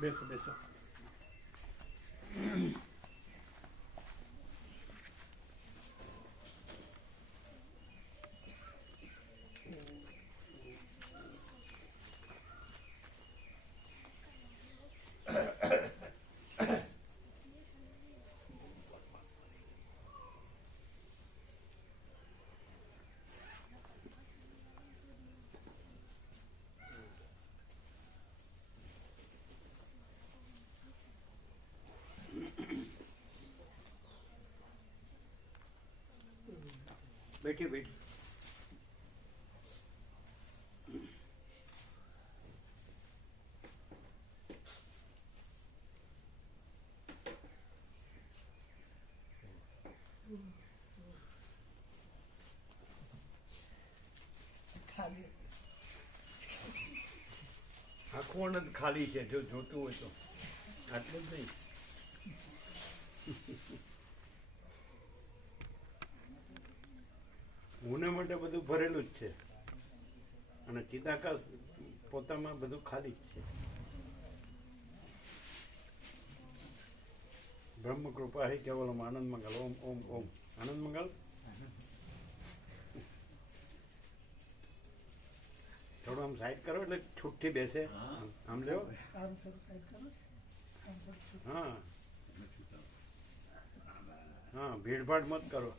બેસો બેસો. बैठिए बैठिए. આખું અનંત ખાલી છે, જો જોતું હોય તો આટલું જ નહીં. હુને માટે બધું ભરેલું જ છે અને ચિદાકાશ પોતામાં બધું ખાલી જ છે. બ્રહ્મ કૃપા હે કેવલમ આનંદ મંગલ. ઓમ ઓમ ઓમ આનંદ મંગલ. થોડું આમ સાઈડ કરો એટલે છૂટથી બેસે. આમ લેવો. હા હા, ભીડભાડ મત કરો.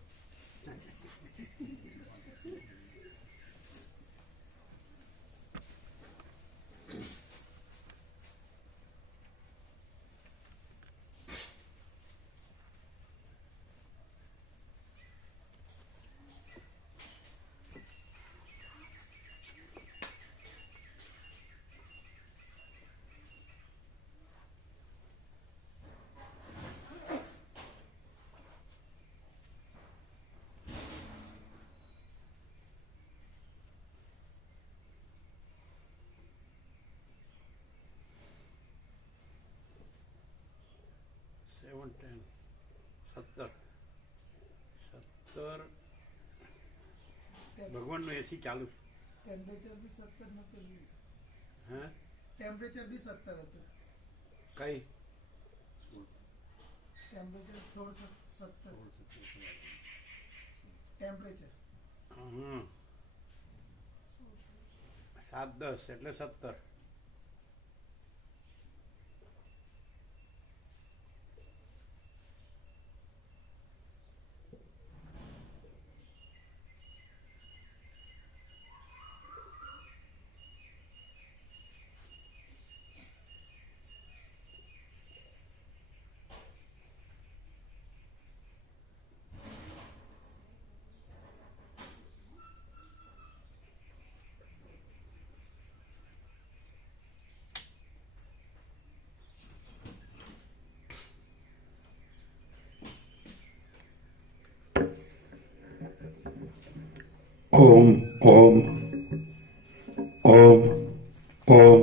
સત્તર ભગવાનનું એસી ચાલુ. ટેમ્પરેચર બી 17 નતું. હે ટેમ્પરેચર બી 17 હતું. કઈ ટેમ્પરેચર 16 17 ટેમ્પરેચર. 7-10 એટલે 17. ઓમ ઓમ ઓમ ઓમ.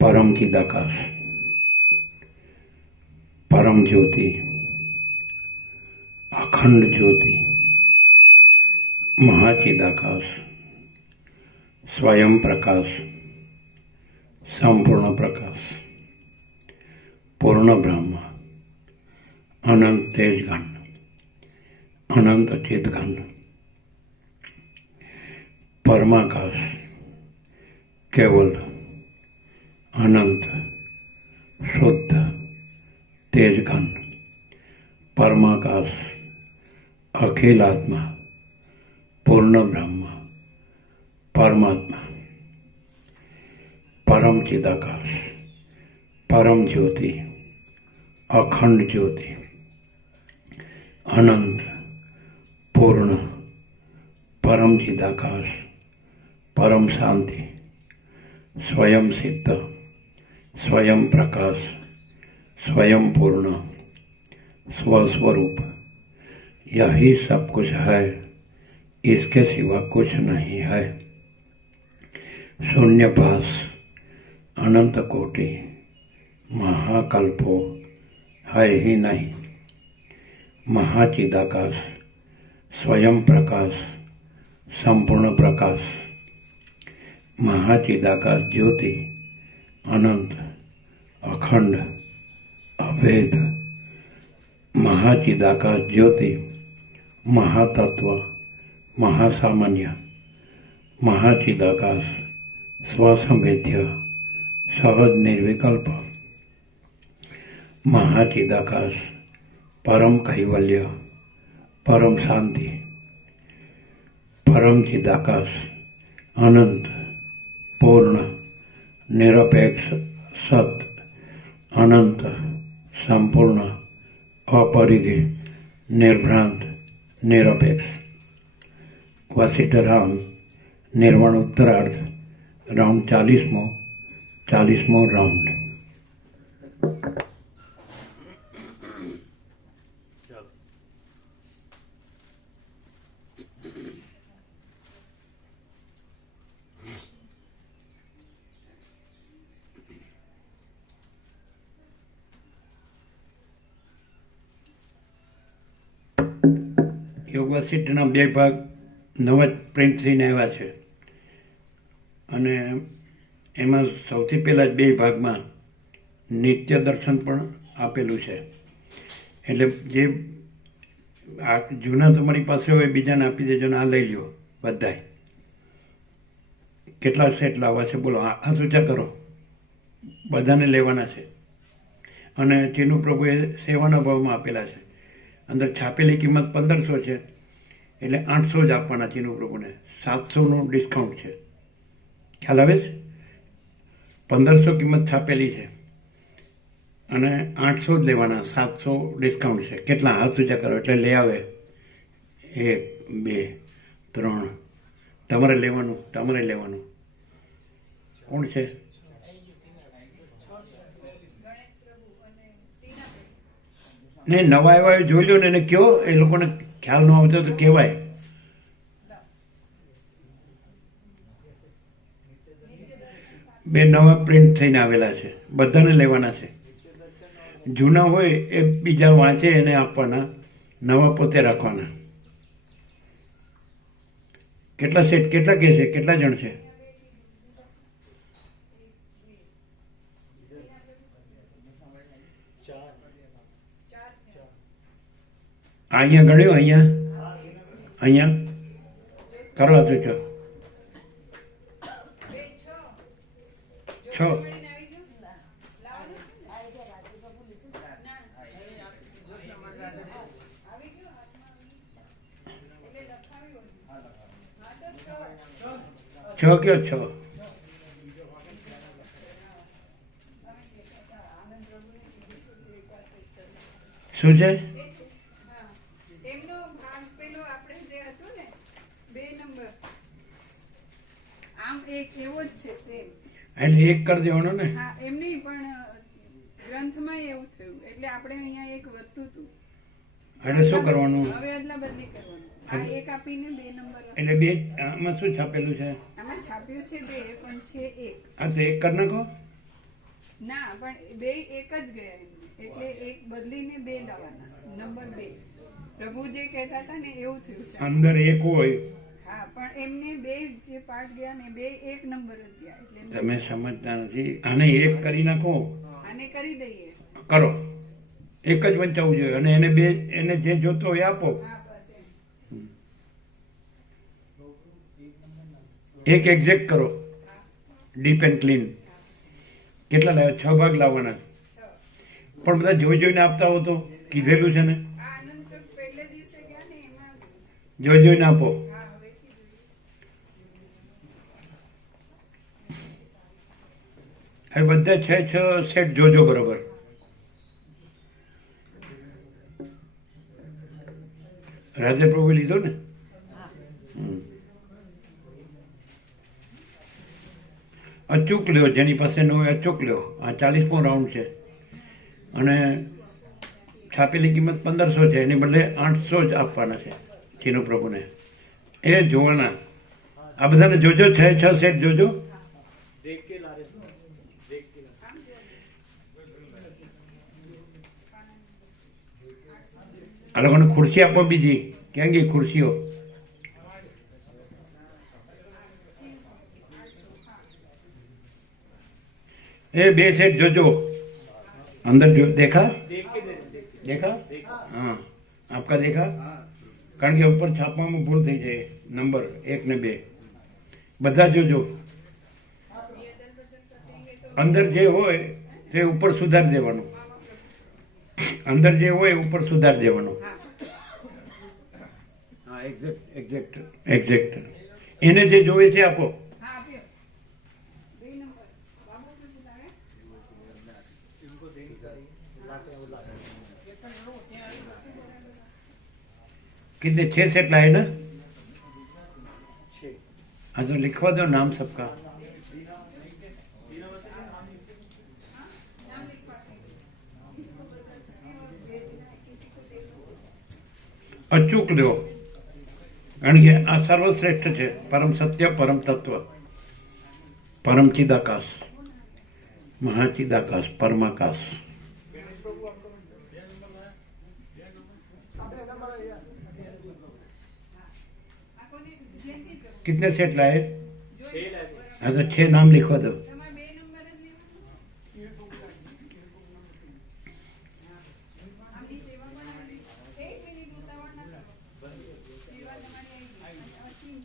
परम चिदाकाश, परम ज्योति, अखंड ज्योति, महाचिदाकाश, स्वयं प्रकाश, संपूर्ण प्रकाश, पूर्ण ब्रह्म, अनंत तेजघन, अनंत चिदघन, परमाकाश, केवल अनंत शुद्ध तेजघन, परमाकाश, अखिल आत्मा, पूर्ण ब्रह्म, परमात्मा, परम चिदाकाश, परम ज्योति, अखंड ज्योति, अनंत पूर्ण परम चिदाकाश, परम शांति, स्वयं सिद्ध, स्वयं प्रकाश, स्वयं पूर्ण, स्वस्वरूप, यही सब कुछ है, इसके सिवा कुछ नहीं है। शून्यपास, अनंत कोटि, महाकल्पो है ही नहीं। महाचिदाकाश, स्वयं प्रकाश, संपूर्ण प्रकाश, महाचिदाकाश ज्योति, अनंत, अखंड, अभेद, महाचिदाकाश ज्योति, महातत्व, महासामान्य, महाचिदाकाश, स्वसंवेद्य, सहज निर्विकल्प, महाचिदाकाश, परम कैवल्य, परम शांति, परम चिदाकाश, अनंत, पूर्ण, निरपेक्ष, सत, अनंत, संपूर्ण, अपरिघ, निर्भ्रांत, निरपेक्ष। वशिष्ठ राम निर्वाण उत्तरार्ध, राउंड 40मो राउंड। યોગ વસિષ્ઠના 2 ભાગ નવા પ્રિન્ટ થઈને આવ્યા છે અને એમાં સૌથી પહેલાં 2 ભાગમાં નિત્ય દર્શન પણ આપેલું છે. એટલે જે આ જૂના તમારી પાસે હોય બીજાને આપી દેજો ને આ લઈ લો બધાય. કેટલા સેટ લાવવા છે બોલો, આ સૂચા કરો, બધાને લેવાના છે. અને ચીનુ પ્રભુએ સેવાના ભાવમાં આપેલા છે. અંદર છાપેલી કિંમત 1500 છે, એટલે 800 જ આપવાના ચીનુ પ્રભુને. 700નું ડિસ્કાઉન્ટ છે. ખ્યાલ આવે છે? 1500 કિંમત છાપેલી છે અને 800 જ લેવાના, 700 ડિસ્કાઉન્ટ છે. કેટલા? હાથ ઊંચા કરો એટલે લઈ આવે. 1 2 3. તમારે લેવાનું. કોણ છે? નહીં, નવા આવ્યા જોઈ લો ને એને કહો, એ લોકોને ખ્યાલ ન આવતો તો કહેવાય. બે નવા પ્રિન્ટ થઈને આવેલા છે, બધાને લેવાના છે. જૂના હોય એ બીજા વાંચે એને આપવાના, નવા પોતે રાખવાના. કેટલા સેટ, કેટલા કે છે, કેટલા જણ છે? અહીંયા ગણ્યો, અહીંયા કરવા તો છો 6. કયો 6? શું છે? એટલે એક કરી દેવાનો ને. હા, એમ નહીં, પણ ગ્રંથમાં એવું થયું એટલે આપણે અહીંયા એક વધતું હતું. એટલે શું કરવાનું? હવે અદલા બદલી કરવાનું. આ એક આપીને 2 નંબર. એટલે 2 આમાં શું છાપેલું છે? આમાં છાપ્યું છે 2 પણ છે 1. હા, તો એક કરી નાખો. ના, પણ 2 એક જ ગયા એમને. એટલે એક બદલીને 2 લાવવાના, નંબર 2. પ્રભુ જે કહેતા હતા ને એવું થયું છે. અંદર એક હોય. હા, પણ એમને 2 જે પાઠ ગયા ને 2 એક નંબર જ ગયા. એટલે તમે સમજતા નથી. આને એક કરી નાખો. આને કરી દઈએ. કરો. એક જ વંચાવવું જોઈએ અને એને 2, એને જે જોતો હોય આપો. હા, બસ એમ. એક એક્ઝેક્ટ કરો, ડીપ એન્ડ ક્લીન. કેટલા લાવ્યા? 6 ભાગ લાવવાના. પણ બધા જોઈને આપતા હો તો કીધેલું છે ને, આ આનંદ પ્રભુ પહેલે દિવસે ગયા ને એમાં. જોઈને આપો. હા, હવે કીધું. હવે બધા 6 સેટ જોજો બરોબર. રાધે પ્રભુ લીધો ને? અચૂક લ્યો, જેની પાસે ન હોય અચૂક લ્યો. આ 40મો રાઉન્ડ છે અને છાપેલી કિંમત 1500 છે, એની બદલે 800 જ આપવાના છે ચીનુ પ્રભુને. એ જોવાના. આ બધાને જોજો, 6 સેટ જોજો. આ લોકોને ખુરશી આપો બીજી. ક્યાં ગઈ ખુરશીઓ? એ 2 सेट જોજો. अंदर जो देखा देखा हाँ आपका देखा. કારણ કે ઉપર છાપવામાં ભૂલ થઈ જાય. નંબર 1 ને 2 બધા જોજો. અંદર જે હોય તે ઉપર સુધારી દેવાનું. અંદર જે હોય ઉપર સુધારી દેવાનું. હા એક્ઝેક્ટ. એને જે જોવે છે આપો. હા આપ્યો 2 નંબર બાબુ પ્રભુ લાવે कितने 6 सेट लाए ना? हाँ तो लिखवा दो नाम सबका. અચૂક લ્યો, કારણ કે આ સર્વશ્રેષ્ઠ છે. પરમ સત્ય, પરમ તત્વ, પરમ ચિદાકાશ, મહાચિદાકાશ, પરમાકાશ. कितने सेट लाए? हाँ तो 6 नाम लिखवा दो. તમારે 2 નંબર જ લેવાનો. આપણી સેવા બનાવવાની 1 મિનિટ ઉતાવળ ના કરો. સેવા તમારી આવી ગઈ. અસીમ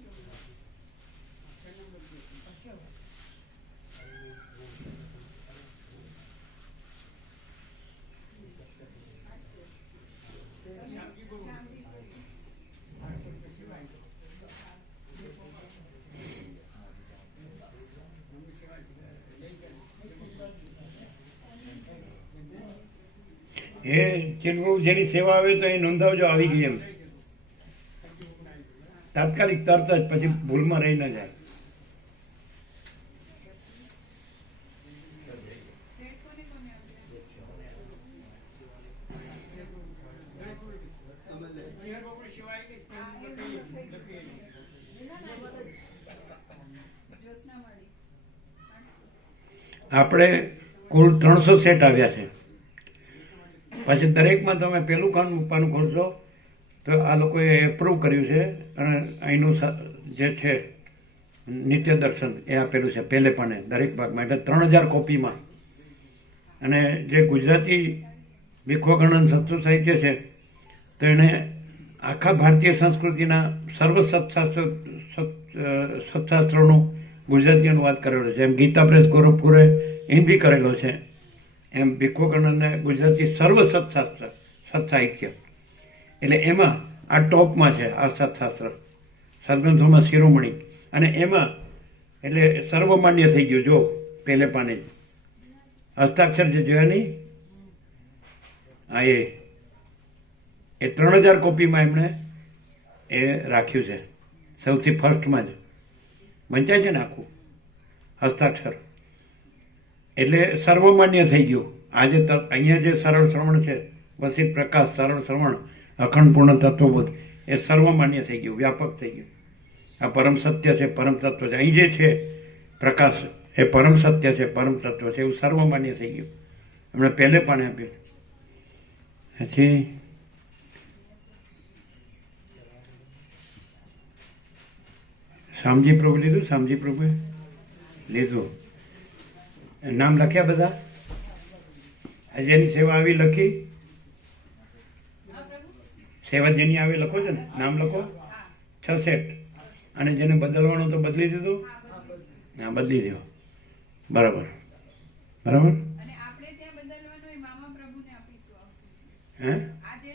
એ ચિન્હુ જેની સેવા આવે તો એ નોંધાવજો આવી ગઈ એમ. તાત્કાલિક તરત જ, પછી ભૂલમાં રહી ન જાય. આપણે કુલ 300 સેટ આવ્યા છે. પછી દરેકમાં તમે પેલું પાનું ખોલશો તો આ લોકોએ એપ્રૂવ કર્યું છે અને અહીંનું જે છે નિત્ય દર્શન એ આપેલું છે પહેલે પાને દરેક ભાગમાં. એટલે 3000 કોપીમાં. અને જે ગુજરાતી વિશ્વગણન સંસ્કૃત સાહિત્ય છે તો એને આખા ભારતીય સંસ્કૃતિના સર્વ સત્શાસ્ત્રોનું ગુજરાતી અનુવાદ કરેલો છે. એમ ગીતા પ્રેસ ગોરખપુરે હિન્દી કરેલો છે, એમ વિશ્વગણનને ગુજરાતી સર્વ સત્શાસ્ત્ર સત્સાહિત્ય. એટલે એમાં આ ટોપમાં છે આ સત્શાસ્ત્ર, સદગ્રંથોમાં શિરોમણી. અને એમાં એટલે સર્વમાન્ય થઈ ગયું. જો પહેલે પાને જ હસ્તાક્ષર જે જોયા નહીં, હા એ 3000 કોપીમાં એમણે એ રાખ્યું છે. સૌથી ફર્સ્ટમાં જ વંચાય છે ને આખું હસ્તાક્ષર. એટલે સર્વમાન્ય થઈ ગયું. આજે અહીંયા જે સરળ શ્રવણ છે, વસી પ્રકાશ, સરળ શ્રવણ, અખંડ પૂર્ણ તત્વબોધ, એ સર્વમાન્ય થઈ ગયું, વ્યાપક થઈ ગયું. આ પરમ સત્ય છે, પરમ તત્વ છે. અહીં જે છે પ્રકાશ એ પરમ સત્ય છે, પરમ તત્વ છે, એવું સર્વમાન્ય થઈ ગયું. એમણે પહેલે પાને આપ્યું. પછી શામજી પ્રભુ લીધું. શામજી પ્રભુએ લીધું. નામ લખ્યા બધા? જેની સેવા આવી લખી? સેવા જેની આવી લખો છો ને, નામ લખો. 6 સેટ. અને જેને બદલવાનો તો બદલી દીધું? હા બદલી દો. બરાબર બરાબર. અને આપણે ત્યાં બદલવાનો એ મામા પ્રભુને આપીશું. હે આ જે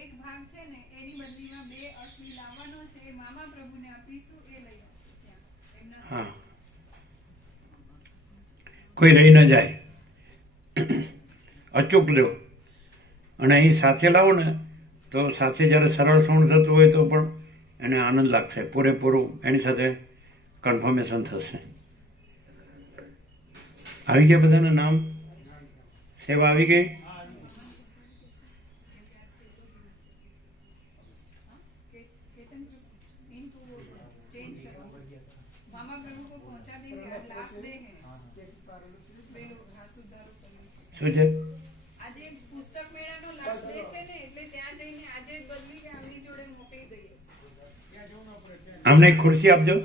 એક ભાગ છે ને એની બદલીમાં 2 અસલી લાવવાનો છે, એ મામા પ્રભુને આપીશું. એ લઈ આવશું ત્યાં એમના. હા, કોઈ રહી ન જાય. અચૂક લ્યો. અને અહીં સાથે લાવો ને તો સાથે જ્યારે સરળ શ્રવણ થતું હોય તો પણ એને આનંદ લાગશે. પૂરેપૂરું એની સાથે કન્ફર્મેશન થશે. આવી ગયા બધાના નામ? સેવા આવી ગઈ? मामा प्रभु को पहुंचा देंगे, आज लास्ट डे है। શું છે? આજે પુસ્તક મેળાનો લાસ્ટ ડે છે ને, એટલે ત્યાં જઈને આજે જ બદલી કે આમની જોડે મોકલી દઈએ. આમને એક ખુરશી આપજો.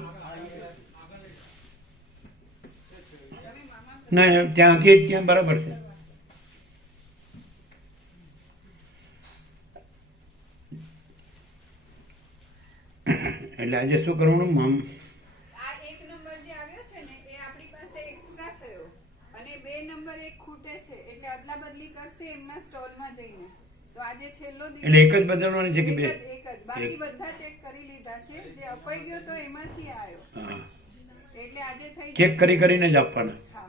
ના, ત્યાંથી ત્યાં બરાબર છે. એટલે આજે શું કરવાનું? આ એક નંબર જે આવ્યો છે ને એ આપણી પાસે એક્સ્ટ્રા થયો અને 2 નંબર એક ખૂટે છે, એટલે અદલા બદલી કરશે એમના સ્ટોલમાં જઈને. તો આજે છેલ્લો દિવસ, એટલે એક જ બદલવાની છે કે બે? એક જ. બાકી બધા ચેક કરી લીધા છે, જે અપાઈ ગયો તો એમાંથી આવ્યો. હા, એટલે આજે થઈ ચેક જશે. કરીને જ આપવાના. હા.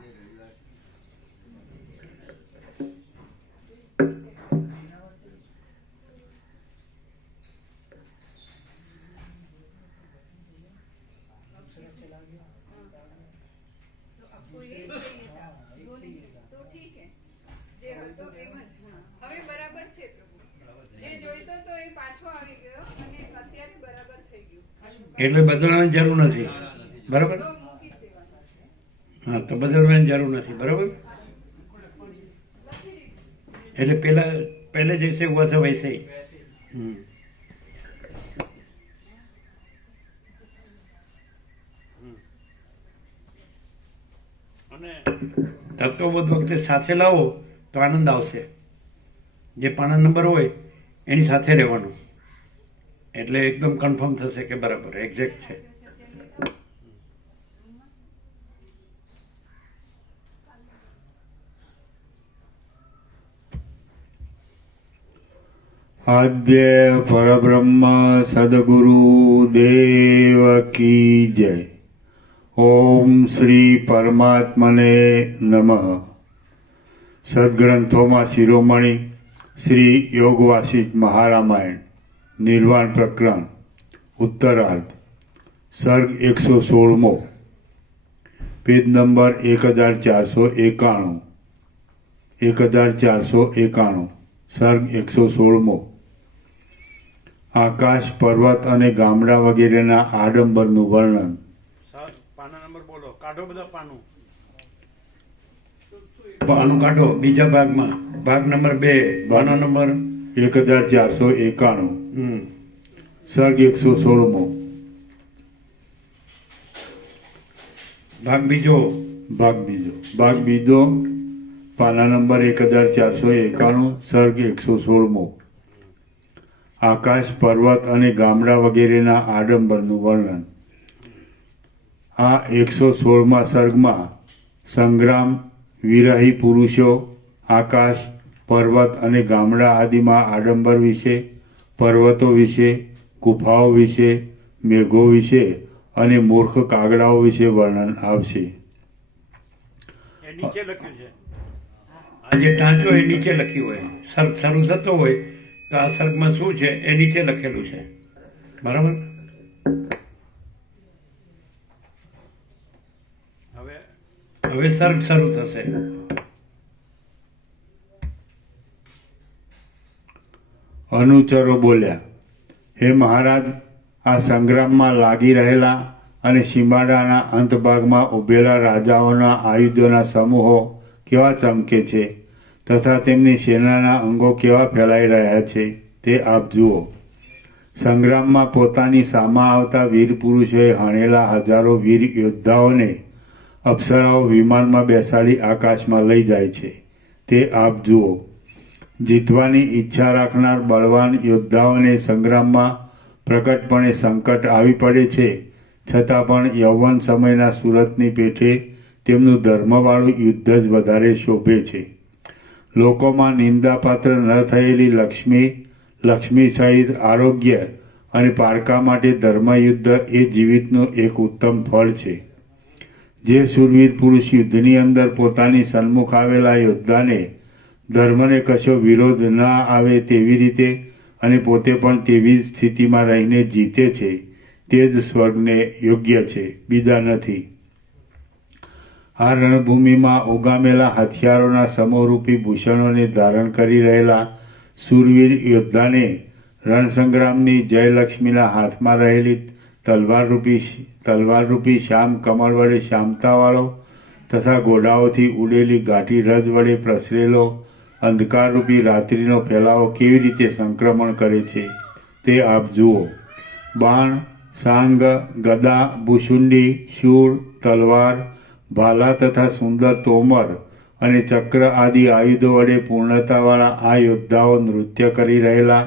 तो आपको ये चाहिए था, वो नहीं, तो ठीक है, જે હતો એમ જ. હવે બરાબર છે પ્રભુ, જે જોઈતો તો એ પાછો આવી ગયો અને અત્યારે બરાબર થઈ ગયું. એટલે બદલવાની જરૂર નથી, બરાબર? તો મૂકી જ દેવાનું છે. હા, તો બદલવાની જરૂર નથી, બરાબર? એટલે પહેલે જૈસે હુઆ था वैसे ही. અને તત્વબોધ વખતે સાથે લાવો તો આનંદ આવશે. જે 5 નંબર હોય એની સાથે રહેવાનું, એટલે એકદમ કન્ફર્મ થશે કે બરાબર એક્ઝેક્ટ છે. આદ્ય પરબ્રહ્મ સદગુરુ દેવ કી જય. ઓમ શ્રી પરમાત્મને નમઃ. સદગ્રંથોમાં શિરોમણી શ્રી યોગ વાસિષ્ઠ મહારામાયણ નિર્વાણ પ્રકરણ ઉત્તરાર્ધ સર્ગ 116મો, પેજ નંબર 1491. 1491 સર્ગ 116મો. આકાશ, પર્વત અને ગામડા વગેરેના આડંબરનું વર્ણન. પાના નંબર બોલો, કાઢો બધા પાનું. પાનું કાઢો બીજા ભાગમાં, ભાગ નંબર 2, પાનો નંબર 1491 સર્ગ 116મો. ભાગ બીજો. ભાગ બીજો પાના નંબર 1491 સર્ગ 116મો. આકાશ, પર્વત અને ગામડા વગેરેના આડંબરનું વર્ણન. આ 116મા સર્ગમાં સંગ્રામ, વિરહી પુરુષો, આકાશ, પર્વત અને ગામડા આદિમાં આડંબર વિશે, પર્વતો વિશે, ગુફાઓ વિશે, મેઘો વિશે અને મૂર્ખ કાગડાઓ વિશે વર્ણન આવશે. એ નીચે લખ્યું છે. આ જે ટાંચો એ નીચે લખ્યું હોય, સર્ગ શરૂ થતો હોય તો આ સર્ગમાં શું છે એ નીચે લખેલું છે, બરાબર? હવે સર્ગ શરૂ થશે. અનુચરો બોલ્યા, હે મહારાજ, આ સંગ્રામમાં લાગી રહેલા અને સીમાડાના અંતભાગમાં ઉભેલા રાજાઓના આયુધોના સમૂહો કેવા ચમકે છે તથા તેમની સેનાના અંગો કેવા ફેલાઈ રહ્યા છે તે આપ જુઓ. સંગ્રામમાં પોતાની સામા આવતા વીર પુરુષોએ હણેલા હજારો વીર યોદ્ધાઓને અપ્સરાઓ વિમાનમાં બેસાડી આકાશમાં લઈ જાય છે તે આપ જુઓ. જીતવાની ઈચ્છા રાખનાર બળવાન યોદ્ધાઓને સંગ્રામમાં પ્રકટપણે સંકટ આવી પડે છે, છતાં પણ યૌવન સમયના સુરતની પેઠે તેમનું ધર્મવાળું યુદ્ધ જ વધારે શોભે છે. લોકોમાં નિંદાપાત્ર ન થયેલી લક્ષ્મી સહિત આરોગ્ય અને પારકા માટે ધર્મયુદ્ધ એ જીવિતનું એક ઉત્તમ ફળ છે. જે શૂરવીર પુરુષ યુદ્ધની અંદર પોતાની સન્મુખ આવેલા યોદ્ધાને ધર્મને કશો વિરોધ ન આવે તેવી રીતે અને પોતે પણ તેવી જ સ્થિતિમાં રહીને જીતે છે તે જ સ્વર્ગને યોગ્ય છે, બીજા નથી. આ રણભૂમિમાં ઉગામેલા હથિયારોના સમૂહરૂપી ભૂષણોને ધારણ કરી રહેલા શૂરવીર યોદ્ધાને રણસંગ્રામની જયલક્ષ્મીના હાથમાં રહેલી તલવારરૂપી શ્યામ કમળ વડે શ્યામતાવાળો તથા ઘોડાઓથી ઉડેલી ગાંઠી રજ વડે પ્રસરેલો અંધકારરૂપી રાત્રિનો ફેલાવો કેવી રીતે સંક્રમણ કરે છે તે આપ જુઓ. બાણ, સાંગ, ગદા, ભૂસુંડી, શૂળ, તલવાર, ભાલા તથા સુંદર તોમર અને ચક્ર આદિ આયુધો વડે પૂર્ણતાવાળા આ યોદ્ધાઓ નૃત્ય કરી રહેલા,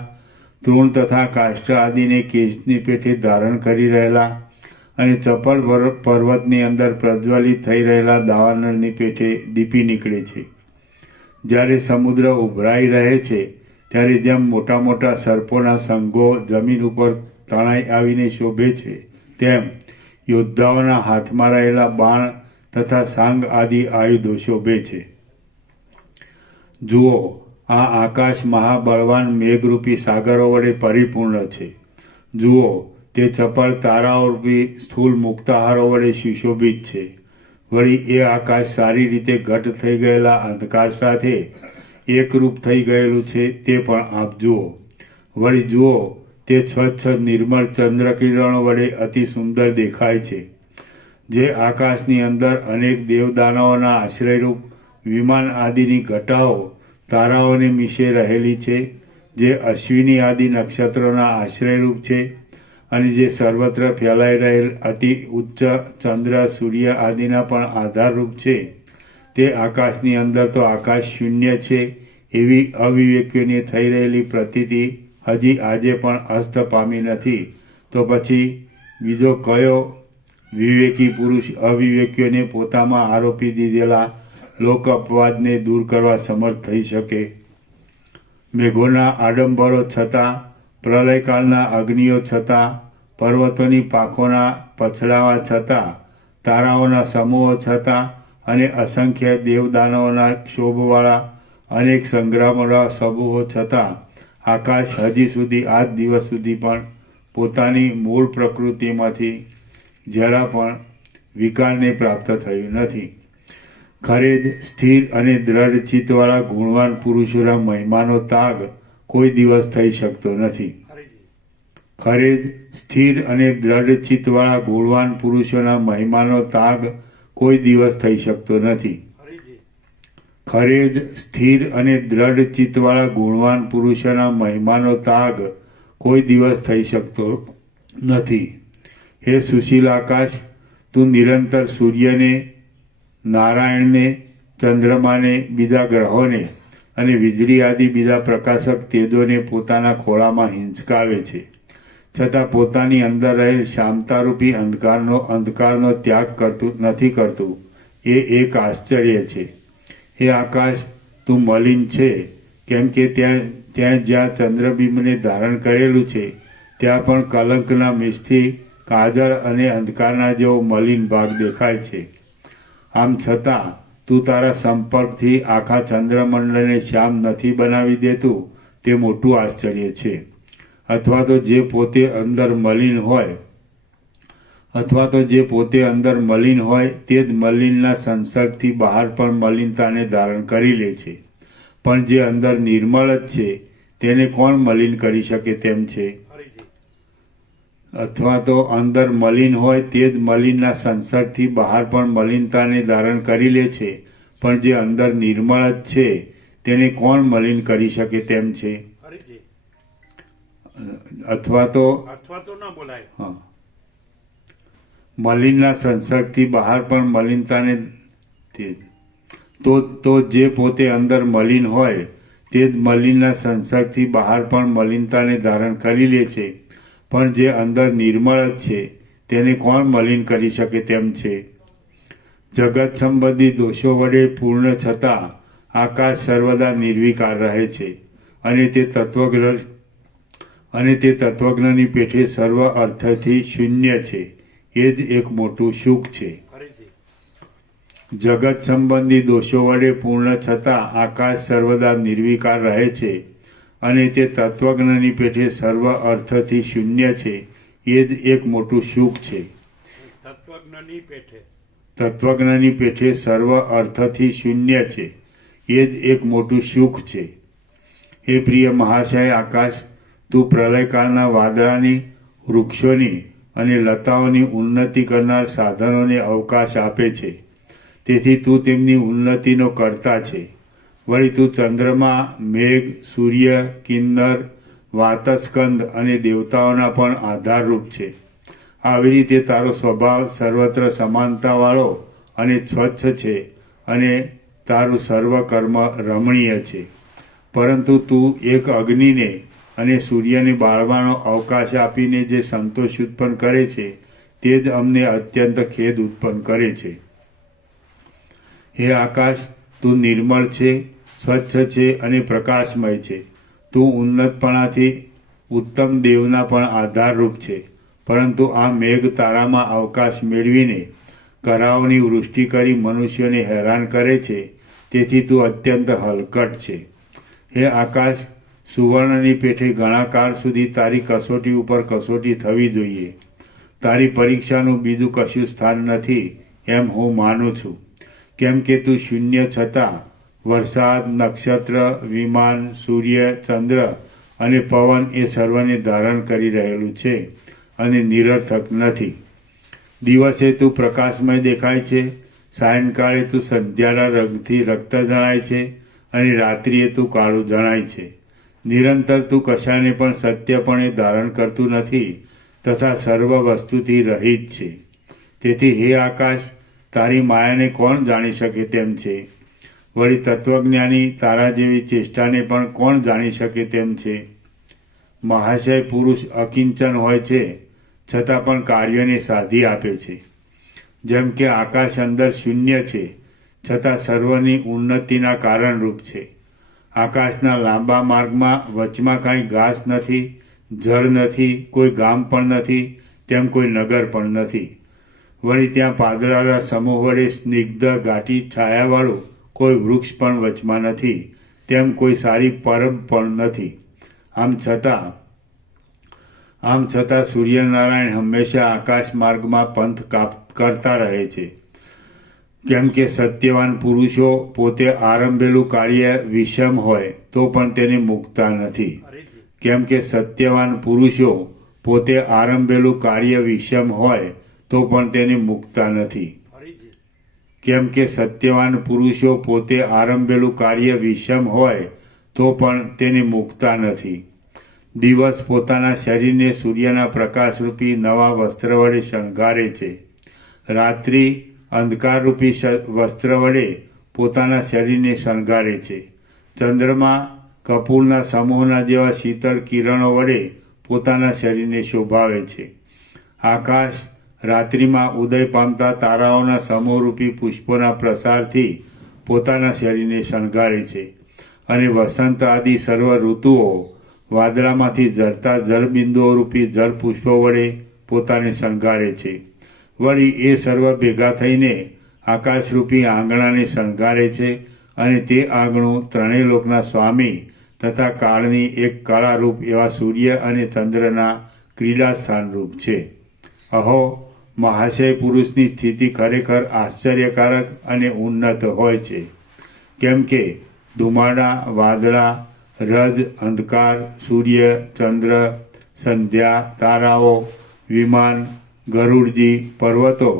તૃણ તથા કાષ્ઠ આદિને કેશની પેઠે ધારણ કરી રહેલા અને ચપળ પર્વતની અંદર પ્રજ્વલિત થઈ રહેલા દાવાનળની પેઠે દીપી નીકળે છે. જ્યારે સમુદ્ર ઉભરાઈ રહે છે ત્યારે જેમ મોટા મોટા સર્પોના સંઘો જમીન ઉપર તણાઈ આવીને શોભે છે, તેમ યોદ્ધાઓના હાથમાં રહેલા બાણ તથા સાંગ આદિ આયુધો શોભે છે. જુઓ, આ આકાશ મહાબળવાન મેઘરૂપી સાગરો વડે પરિપૂર્ણ છે. જુઓ, તે ચપળ તારાઓરૂપી સ્થૂળ મુક્તાહારો વડે સુશોભિત છે. વળી એ આકાશ સારી રીતે ઘટ થઈ ગયેલા અંધકાર સાથે એકરૂપ થઈ ગયેલું છે તે પણ આપ જુઓ. વળી જુઓ, તે સ્વચ્છ નિર્મળ ચંદ્રકિરણો વડે અતિ સુંદર દેખાય છે. જે આકાશની અંદર અનેક દેવદાનવોના આશ્રયરૂપ વિમાન આદિની ઘટાઓ તારાઓને મીશે રહેલી છે, જે અશ્વિની આદિ નક્ષત્રોના આશ્રયરૂપ છે અને જે સર્વત્ર ફેલાઈ રહેલ અતિ ઉચ્ચ ચંદ્ર સૂર્ય આદિના પણ આધારરૂપ છે, તે આકાશની અંદર તો આકાશ શૂન્ય છે એવી અવિવેકીઓને થઈ રહેલી પ્રતીતિ હજી આજે પણ અસ્ત પામી નથી, તો પછી બીજો કયો વિવેકી પુરુષ અવિવેકીઓને પોતામાં આરોપી દીધેલા લોક અપવાદને દૂર કરવા સમર્થ થઈ શકે? મેઘોના આડંબરો છતાં, પ્રલયકાળના અગ્નિઓ છતાં, પર્વતોની પાંખોના પછડાવા છતાં, તારાઓના સમૂહો છતાં અને અસંખ્ય દેવદાનવોના ક્ષોભવાળા અનેક સંગ્રામોના સમૂહો છતાં આકાશ હજી સુધી આજ દિવસ સુધી પણ પોતાની મૂળ પ્રકૃતિમાંથી જરા પણ વિકારને પ્રાપ્ત થયું નથી. ખરે જ સ્થિર અને દ્રઢ ચિત્તવાળા ગુણવાન પુરુષોના મહિમાનો ત્યાગ કોઈ દિવસ થઈ શકતો નથી. ખરે જ સ્થિર અને દ્રઢ ચિત્તવાળા ગુણવાન પુરુષોના મહિમાનો ત્યાગ કોઈ દિવસ થઈ શકતો નથી. ખરે જ સ્થિર અને દ્રઢ ચિત્તવાળા ગુણવાન પુરુષોના મહિમાનો ત્યાગ કોઈ દિવસ થઈ શકતો નથી. હે સુશીલ આકાશ, તું નિરંતર સૂર્યને, નારાયણને, ચંદ્રમાને, બીજા ગ્રહોને અને વીજળી આદિ બીજા પ્રકાશક તેજોને પોતાના ખોળામાં હિંચકાવે છે, છતાં પોતાની અંદર રહેલ શામતારૂપી અંધકારનો ત્યાગ નથી કરતું. એ એક આશ્ચર્ય છે. હે આકાશ, તું મલિન છે, કેમ કે ત્યાં જ્યાં ચંદ્રબિંબને ધારણ કરેલું છે ત્યાં પણ કલંકના મિસથી કાજળ અને અંધકારના જેવો મલિન ભાગ દેખાય છે. આમ છતાં તું તારા સંપર્કથી આખા ચંદ્રમંડળને શ્યામ નથી બનાવી દેતું, તે મોટું આશ્ચર્ય છે. અથવા તો જે પોતે અંદર મલિન હોય તે જ મલિનના સંસર્ગથી બહાર પણ મલિનતાને ધારણ કરી લે છે. પણ જે અંદર નિર્મળ જ છે તેને કોણ મલિન કરી શકે તેમ છે? અથવા તો અંદર મલિન હોય તે જ મલિનના સંસર્ગથી બહાર પણ મલિનતાને ધારણ કરી લે છે, પણ જે અંદર નિર્મળ જ છે તેને કોણ મલિન કરી શકે તેમ છે? અથવા તો ના બોલાય. હા, મલિનના સંસર્ગથી બહાર પણ મલિનતાને તો જે પોતે અંદર મલિન હોય તે જ મલિનના સંસર્ગથી બહાર પણ મલિનતાને ધારણ કરી લે છે, પણ જે અંદર નિર્મળ જ છે તેને કોણ મલિન કરી શકે તેમ છે? જગત સંબંધી દોષો વડે પૂર્ણ છતાં આકાશ સર્વદા નિર્વિકાર રહે છે અને તે તત્વજ્ઞની પેઠે સર્વ અર્થથી શૂન્ય છે. એ જ એક મોટું સુખ છે. જગત સંબંધી દોષો વડે પૂર્ણ છતાં આકાશ સર્વદા નિર્વિકાર રહે છે અને તે તત્વજ્ઞની પેઠે સર્વ અર્થથી શૂન્ય છે. એ જ એક મોટું સુખ છે. તત્વજ્ઞની પેઠે તત્વજ્ઞાની પેઠે સર્વ અર્થથી શૂન્ય છે, એ જ એક મોટું સુખ છે. હે પ્રિય મહાશય આકાશ, તું પ્રલયકાળના વાદળાની, વૃક્ષોની અને લતાઓની ઉન્નતિ કરનાર સાધનોને અવકાશ આપે છે. તેથી તું તેમની ઉન્નતિનો કર્તા છે. વળી તું ચંદ્રમા, મેઘ, સૂર્ય, કિન્નર, વાતસ્કંદ અને દેવતાઓના પણ આધારરૂપ છે. આવી રીતે તારો સ્વભાવ સર્વત્ર સમાનતાવાળો અને સ્વચ્છ છે અને તારું સર્વ કર્મ રમણીય છે. પરંતુ તું એક અગ્નિને અને સૂર્યને બાળવાનો અવકાશ આપીને જે સંતોષ ઉત્પન્ન કરે છે તે જ અમને અત્યંત ખેદ ઉત્પન્ન કરે છે. હે આકાશ, તું નિર્મળ છે, સ્વચ્છ છે અને પ્રકાશમય છે. તું ઉન્નતપણાથી ઉત્તમ દેવના પણ આધારરૂપ છે. પરંતુ આ મેઘ તારામાં અવકાશ મેળવીને કરાઓની વૃષ્ટિ કરી મનુષ્યોને હેરાન કરે છે, તેથી તું અત્યંત હલકટ છે. હે આકાશ, સુવર્ણની પેઠે ઘણા કાળ સુધી તારી કસોટી ઉપર કસોટી થવી જોઈએ. તારી પરીક્ષાનું બીજું કશું સ્થાન નથી એમ હું માનું છું. કેમ કે તું શૂન્ય છતાં વરસાદ, નક્ષત્ર, વિમાન, સૂર્ય, ચંદ્ર અને પવન એ સર્વને ધારણ કરી રહેલું છે અને નિરર્થક નથી. દિવસે તું પ્રકાશમય દેખાય છે, સાયંકાળે તું સંધ્યાના રંગથી રક્ત જણાય છે અને રાત્રિએ તું કાળું જણાય છે. નિરંતર તું કશાને પણ સત્યપણે ધારણ કરતું નથી તથા સર્વ વસ્તુથી રહિત છે. તેથી હે આકાશ, તારી માયાને કોણ જાણી શકે તેમ છે? વળી તત્વજ્ઞાની તારા જેવી ચેષ્ટાને પણ કોણ જાણી શકે તેમ છે? મહાશય પુરુષ અકિંચન હોય છે છતાં પણ કાર્યોને સાધી આપે છે. જેમ કે આકાશ અંદર શૂન્ય છે છતાં સર્વની ઉન્નતિના કારણરૂપ છે. આકાશના લાંબા માર્ગમાં વચમાં કાંઈ ઘાસ નથી, જળ નથી, કોઈ ગામ પણ નથી, તેમ કોઈ નગર પણ નથી. વળી ત્યાં પાદળાના સમૂહ વડે સ્નિગ્ધ ઘાટી છાયાવાળું કોઈ વૃક્ષ પણ વચમાં નથી, તેમ કોઈ સારી પરબ પણ નથી. આમ છતાં સૂર્યનારાયણ હંમેશા આકાશ માર્ગમાં પંથ કરતા રહે છે. કેમ કે સત્યવાન પુરુષો પોતે આરંભેલું કાર્ય વિષમ હોય તો પણ તેને મૂકતા નથી. કેમ કે સત્યવાન પુરુષો પોતે આરંભેલું કાર્ય વિષમ હોય તો પણ તેને મૂકતા નથી. કેમ કે સત્યવાન પુરુષો પોતે આરંભેલું કાર્ય વિષમ હોય તો પણ તેને મૂકતા નથી. દિવસ પોતાના શરીરને સૂર્યના પ્રકાશરૂપી નવા વસ્ત્ર વડે શણગારે છે. રાત્રિ અંધકારરૂપી વસ્ત્ર વડે પોતાના શરીરને શણગારે છે. ચંદ્રમા કપૂરના સમૂહના જેવા શીતળ કિરણો વડે પોતાના શરીરને શોભાવે છે. આકાશ રાત્રિમાં ઉદય પામતા તારાઓના સમૂહરૂપી પુષ્પોના પ્રસારથી પોતાના શરીરને શણગારે છે. અને વસંત આદિ સર્વ ઋતુઓ વાદળામાંથી ઝરતા જળબિંદુઓ રૂપી જળપુષ્પો વડે પોતાને શણગારે છે. વળી એ સર્વ ભેગા થઈને આકાશરૂપી આંગણાને શણગારે છે અને તે આંગણું ત્રણેય લોકના સ્વામી તથા કાળની એક કળારૂપ એવા સૂર્ય અને ચંદ્રના ક્રીડા સ્થાનરૂપ છે. અહો, મહાશય પુરુષની સ્થિતિ ખરેખર આશ્ચર્યકારક અને ઉન્નત હોય છે. કેમ કે ધુમાડા, વાદળા, રજ, અંધકાર, સૂર્ય, ચંદ્ર, સંધ્યા, તારાઓ, વિમાન, ગરુડજી, પર્વતો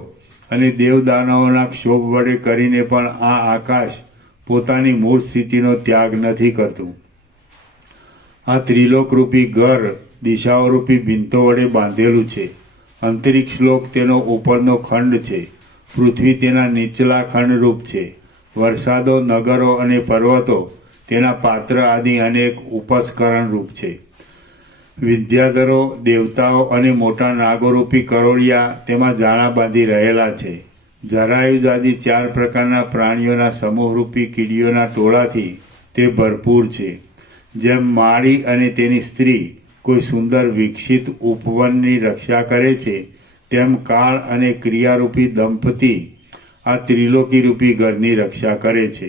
અને દેવદાનવોના ક્ષોભ વડે કરીને પણ આ આકાશ પોતાની મૂળ સ્થિતિનો ત્યાગ નથી કરતું. આ ત્રિલોકરૂપી ઘર દિશાઓરૂપી ભીંતો વડે બાંધેલું છે. અંતરિક્ષલોક તેનો ઉપરનો ખંડ છે, પૃથ્વી તેના નીચલા ખંડરૂપ છે. વરસાદો, નગરો અને પર્વતો તેના પાત્ર આદિ અનેક ઉપસ્કરણરૂપ છે. વિદ્યાધરો, દેવતાઓ અને મોટા નાગોરૂપી કરોળિયા તેમાં જાળા બાંધી રહેલા છે. જરાયુજ આદિ 4 પ્રકારના પ્રાણીઓના સમૂહરૂપી કીડીઓના ટોળાથી તે ભરપૂર છે. જેમ માળી અને તેની સ્ત્રી કોઈ સુંદર વિકસિત ઉપવનની રક્ષા કરે છે, તેમ કાળ અને ક્રિયારૂપી દંપતી આ ત્રિલોકીરૂપી ઘરની રક્ષા કરે છે.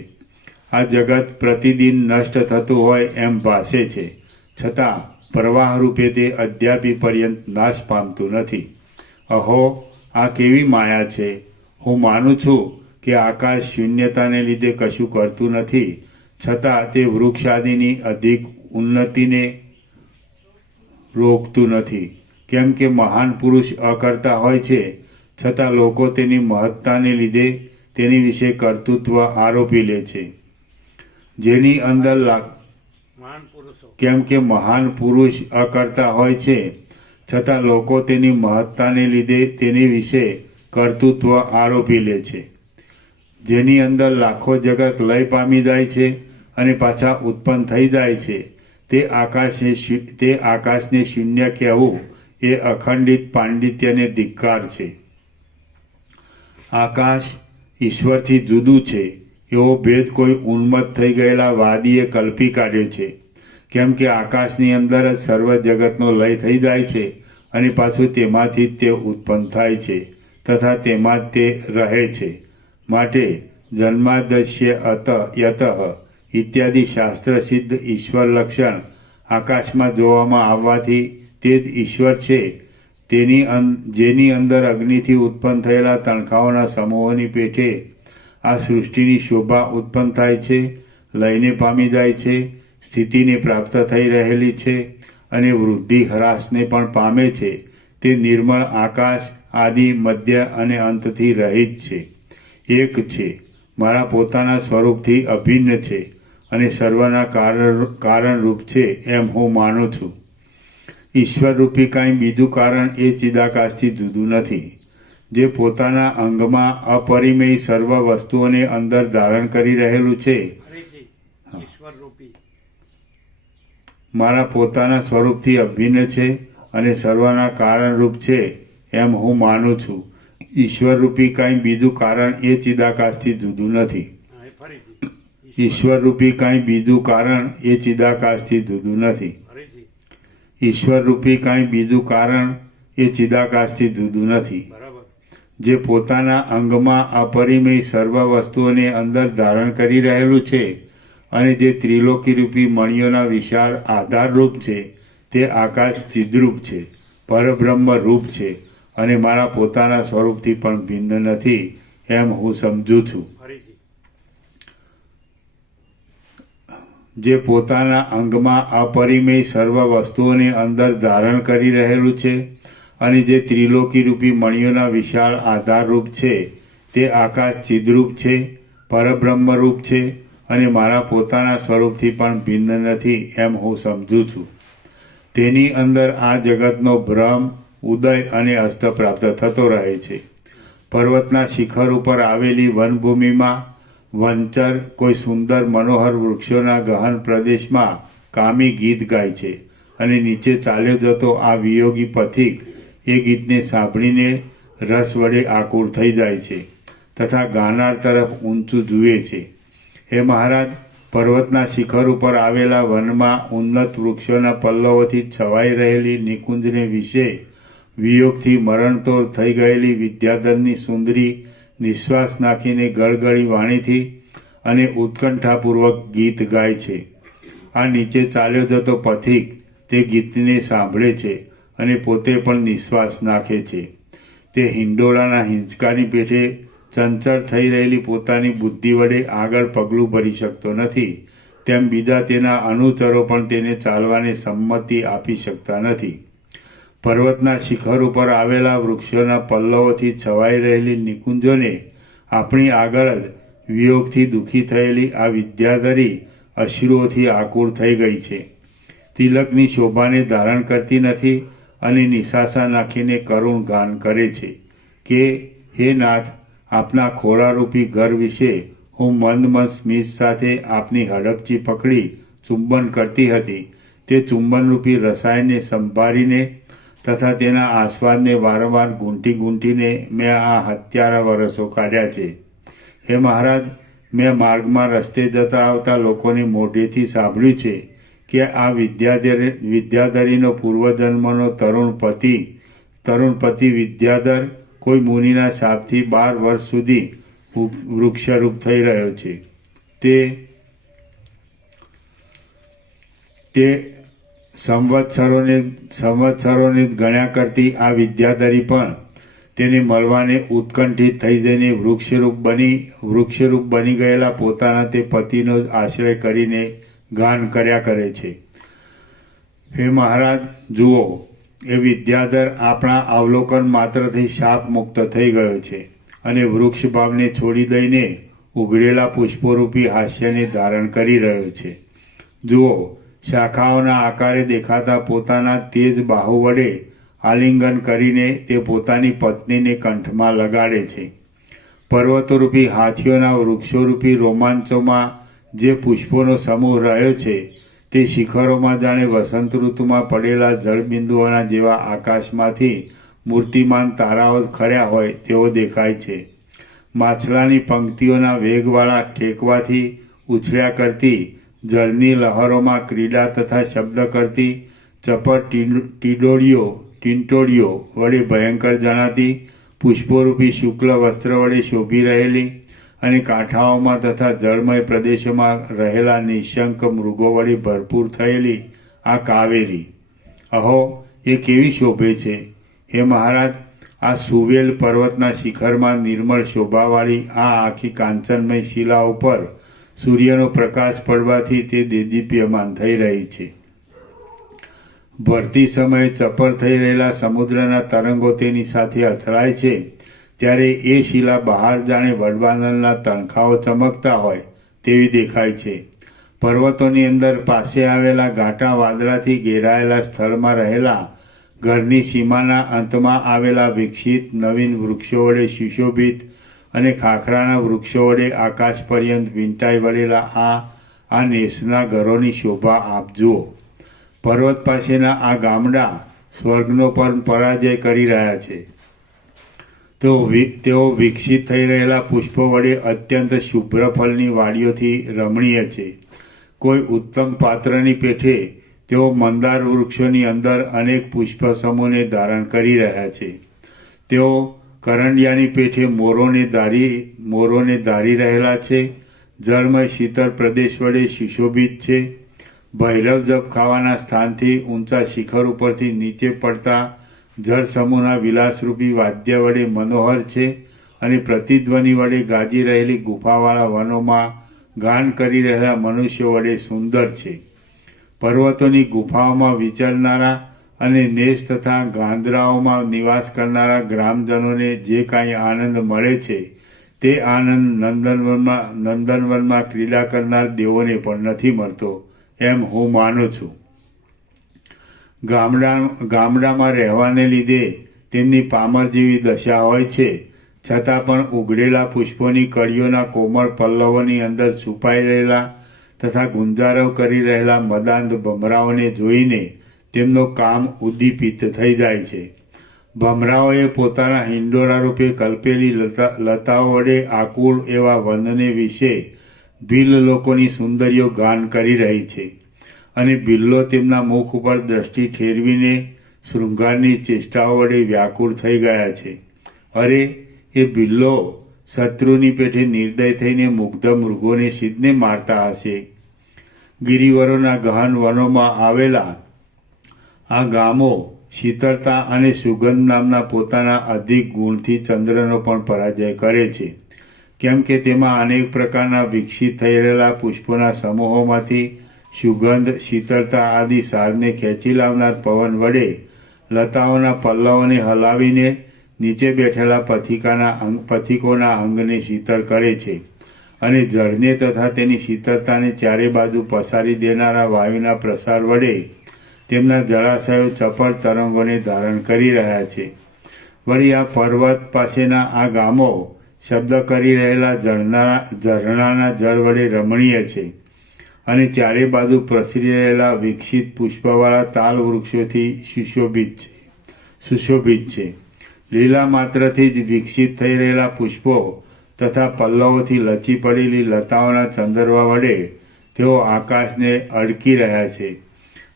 આ જગત પ્રતિદિન નષ્ટ થતું હોય એમ ભાસે છે, છતાં પ્રવાહ રૂપે તે અદ્યાપી પર્યંત નાશ પામતું નથી. અહો, આ કેવી માયા છે! હું માનું છું કે આકાશ શૂન્યતાને લીધે કશું કરતું નથી, છતાં તે વૃક્ષ આદિની અધિક ઉન્નતિને રોકતું નથી. કેમ કે મહાન પુરુષ અકર્તા હોય છે, છતાં લોકો તેની મહત્તાને લીધે તેની વિશે કર્તૃત્વ આરોપી લે છે. જેની અંદર મહાન પુરુષો કેમ કે મહાન પુરુષ અકર્તા હોય છે, છતાં લોકો તેની મહત્તાને લીધે તેની વિશે કર્તૃત્વ આરોપી લે છે. જેની અંદર લાખો જગત લય પામી જાય છે અને પાછા ઉત્પન્ન થઈ જાય છે, તે આકાશને શૂન્ય કહેવું એ અખંડિત પાંડિત્યને ધિક્કાર છે. આકાશ ઈશ્વરથી જુદું છે એવો ભેદ કોઈ ઉન્મત્ત થઈ ગયેલા વાદીએ કલ્પી કાઢ્યો છે. કેમ કે આકાશની અંદર જ સર્વ જગતનો લય થઈ જાય છે અને પાછું તેમાંથી જ તે ઉત્પન્ન થાય છે તથા તેમાં જ તે રહે છે. માટે જન્માદસ્ય યતઃ ઇત્યાદિ શાસ્ત્ર સિદ્ધ ઈશ્વર લક્ષણ આકાશમાં જોવામાં આવવાથી તે જ ઈશ્વર છે. જેની અંદર અગ્નિથી ઉત્પન્ન થયેલા તણખાઓના સમૂહોની પેઠે આ સૃષ્ટિની શોભા ઉત્પન્ન થાય છે, લયને પામી જાય છે, સ્થિતિને પ્રાપ્ત થઈ રહેલી છે અને વૃદ્ધિ હ્રાસને પણ પામે છે. તે નિર્મળ આકાશ આદિ મધ્ય અને અંતથી રહિત છે, એક છે, મારા પોતાના સ્વરૂપથી અભિન્ન છે અને સર્વના કારણરૂપ છે એમ હું માનું છું. ઈશ્વરરૂપી કાંઈ બીજું કારણ એ ચિદાકાશથી જુદું નથી, જે પોતાના અંગમાં અપરિમેય સર્વ વસ્તુઓને અંદર ધારણ કરી રહેલું છે. ફરીથી ઈશ્વર રૂપી મારા પોતાના સ્વરૂપથી અભિન્ન છે અને સર્વના કારણરૂપ છે એમ હું માનું છું. ઈશ્વરરૂપી કાંઈ બીજું કારણ એ ચિદાકાશથી જુદું નથી. ફરીથી ઈશ્વરરૂપી કાંઈ બીજું કારણ એ ચિદાકાશથી જુદું નથી. ફરીથી ઈશ્વરરૂપી કાંઈ બીજું કારણ એ ચિદાકાશથી જુદું નથી, બરાબર જે પોતાના અંગમાં અપરિમેય સર્વ વસ્તુઓને અંદર ધારણ કરી રહેલું છે અને જે ત્રિલોકીરૂપી મણિઓના વિશાળ આધારરૂપ છે. તે આકાશ ચિદ્રૂપ છે, પરબ્રહ્મ રૂપ છે અને મારા પોતાના સ્વરૂપથી પણ ભિન્ન નથી એમ હું સમજું છું. ફરીથી જે પોતાના અંગમાં અપરિમેય સર્વ વસ્તુઓને અંદર ધારણ કરી રહેલું છે અને જે ત્રિલોકીરૂપી મણિઓના વિશાળ આધારરૂપ છે. તે આકાશ ચિદ્રૂપ છે, પરબ્રહ્મરૂપ છે અને મારા પોતાના સ્વરૂપથી પણ ભિન્ન નથી એમ હું સમજું છું. તેની અંદર આ જગતનો ભ્રમ, ઉદય અને અસ્ત પ્રાપ્ત થતો રહે છે. પર્વતના શિખર ઉપર આવેલી વનભૂમિમાં વંચર કોઈ સુંદર મનોહર વૃક્ષોના ગહન પ્રદેશમાં કામી ગીત ગાય છે અને નીચે ચાલ્યો જતો આ વિયોગી પથિક એ ગીતને સાંભળીને રસ વડે આકુળ થઈ જાય છે તથા ગાનાર તરફ ઊંચું જુએ છે. હે મહારાજ, પર્વતના શિખર ઉપર આવેલા વનમાં ઉન્નત વૃક્ષોના પલ્લવોથી છવાઈ રહેલી નિકુંજને વિશે વિયોગથી મરણતોર થઈ ગયેલી વિદ્યાધરની સુંદરી નિશ્વાસ નાખીને ગળગળી વાણીથી અને ઉત્કંઠાપૂર્વક ગીત ગાય છે. આ નીચે ચાલ્યો જતો પથિક તે ગીતને સાંભળે છે અને પોતે પણ નિશ્વાસ નાખે છે. તે હિંડોળાના હિંચકાની પેઠે ચંચળ થઈ રહેલી પોતાની બુદ્ધિ વડે આગળ પગલું ભરી શકતો નથી, તેમ બીજા તેના અનુચરો પણ તેને ચાલવાની સંમતિ આપી શકતા નથી. પર્વતના શિખર ઉપર આવેલા વૃક્ષોના પલ્લવોથી છવાઈ રહેલી નિકુંજોને આપણી આગળ જ વિયોગથી દુઃખી થયેલી આ વિદ્યાધરી અશ્રુઓથી આકુળ થઈ ગઈ છે. તિલકની શોભાને ધારણ કરતી નથી અને નિશાસા નાખીને કરુણ ગાન કરે છે કે હે નાથ, આપના ખોળારૂપી ઘર વિશે હું મંદ સ્મિત સાથે આપની હડપચી પકડી ચુંબન કરતી હતી. તે ચુંબનરૂપી રસાયણને સંભાળીને તથા તેના આસ્વાદને વારંવાર ગૂંટીને મેં આ હત્યારા વર્ષો કાઢ્યા છે. હે મહારાજ, મેં માર્ગમાં રસ્તે જતા આવતા લોકોને મોઢેથી સાંભળ્યું છે કે આ વિદ્યાધરીનો પૂર્વજન્મનો તરુણ પતિ વિદ્યાધર કોઈ મુનિના શાપથી 12 વર્ષ સુધી વૃક્ષરૂપ થઈ રહ્યો છે. તે સંવત્સરોને ગણ્યા કરતી આ વિદ્યાધરી પણ તેને મળવાને ઉત્કંઠિત થઈ જઈને વૃક્ષરૂપ બની ગયેલા પોતાના તે પતિનો આશ્રય કરીને ગાન કર્યા કરે છે. હે મહારાજ, જુઓ, એ વિદ્યાધર આપણા અવલોકન માત્રથી શાપ મુક્ત થઈ ગયો છે અને વૃક્ષ ભાવને છોડી દઈને ઉઘડેલા પુષ્પોરૂપી હાસ્યને ધારણ કરી રહ્યો છે. જુઓ, શાખાઓના આકારે દેખાતા પોતાના તેજ બાહુ વડે આલિંગન કરીને તે પોતાની પત્નીને કંઠમાં લગાડે છે. પર્વતોરૂપી હાથીઓના વૃક્ષોરૂપી રોમાંચોમાં જે પુષ્પોનો સમૂહ રહ્યો છે તે શિખરોમાં જાણે વસંત ઋતુમાં પડેલા જળબિંદુઓના જેવા આકાશમાંથી મૂર્તિમાન તારાઓ ખર્યા હોય તેવો દેખાય છે. માછલાની પંક્તિઓના વેગવાળા ઠેકવાથી ઉછળ્યા કરતી જળની લહેરોમાં ક્રીડા તથા શબ્દ કરતી ચપળ ટીંટોળીઓ વડે ભયંકર જણાતી પુષ્પોરૂપી શુક્લ વસ્ત્ર વડે શોભી રહેલી અને કાંઠાઓમાં તથા જળમય પ્રદેશોમાં રહેલા નિશંક મૃગો વડે ભરપૂર થયેલી આ કાવેરી, અહો, એ કેવી શોભે છે! હે મહારાજ, આ સુવેલ પર્વતના શિખરમાં નિર્મળ શોભાવાળી આ આખી કાંચનમય શિલા ઉપર સૂર્યનો પ્રકાશ પડવાથી તે દેદીપ્યમાન થઈ રહી છે. ભરતી સમયે ચપળ થઈ રહેલા સમુદ્રના તરંગો તેની સાથે અથડાય છે ત્યારે એ શિલા બહાર જાણે વડવાનળના તણખાઓ ચમકતા હોય તેવી દેખાય છે. પર્વતોની અંદર પાસે આવેલા ઘાટા વાદળાથી ઘેરાયેલા સ્થળમાં રહેલા ઘરની સીમાના અંતમાં આવેલા વિકસિત નવીન વૃક્ષો વડે સુશોભિત અને ખાખરાના વૃક્ષો વડે આકાશ પર્યંત વીંટાઈ વળેલા આ નેસના ઘરોની શોભા આપ જુઓ. પર્વત પાસેના આ ગામડા સ્વર્ગનો પણ પરાજય કરી રહ્યા છે. તેઓ વિકસિત થઈ રહેલા પુષ્પો વડે અત્યંત શુભ્ર ફળની વાડીઓથી રમણીય છે. કોઈ ઉત્તમ પાત્રની પેઠે તેઓ મંદાર વૃક્ષોની અંદર અનેક પુષ્પ સમૂહને ધારણ કરી રહ્યા છે. તેઓ કરંડિયાની પેઠે મોરોને ધારી રહેલા છે. જળમય શીતળ પ્રદેશ વડે સુશોભિત છે. ભૈરવ જપ ખાવાના સ્થાનથી ઊંચા શિખર ઉપરથી નીચે પડતા જળ સમૂહના વિલાસરૂપી વાદ્ય વડે મનોહર છે અને પ્રતિધ્વનિ વડે ગાજી રહેલી ગુફાવાળા વનોમાં ગાન કરી રહેલા મનુષ્યો વડે સુંદર છે. પર્વતોની ગુફાઓમાં વિચરનારા અને નેસ તથા ગાંદરાઓમાં નિવાસ કરનારા ગ્રામજનોને જે કાંઈ આનંદ મળે છે તે આનંદ નંદનવનમાં ક્રીડા કરનાર દેવોને પણ નથી મળતો એમ હું માનું છું. ગામડામાં રહેવાને લીધે તેમની પામર જેવી દશા હોય છે, છતાં પણ ઉઘડેલા પુષ્પોની કળીઓના કોમળ પલ્લવોની અંદર છુપાઈ રહેલા તથા ગુંજારવ કરી રહેલા મદાંધ ભમરાઓને જોઈને તેમનો કામ ઉદ્દીપિત થઈ જાય છે. ભમરાઓએ પોતાના હિંડોળા રૂપે કલ્પેલી લતાઓ વડે આકુળ એવા વનને વિશે ભીલ લોકોની સુંદરીઓ ગાન કરી રહી છે અને બિલ્લો તેમના મુખ ઉપર દ્રષ્ટિ ઠેરવીને શૃંગારની ચેષ્ટાઓ વડે વ્યાકુળ થઈ ગયા છે. અરે, એ બિલ્લો શત્રુની પેઠે નિર્દય થઈને મુગ્ધ મૃગોને સીધને મારતા હશે. ગિરિવરોના ગહન વનોમાં આવેલા આ ગામો શીતળતા અને સુગંધ નામના પોતાના અધિક ગુણથી ચંદ્રનો પણ પરાજય કરે છે, કેમ કે તેમાં અનેક પ્રકારના વિકસિત થઈ રહેલા પુષ્પોના સમૂહોમાંથી સુગંધ, શીતળતા આદિ સારને ખેંચી લાવનાર પવન વડે લતાઓના પલ્લવોને હલાવીને નીચે બેઠેલા પથિકોના અંગને શીતળ કરે છે અને જળને તથા તેની શીતળતાને ચારે બાજુ પસારી દેનારા વાયુના પ્રસાર વડે તેમના જળાશયો ચપળ તરંગોને ધારણ કરી રહ્યા છે. વળી આ પર્વત પાસેના આ ગામો શબ્દ કરી રહેલા ઝરણાના જળ વડે રમણીય છે અને ચારે બાજુ પ્રસરી રહેલા વિકસિત પુષ્પવાળા તાલ વૃક્ષોથી સુશોભિત છે. લીલા માત્રથી જ વિકસિત થઈ રહેલા પુષ્પો તથા પલ્લવોથી લચી પડેલી લતાઓના ચંદરવા વડે તેઓ આકાશને અડકી રહ્યા છે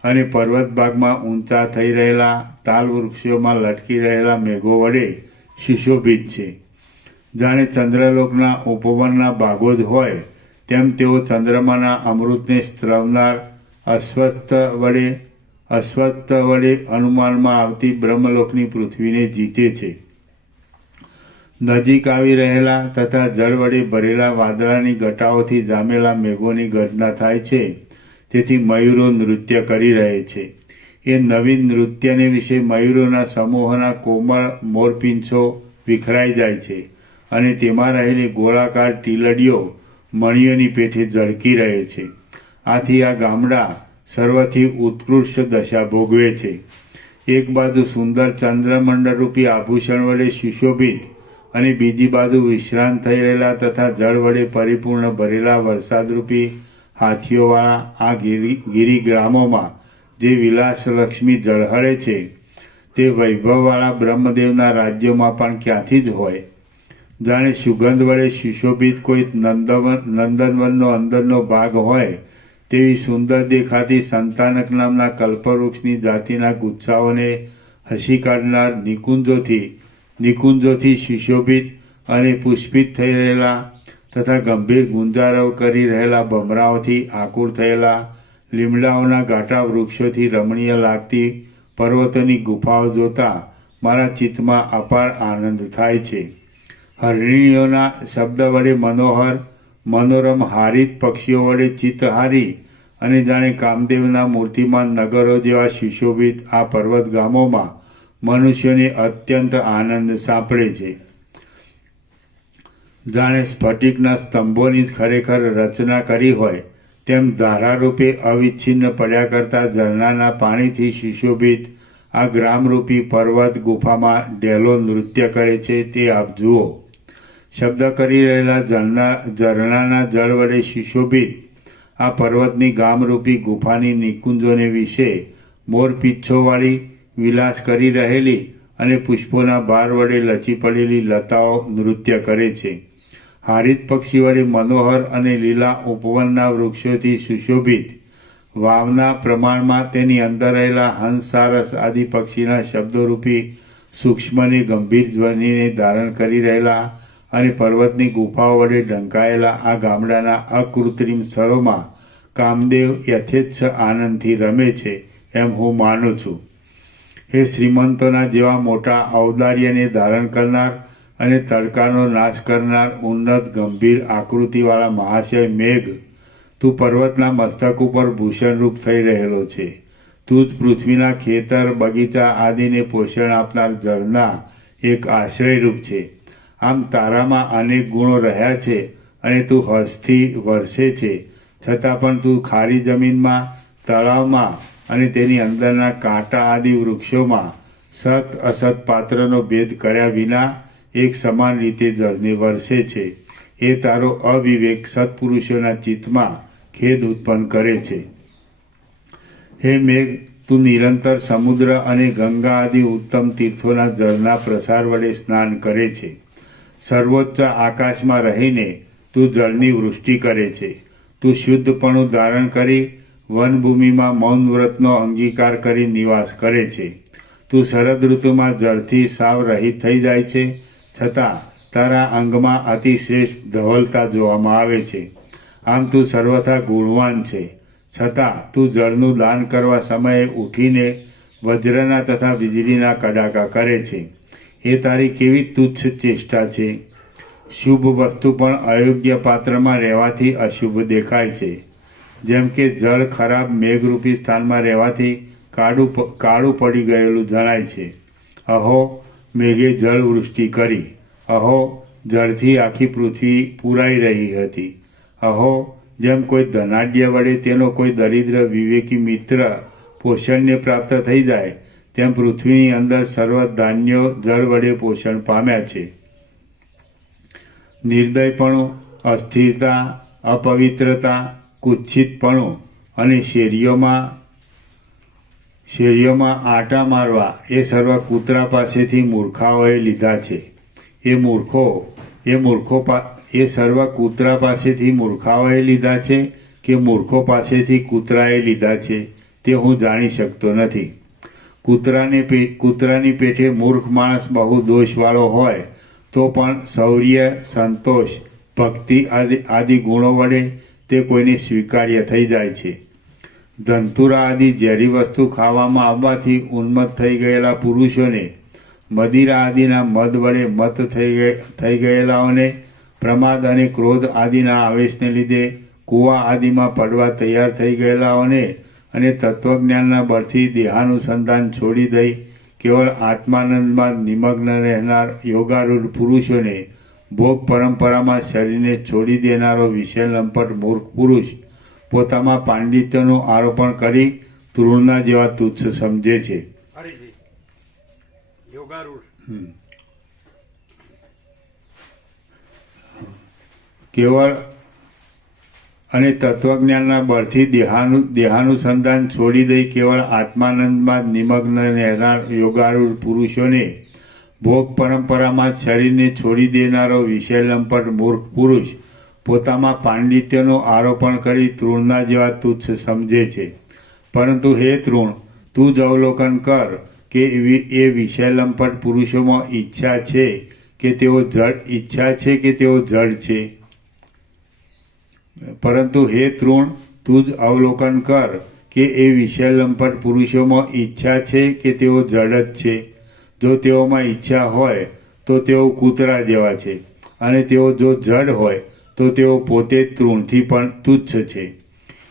અને પર્વત ભાગમાં ઊંચા થઈ રહેલા તાલ વૃક્ષોમાં લટકી રહેલા મેઘો વડે સુશોભિત છે. જાણે ચંદ્રલોકના ઉપવનના ભાગો જ હોય તેમ તેઓ ચંદ્રમાના અમૃતને સ્ત્રવનાર અશ્વત્થ વડે અનુમાનમાં આવતી બ્રહ્મલોકની પૃથ્વીને જીતે છે. નજીક આવી રહેલા તથા જળ વડે ભરેલા વાદળાની ઘટાઓથી જામેલા મેઘોની ગર્જના થાય છે, તેથી મયુરો નૃત્ય કરી રહે છે. એ નવીન નૃત્યને વિશે મયુરોના સમૂહના કોમળ મોરપીંછો વિખરાઈ જાય છે અને તેમાં રહેલી ગોળાકાર ટીલડીઓ મણીઓની પેઠે ઝળકી રહે છે. આથી આ ગામડા સર્વથી ઉત્કૃષ્ટ દશા ભોગવે છે. એક બાજુ સુંદર ચંદ્રમંડળરૂપી આભૂષણ વડે સુશોભિત અને બીજી બાજુ વિશ્રાંત થઈ રહેલા તથા જળ વડે પરિપૂર્ણ ભરેલા વરસાદરૂપી હાથીઓવાળા આ ગિરિગ્રામોમાં જે વિલાસલક્ષ્મી ઝળહળે છે તે વૈભવવાળા બ્રહ્મદેવના રાજ્યોમાં પણ ક્યાંથી જ હોય. જાણે સુગંધ વડે સુશોભિત કોઈ નંદનવનનો અંદરનો ભાગ હોય તેવી સુંદર દેખાતી સંતાનક નામના કલ્પવૃક્ષની જાતિના ગુચ્છાઓને હસી કાઢનાર નિકુંજોથી સુશોભિત અને પુષ્પિત થઈ રહેલા તથા ગંભીર ગુંજારવ કરી રહેલા ભમરાઓથી આકુર થયેલા લીમડાઓના ઘાટા વૃક્ષોથી રમણીય લાગતી પર્વતોની ગુફાઓ જોતા મારા ચિત્તમાં અપાર આનંદ થાય છે. હરિણીઓના શબ્દ વડે મનોરમ હારિત પક્ષીઓ વડે ચિત્ત હારી અને જાણે કામદેવના મૂર્તિમાન નગરો જેવા સુશોભિત આ પર્વત ગામોમાં મનુષ્યોને અત્યંત આનંદ સાંપડે છે. જાણે સ્ફટિકના સ્તંભોની જ ખરેખર રચના કરી હોય તેમ ધારારૂપે અવિચ્છિન્ન પડ્યા કરતા ઝરણાના પાણીથી સુશોભિત આ ગ્રામરૂપી પર્વત ગુફામાં ડેલો નૃત્ય કરે છે તે આપ જુઓ. શબ્દ કરી રહેલા ઝરણાના જળ વડે સુશોભિત આ પર્વતની ગામરૂપી ગુફાની નિકુંજોને વિશે મોરપીંછોવાળી વિલાસ કરી રહેલી અને પુષ્પોના ભાર વડે લચી પડેલી લતાઓ નૃત્ય કરે છે. હારિત પક્ષી વડે મનોહર અને લીલા ઉપવનના વૃક્ષોથી સુશોભિત વાવના પ્રમાણમાં તેની અંદર રહેલા હંસ-સારસ આદિ પક્ષીના શબ્દોરૂપી સૂક્ષ્મને ગંભીર ધ્વનિને ધારણ કરી રહેલા અને પર્વતની ગુફાઓ વડે ઢંકાયેલા આ ગામડાના અકૃત્રિમ સ્થળોમાં કામદેવ યથેચ્છ આનંદથી રમે છે એમ હું માનું છું. હે શ્રીમંતોના જેવા મોટા ઔદાર્યને ધારણ કરનાર અને તડકાનો નાશ કરનાર ઉન્નત ગંભીર આકૃતિવાળા મહાશય મેઘ, તું પર્વતના મસ્તક ઉપર ભૂષણરૂપ થઈ રહેલો છે. તું જ પૃથ્વીના ખેતર બગીચા આદિને પોષણ આપનાર જળના એક આશ્રયરૂપ છે. આમ તારામાં અનેક ગુણો રહ્યા છે અને તું હર્ષથી વરસે છે, છતાં પણ તું ખારી જમીનમાં, તળાવમાં અને તેની અંદરના કાંટા આદિ વૃક્ષોમાં સત અસત પાત્રનો ભેદ કર્યા વિના એક સમાન રીતે જળને વરસે છે. એ તારો અવિવેક સત્પુરુષોના ચિત્તમાં ખેદ ઉત્પન્ન કરે છે. હે મેઘ, તું નિરંતર સમુદ્ર અને ગંગા આદિ ઉત્તમ તીર્થોના જળના પ્રસાર વડે સ્નાન કરે છે. સર્વોચ્ચ આકાશમાં રહીને તું જળની વૃષ્ટિ કરે છે. તું શુદ્ધપણું ધારણ કરી વનભૂમિમાં મૌન વ્રતનો અંગીકાર કરી નિવાસ કરે છે. તું શરદ ઋતુમાં જળથી સાવ રહિત થઈ જાય છે, છતાં તારા અંગમાં અતિશ્રેષ્ઠ ધવલતા જોવામાં આવે છે. આમ તું સર્વથા ગુણવાન છે, છતાં તું જળનું દાન કરવા સમયે ઉઠીને વજ્રના તથા વીજળીના કડાકા કરે છે. એ તારી કેવી તુચ્છ ચેષ્ટા છે! શુભ વસ્તુ પણ અયોગ્ય પાત્રમાં રહેવાથી અશુભ દેખાય છે. જેમ કે જળ ખરાબ મેઘરૂપી સ્થાનમાં રહેવાથી કાળું પડી ગયેલું જણાય છે. અહો, મેઘે જળ વૃષ્ટિ કરી. અહો, જળથી આખી પૃથ્વી પૂરાઈ રહી હતી. અહો, જેમ કોઈ ધનાઢ્ય વડે તેનો કોઈ દરિદ્ર વિવેકી મિત્ર પોષણને પ્રાપ્ત થઈ જાય તેમ પૃથ્વીની અંદર સર્વ ધાન્યો જળ વડે પોષણ પામ્યા છે. નિર્દયપણું, અસ્થિરતા, અપવિત્રતા, કુત્સિતપણું અને શેરીઓમાં આંટા મારવા એ સર્વ કૂતરા પાસેથી મૂર્ખાઓએ લીધા છે. એ સર્વ કૂતરા પાસેથી મૂર્ખાઓએ લીધા છે કે મૂર્ખો પાસેથી કૂતરાએ લીધા છે તે હું જાણી શકતો નથી. કૂતરાની પેઠે મૂર્ખ માણસ બહુ દોષવાળો હોય તો પણ શૌર્ય, સંતોષ, ભક્તિ આદિ ગુણો વડે તે કોઈને સ્વીકાર્ય થઈ જાય છે. ધંતુરા આદિ ઝેરી વસ્તુ ખાવામાં આવવાથી ઉન્મત્ત થઈ ગયેલા પુરુષોને મદિરા આદિના મદ વડે મત થઈ ગયેલાઓને, પ્રમાદ અને ક્રોધ આદિના આવેશને લીધે કુવા આદિમાં પડવા તૈયાર થઈ ગયેલાઓને અને તત્વજ્ઞાનના બળથી દેહાનુસંધાન છોડી દઈ કેવળ આત્માનંદમાં નિમગ્ન રહેનાર યોગારૂઢ પુરુષોને ભોગ પરંપરામાં શરીરને છોડી દેનારો વિષય લંપટ મૂર્ખ પુરુષ પોતામાં પાંડિત્યનું આરોપણ કરી તૃણના જેવા તુચ્છ સમજે છે. કેવળ અને તત્વજ્ઞાનના બળથી દેહાનુસંધાન છોડી દઈ કેવળ આત્માનંદમાં નિમગ્ન રહેનાર યોગારૂઢ પુરુષોને ભોગ પરંપરામાં શરીરને છોડી દેનારો વિષય લંપટ મૂર્ખ પુરુષ પોતામાં પાંડિત્યનું આરોપણ કરી તૃણના જેવા તુચ્છ સમજે છે. પરંતુ હે તૃણ, તું જ અવલોકન કર કે એ વિષય લંપટ પુરુષોમાં ઈચ્છા છે કે તેઓ જડ છે. પરંતુ હે તૃણ, તું જ અવલોકન કર કે એ વિષય લંપટ પુરુષોમાં ઈચ્છા છે કે તેઓ જડ જ છે. જો તેઓમાં ઈચ્છા હોય તો તેઓ કૂતરા જેવા છે, અને તેઓ જો જડ હોય તો તેઓ પોતે તૃણથી પણ તુચ્છ છે.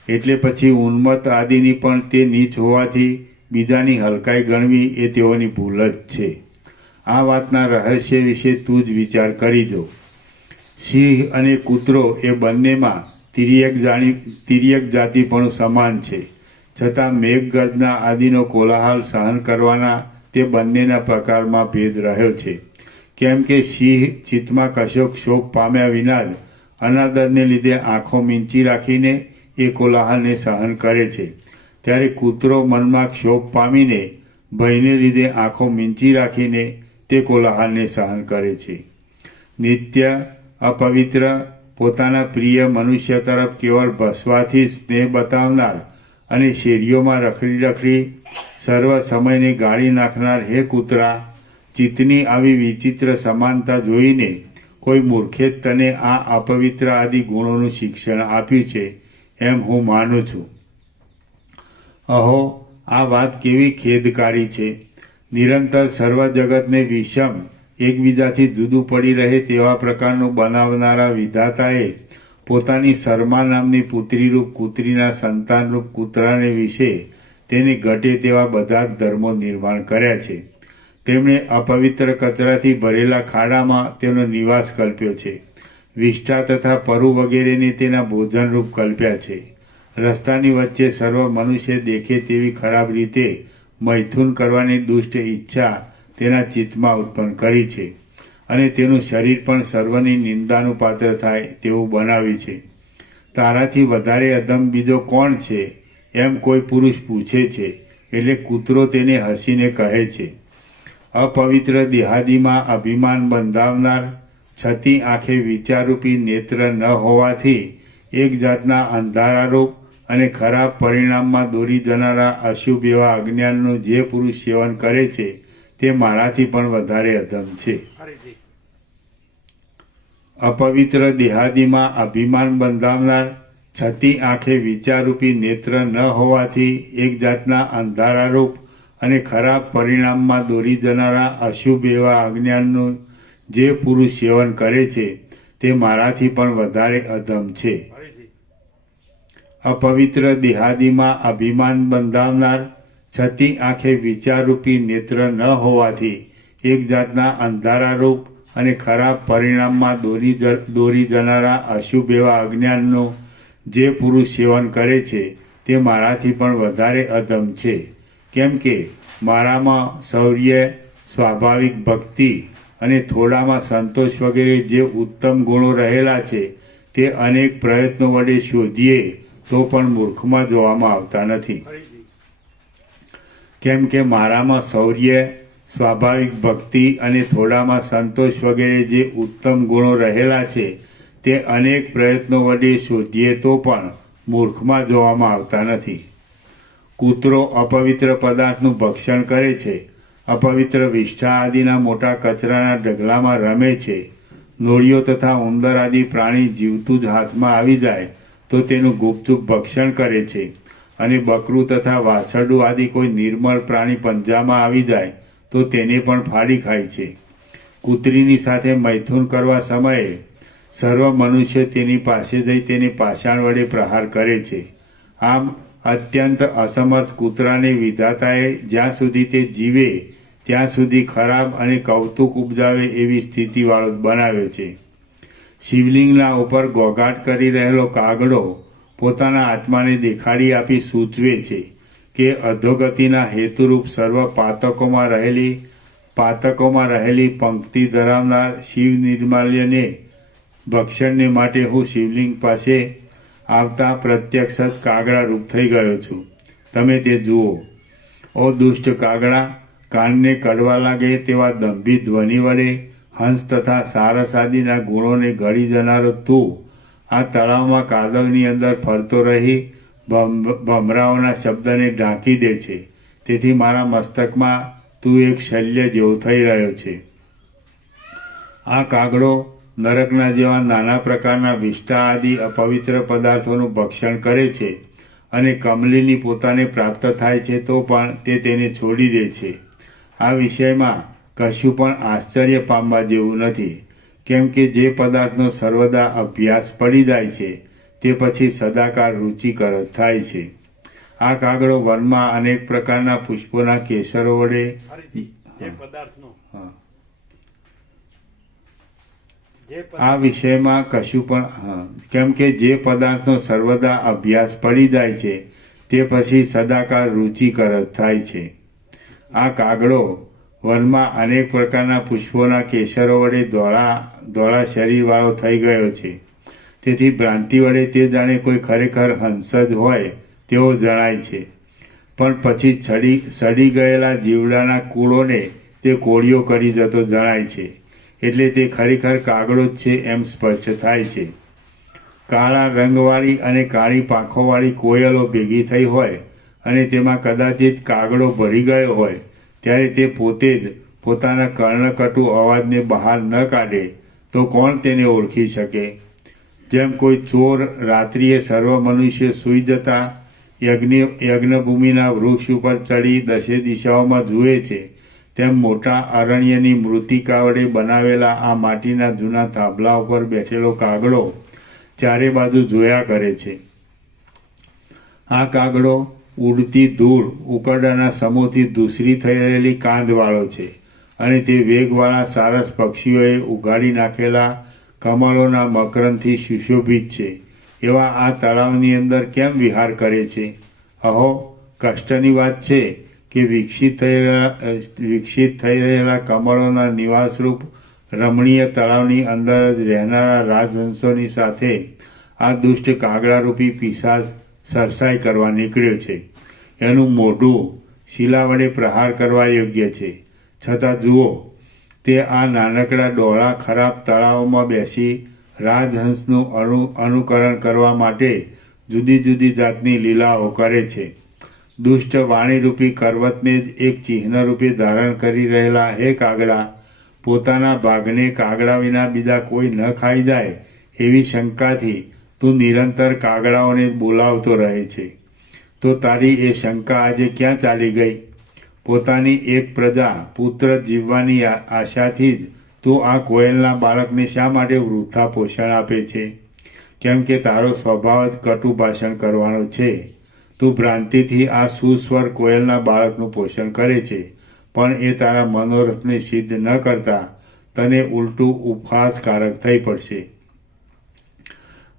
એટલે પછી ઉન્મત્ત આદિની પણ તે નીચ હોવાથી બીજાની હલકાઈ ગણવી એ તેઓની ભૂલ જ છે. આ વાતના રહસ્ય વિશે તું જ વિચાર કરી જો. સિંહ અને કૂતરો એ બંનેમાં તિર્યક જાતિ પણ સમાન છે, છતાં મેઘગર્જના આદિનો કોલાહલ સહન કરવાના તે બંનેના પ્રકારમાં ભેદ રહ્યો છે. કેમ કે સિંહ ચિત્તમાં કશો ક્ષોભ પામ્યા વિના જ અનાદરને લીધે આંખો મીંચી રાખીને એ કોલાહલને સહન કરે છે, ત્યારે કૂતરો મનમાં ક્ષોભ પામીને ભયને લીધે આંખો મીંચી રાખીને તે કોલાહલને સહન કરે છે. નિત્ય, અપવિત્ર, પોતાના પ્રિય મનુષ્ય તરફ કેવળ ભસવાથી સ્નેહ બતાવનાર અને શેરીઓમાં રખડી સર્વ સમયને ગાળી નાખનાર હે કૂતરા, ચિત્તની આવી વિચિત્ર સમાનતા જોઈને કોઈ મૂર્ખે તને આ અપવિત્ર આદિ ગુણોનું શિક્ષણ આપ્યું છે એમ હું માનું છું. અહો, આ વાત કેવી ખેદકારી છે. નિરંતર સર્વ જગતને વિષમ, એકબીજાથી જુદું પડી રહે તેવા પ્રકારનું બનાવનારા વિધાતાએ પોતાની શર્મા નામની પુત્રીરૂપ કૂતરીના સંતાનરૂપ કૂતરાને વિશે તેને ઘટે તેવા બધા જ ધર્મો નિર્માણ કર્યા છે. તેમણે અપવિત્ર કચરાથી ભરેલા ખાડામાં તેનો નિવાસ કલ્પ્યો છે. વિષ્ઠા તથા પરુ વગેરેને તેના ભોજનરૂપ કલ્પ્યા છે. રસ્તાની વચ્ચે સર્વ મનુષ્ય દેખે તેવી ખરાબ રીતે મૈથુન કરવાની દુષ્ટ ઈચ્છા તેના ચિત્તમાં ઉત્પન્ન કરી છે, અને તેનું શરીર પણ સર્વની નિંદાનું પાત્ર થાય તેવું બનાવ્યું છે. તારાથી વધારે અધમ બીજો કોણ છે એમ કોઈ પુરુષ પૂછે છે, એટલે કૂતરો તેને હસીને કહે છે. અપવિત્ર દેહાદીમાં અભિમાન બંધાવનાર, છતી આંખે વિચારરૂપી નેત્ર ન હોવાથી એક જાતના અંધારારૂપ અને ખરાબ પરિણામમાં દોરી જનારા અશુભ એવા અજ્ઞાનનું જે પુરુષ સેવન કરે છે તે મારાથી પણ વધારે અધમ છે. અપવિત્ર દેહાદીમાં અભિમાન બંધાવનાર, છતી આંખે વિચારરૂપી નેત્ર ન હોવાથી એક જાતના અંધારારૂપ અને ખરાબ પરિણામમાં દોરી જનારા અશુભ એવા અજ્ઞાનનું જે પુરુષ સેવન કરે છે તે મારાથી પણ વધારે અધમ છે. અપવિત્ર દેહાદીમાં અભિમાન બંધાવનાર, છતી આંખે વિચારરૂપી નેત્ર ન હોવાથી એક જાતના અંધારારૂપ અને ખરાબ પરિણામમાં દોરી જનારા અશુભ એવા અજ્ઞાનનું જે પુરુષ સેવન કરે છે તે મારાથી પણ વધારે અધમ છે. કેમ કે મારામાં શૌર્ય, સ્વાભાવિક ભક્તિ અને થોડામાં સંતોષ વગેરે જે ઉત્તમ ગુણો રહેલા છે તે અનેક પ્રયત્નો વડે શોધીએ તો પણ મૂર્ખમાં જોવામાં આવતા નથી. કેમ કે મારામાં શૌર્ય, સ્વાભાવિક ભક્તિ અને થોડામાં સંતોષ વગેરે જે ઉત્તમ ગુણો રહેલા છે તે અનેક પ્રયત્નો વડે શોધીએ તો પણ મૂર્ખમાં જોવામાં આવતા નથી. કૂતરો અપવિત્ર પદાર્થનું ભક્ષણ કરે છે, અપવિત્ર વિષ્ઠા આદિના મોટા કચરાના ઢગલામાં રમે છે. નોળિયો તથા ઉંદર આદિ પ્રાણી જીવતું જ હાથમાં આવી જાય તો તેનું ગુપચુપ ભક્ષણ કરે છે, અને બકરું તથા વાછરડું આદિ કોઈ નિર્મળ પ્રાણી પંજામાં આવી જાય તો તેને પણ ફાડી ખાય છે. કૂતરીની સાથે મૈથુન કરવા સમયે સર્વ મનુષ્ય તેની પાસે જઈ તેને પાષાણ વડે પ્રહાર કરે છે. આમ અત્યંત અસમર્થ કૂતરાને વિધાતાએ જ્યાં સુધી તે જીવે ત્યાં સુધી ખરાબ અને કૌતુક ઉપજાવે એવી સ્થિતિવાળો બનાવ્યો છે. શિવલિંગના ઉપર ગોગાટ કરી રહેલો કાગડો પોતાના આત્માને દેખાડી આપી સૂચવે છે કે અધોગતિના હેતુરૂપ સર્વ પાતકોમાં રહેલી પંક્તિ ધરાવનાર શિવ નિર્માલ્યને ભક્ષણને માટે હું શિવલિંગ પાસે આવતા પ્રત્યક્ષ જ કાગડા રૂપ થઈ ગયો છું. તમે તે જુઓ. ઓ દુષ્ટ કાગડા, કાનને કડવા લાગે તેવા દંભી ધ્વનિ વડે હંસ તથા સારસ આદિના ગુણોને ઘડી જનારો તું આ તળાવમાં કાદવની અંદર ફરતો રહી ભમરાઓના શબ્દને ઢાંકી દે છે. તેથી મારા મસ્તકમાં તું એક શલ્ય જેવો થઈ રહ્યો છે. આ કાગડો નરકના જેવા નાના પ્રકારના વિષ્ટા આદિ અપવિત્ર પદાર્થોનું ભક્ષણ કરે છે અને કમલીની પોતાને પ્રાપ્ત થાય છે તો પણ તે તેને છોડી દે છે. આ વિષયમાં કશું પણ આશ્ચર્ય પામવા જેવું નથી, કેમ કે જે પદાર્થનો સર્વદા અભ્યાસ પડી જાય છે તે પછી સદાકાળ રુચિકર થાય છે. આ કાગડો વનમાં અનેક પ્રકારના પુષ્પોના કેસરો વડે આ વિષયમાં કશું પણ કેમ કે જે પદાર્થનો સર્વદા અભ્યાસ પડી જાય છે તે પછી સદાકાળ રુચિકર થાય છે. આ કાગડો વનમાં અનેક પ્રકારના પુષ્પોના કેસરો વડે ધોળા શરીરવાળો થઈ ગયો છે. તેથી ભ્રાંતિ વડે તે જાણે કોઈ ખરેખર હંસ જ હોય તેવો જણાય છે. પણ પછી સડી ગયેલા જીવડાના કૂળોને તે કોળીઓ કરી જતો જણાય છે. એટલે તે ખરેખર કાગડો જ છે એમ સ્પષ્ટ થાય છે. કાળા રંગવાળી અને કાળી પાંખોવાળી કોયલો ભેગી થઈ હોય અને તેમાં કદાચિત કાગડો ભરી ગયો હોય ત્યારે તે પોતે જ પોતાના કર્ણકટુ અવાજને બહાર ન કાઢે તો કોણ તેને ઓળખી શકે? જેમ કોઈ ચોર રાત્રિએ સર્વ મનુષ્ય સૂઈ જતા યજ્ઞભૂમિના વૃક્ષ ઉપર ચડી દશે દિશાઓમાં જુએ છે, તેમ મોટા અરણ્યની મૃત્તિકા વડે બનાવેલા આ માટીના જૂના થાંભલા ઉપર બેઠેલો કાગડો ચારે બાજુ જોયા કરે છે. આ કાગડો ઉડતી ધૂળ ઉકરડાના સમૂહથી ધૂસરી થઈ રહેલી કાંધવાળો છે અને તે વેગવાળા સારસ પક્ષીઓએ ઉઘાડી નાખેલા કમળોના મકરંદથી સુશોભિત છે. એવા આ તળાવની અંદર કેમ વિહાર કરે છે? અહો, કષ્ટની વાત છે કે વિકસિત થઈ રહેલા કમળોના નિવાસરૂપ રમણીય તળાવની અંદર જ રહેનારા રાજહંસોની સાથે આ દુષ્ટ કાગડારૂપી પિશાચ સરસાઈ કરવા નીકળ્યો છે. એનું મોઢું શિલા વડે પ્રહાર કરવા યોગ્ય છે, છતાં જુઓ, તે આ નાનકડા ડોળા ખરાબ તળાવોમાં બેસી રાજહંસનું અનુકરણ કરવા માટે જુદી જુદી જાતની લીલાઓ કરે છે. દુષ્ટ વાણીરૂપી કરવતને જ એક ચિહ્ન રૂપે ધારણ કરી રહેલા હે કાગડા, પોતાના ભાગને કાગડા વિના બીજા કોઈ ન ખાઈ જાય એવી શંકાથી તું નિરંતર કાગડાઓને બોલાવતો રહે છે. તો તારી એ શંકા આજે ક્યાં ચાલી ગઈ? પોતાની એક પ્રજા પુત્ર જીવવાની આશાથી જ તું આ કોયલના બાળકને શા માટે વૃથા પોષણ આપે છે? કેમ કે તારો સ્વભાવ જ કટુ ભાષણ કરવાનો છે. તું ભ્રાંતિથી આ સુસ્વર કોયલના બાળકનું પોષણ કરે છે, પણ એ તારા મનોરથને સિદ્ધ ન કરતા તને ઉલટું ઉપહાસકારક થઈ પડશે.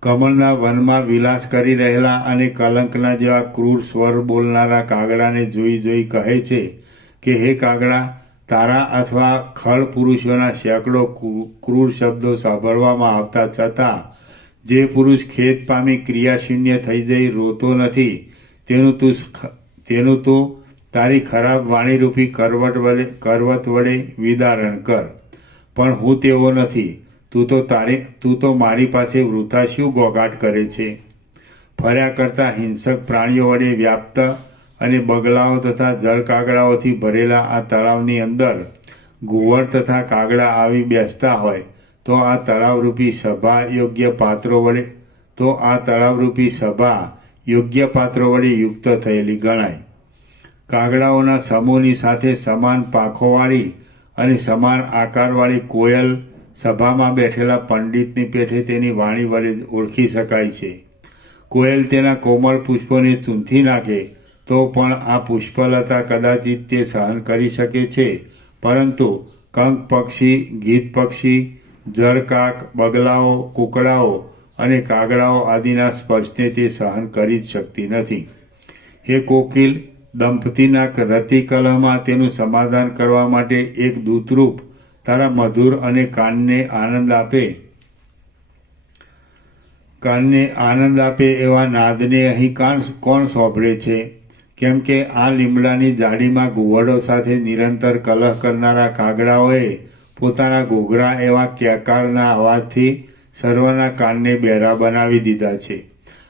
કમળના વનમાં વિલાસ કરી રહેલા અને કલંકના જેવા ક્રૂર સ્વર બોલનારા કાગડાને જોઈ જોઈ કહે છે કે હે કાગડા, તારા અથવા ખળ પુરુષોના સેંકડો ક્રૂર શબ્દો સાંભળવામાં આવતા છતાં જે પુરુષ ખેદ પામી ક્રિયાશૂન્ય થઈ જઈ રોતો નથી તેનું તું તારી ખરાબ વાણીરૂપી કરવત વડે વિદારણ કર. પણ હું તેવો નથી. તું તો મારી પાસે વૃથા શું ગોગાટ કરે છે? ફર્યા કરતા હિંસક પ્રાણીઓ વડે વ્યાપ્ત અને બગલાઓ તથા જળ કાગડાઓથી ભરેલા આ તળાવની અંદર ઘુવડ તથા કાગડા આવી બેસતા હોય તો આ તળાવરૂપી સભા યોગ્ય પાત્રો વડે યુક્ત થયેલી ગણાય. કાગડાઓના સમૂહની સાથે સમાન પાંખોવાળી અને સમાન આકારવાળી કોયલ સભામાં બેઠેલા પંડિતની પેઠે તેની વાણી વડે ઓળખી શકાય છે. કોયલ તેના કોમળ પુષ્પોને ચૂંથી નાખે તો પણ આ પુષ્પલતા કદાચિત તે સહન કરી શકે છે, પરંતુ કંક પક્ષી, ગીધ પક્ષી, જળકાક, બગલાઓ, કૂકડાઓ અને કાગડાઓ આદિના સ્પર્શને તે સહન કરી જ શકતી નથી. હે કોકિલ, દંપતીના રતિકલહમાં તેનું સમાધાન કરવા માટે એક દૂતરૂપ તારા મધુર અને કાનને આનંદ આપે એવા નાદને અહીં કોણ સાંભળે છે? કેમ કે આ લીમડાની જાડીમાં ઘુવડો સાથે નિરંતર કલહ કરનારા કાગડાઓએ પોતાના ઘોઘરા એવા ક્યાકારના અવાજથી સર્વના કાનને બહેરા બનાવી દીધા છે.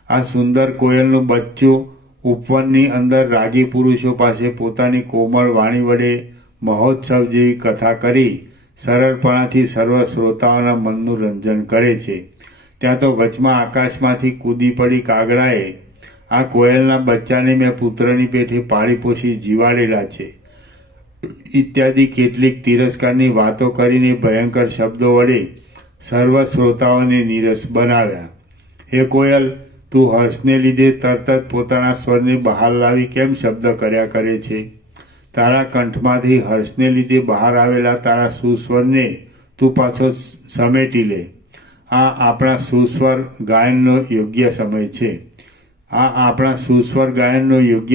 આ સુંદર કોયલનું બચ્ચું ઉપવનની અંદર રાગી પુરુષો પાસે પોતાની કોમળ વાણી વડે મહોત્સવ જેવી કથા કરી સરળપણાથી સર્વ શ્રોતાઓના મનનું રંજન કરે છે. ત્યાં તો વચમાં આકાશમાંથી કૂદી પડી કાગડાએ, આ કોયલના બચ્ચાને મેં પુત્રની પેઠે પાળી પોષી જીવાડેલા છે ઇત્યાદિ કેટલીક તિરસ્કારની વાતો કરીને ભયંકર શબ્દો વડે સર્વ શ્રોતાઓને નીરસ બનાવ્યા. હે કોયલ, તું હર્ષને લીધે તરત જ પોતાના સ્વરને બહાર લાવી કેમ શબ્દ કર્યા કરે છે? તારા કંઠમાંથી હર્ષને લીધે બહાર આવેલા તારા સુસ્વરને તું પાછો સમેટી લે. આ આપણા સુસ્વર ગાયનનો યોગ્ય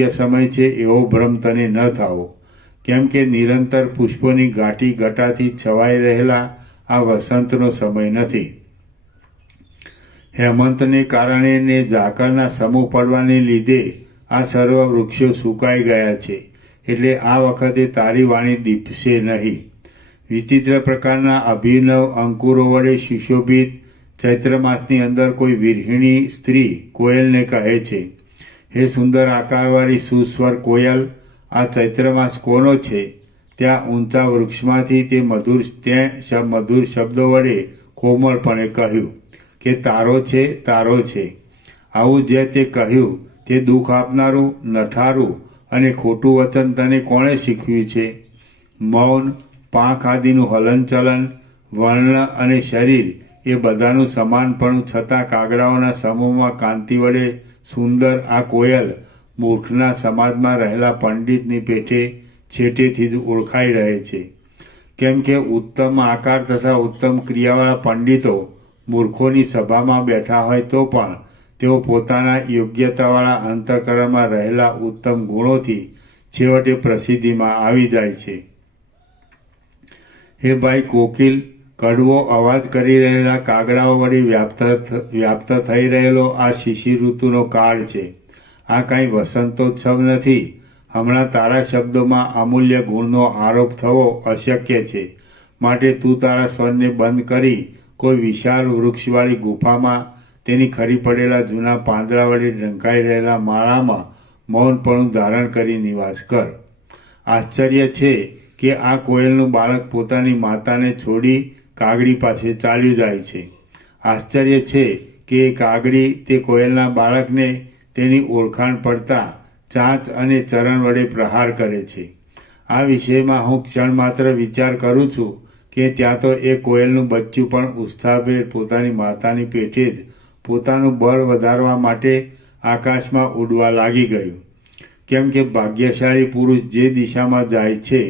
સમય છે. એવો ભ્રમ તને ન થાવો. કેમ કે નિરંતર પુષ્પોની ઘાટી ઘટાથી છવાઈ રહેલા આ વસંતનો સમય નથી. હેમંતને કારણે ને ઝાકળના સમૂહ પડવાને લીધે આ સર્વ વૃક્ષો સુકાઈ ગયા છે, એટલે આ વખતે તારી વાણી દીપશે નહીં. વિચિત્ર પ્રકારના અભિનવ અંકુરો વડે સુશોભિત ચૈત્ર માસની અંદર કોઈ વિરહિણી સ્ત્રી કોયલને કહે છે, હે સુંદર આકારવાળી સુસ્વર કોયલ, આ ચૈત્ર માસ કોનો છે? ત્યાં ઊંચા વૃક્ષમાંથી તે મધુર શબ્દો વડે કોમળપણે કહ્યું કે તારો છે, તારો છે. આવું જે તે કહ્યું તે દુઃખ આપનારું, નઠારું અને ખોટું વચન તને કોણે શીખવ્યું છે? મૌન, પાંખ આદિનું હલનચલન, વર્ણ અને શરીર એ બધાનું સમાનપણું છતાં કાગડાઓના સમૂહમાં કાંતિ વડે સુંદર આ કોયલ મૂર્ખના સમાજમાં રહેલા પંડિતની પેઠે છેટેથી જ ઓળખાઈ રહે છે. કેમ કે ઉત્તમ આકાર તથા ઉત્તમ ક્રિયાવાળા પંડિતો મૂર્ખોની સભામાં બેઠા હોય તો પણ તેઓ પોતાના યોગ્યતાવાળા અંતઃકરણમાં રહેલા ઉત્તમ ગુણોથી છેવટે પ્રસિદ્ધિમાં આવી જાય છે. હે ભાઈ કોકિલ, કડવો અવાજ કરી રહેલા કાગડાઓ વડે વ્યાપ્ત થઈ રહેલો આ શિશિર ઋતુનો કાળ છે. આ કાંઈ વસંતોત્સવ નથી. હમણાં તારા શબ્દોમાં અમૂલ્ય ગુણનો આરોપ થવો અશક્ય છે. માટે તું તારા સ્વરને બંધ કરી કોઈ વિશાળ વૃક્ષવાળી ગુફામાં તેની ખરી પડેલા જૂના પાંદડા વડે ઢંકાઈ રહેલા માળામાં મૌનપણું ધારણ કરી નિવાસ કર. આશ્ચર્ય છે કે આ કોયલનું બાળક પોતાની માતાને છોડી કાગડી પાસે ચાલ્યું જાય છે. આશ્ચર્ય છે કે કાગડી તે કોયલના બાળકને તેની ઓળખાણ પડતા ચાંચ અને ચરણ વડે પ્રહાર કરે છે. આ વિષયમાં હું ક્ષણ માત્ર વિચાર કરું છું કે ત્યાં તો એ કોયલનું બચ્ચું પણ ઉત્સાહભેર પોતાની માતાની પેઠે જ પોતાનું બળ વધારવા માટે આકાશમાં ઉડવા લાગી ગયું. કેમ કે ભાગ્યશાળી પુરુષ જે દિશામાં જાય છે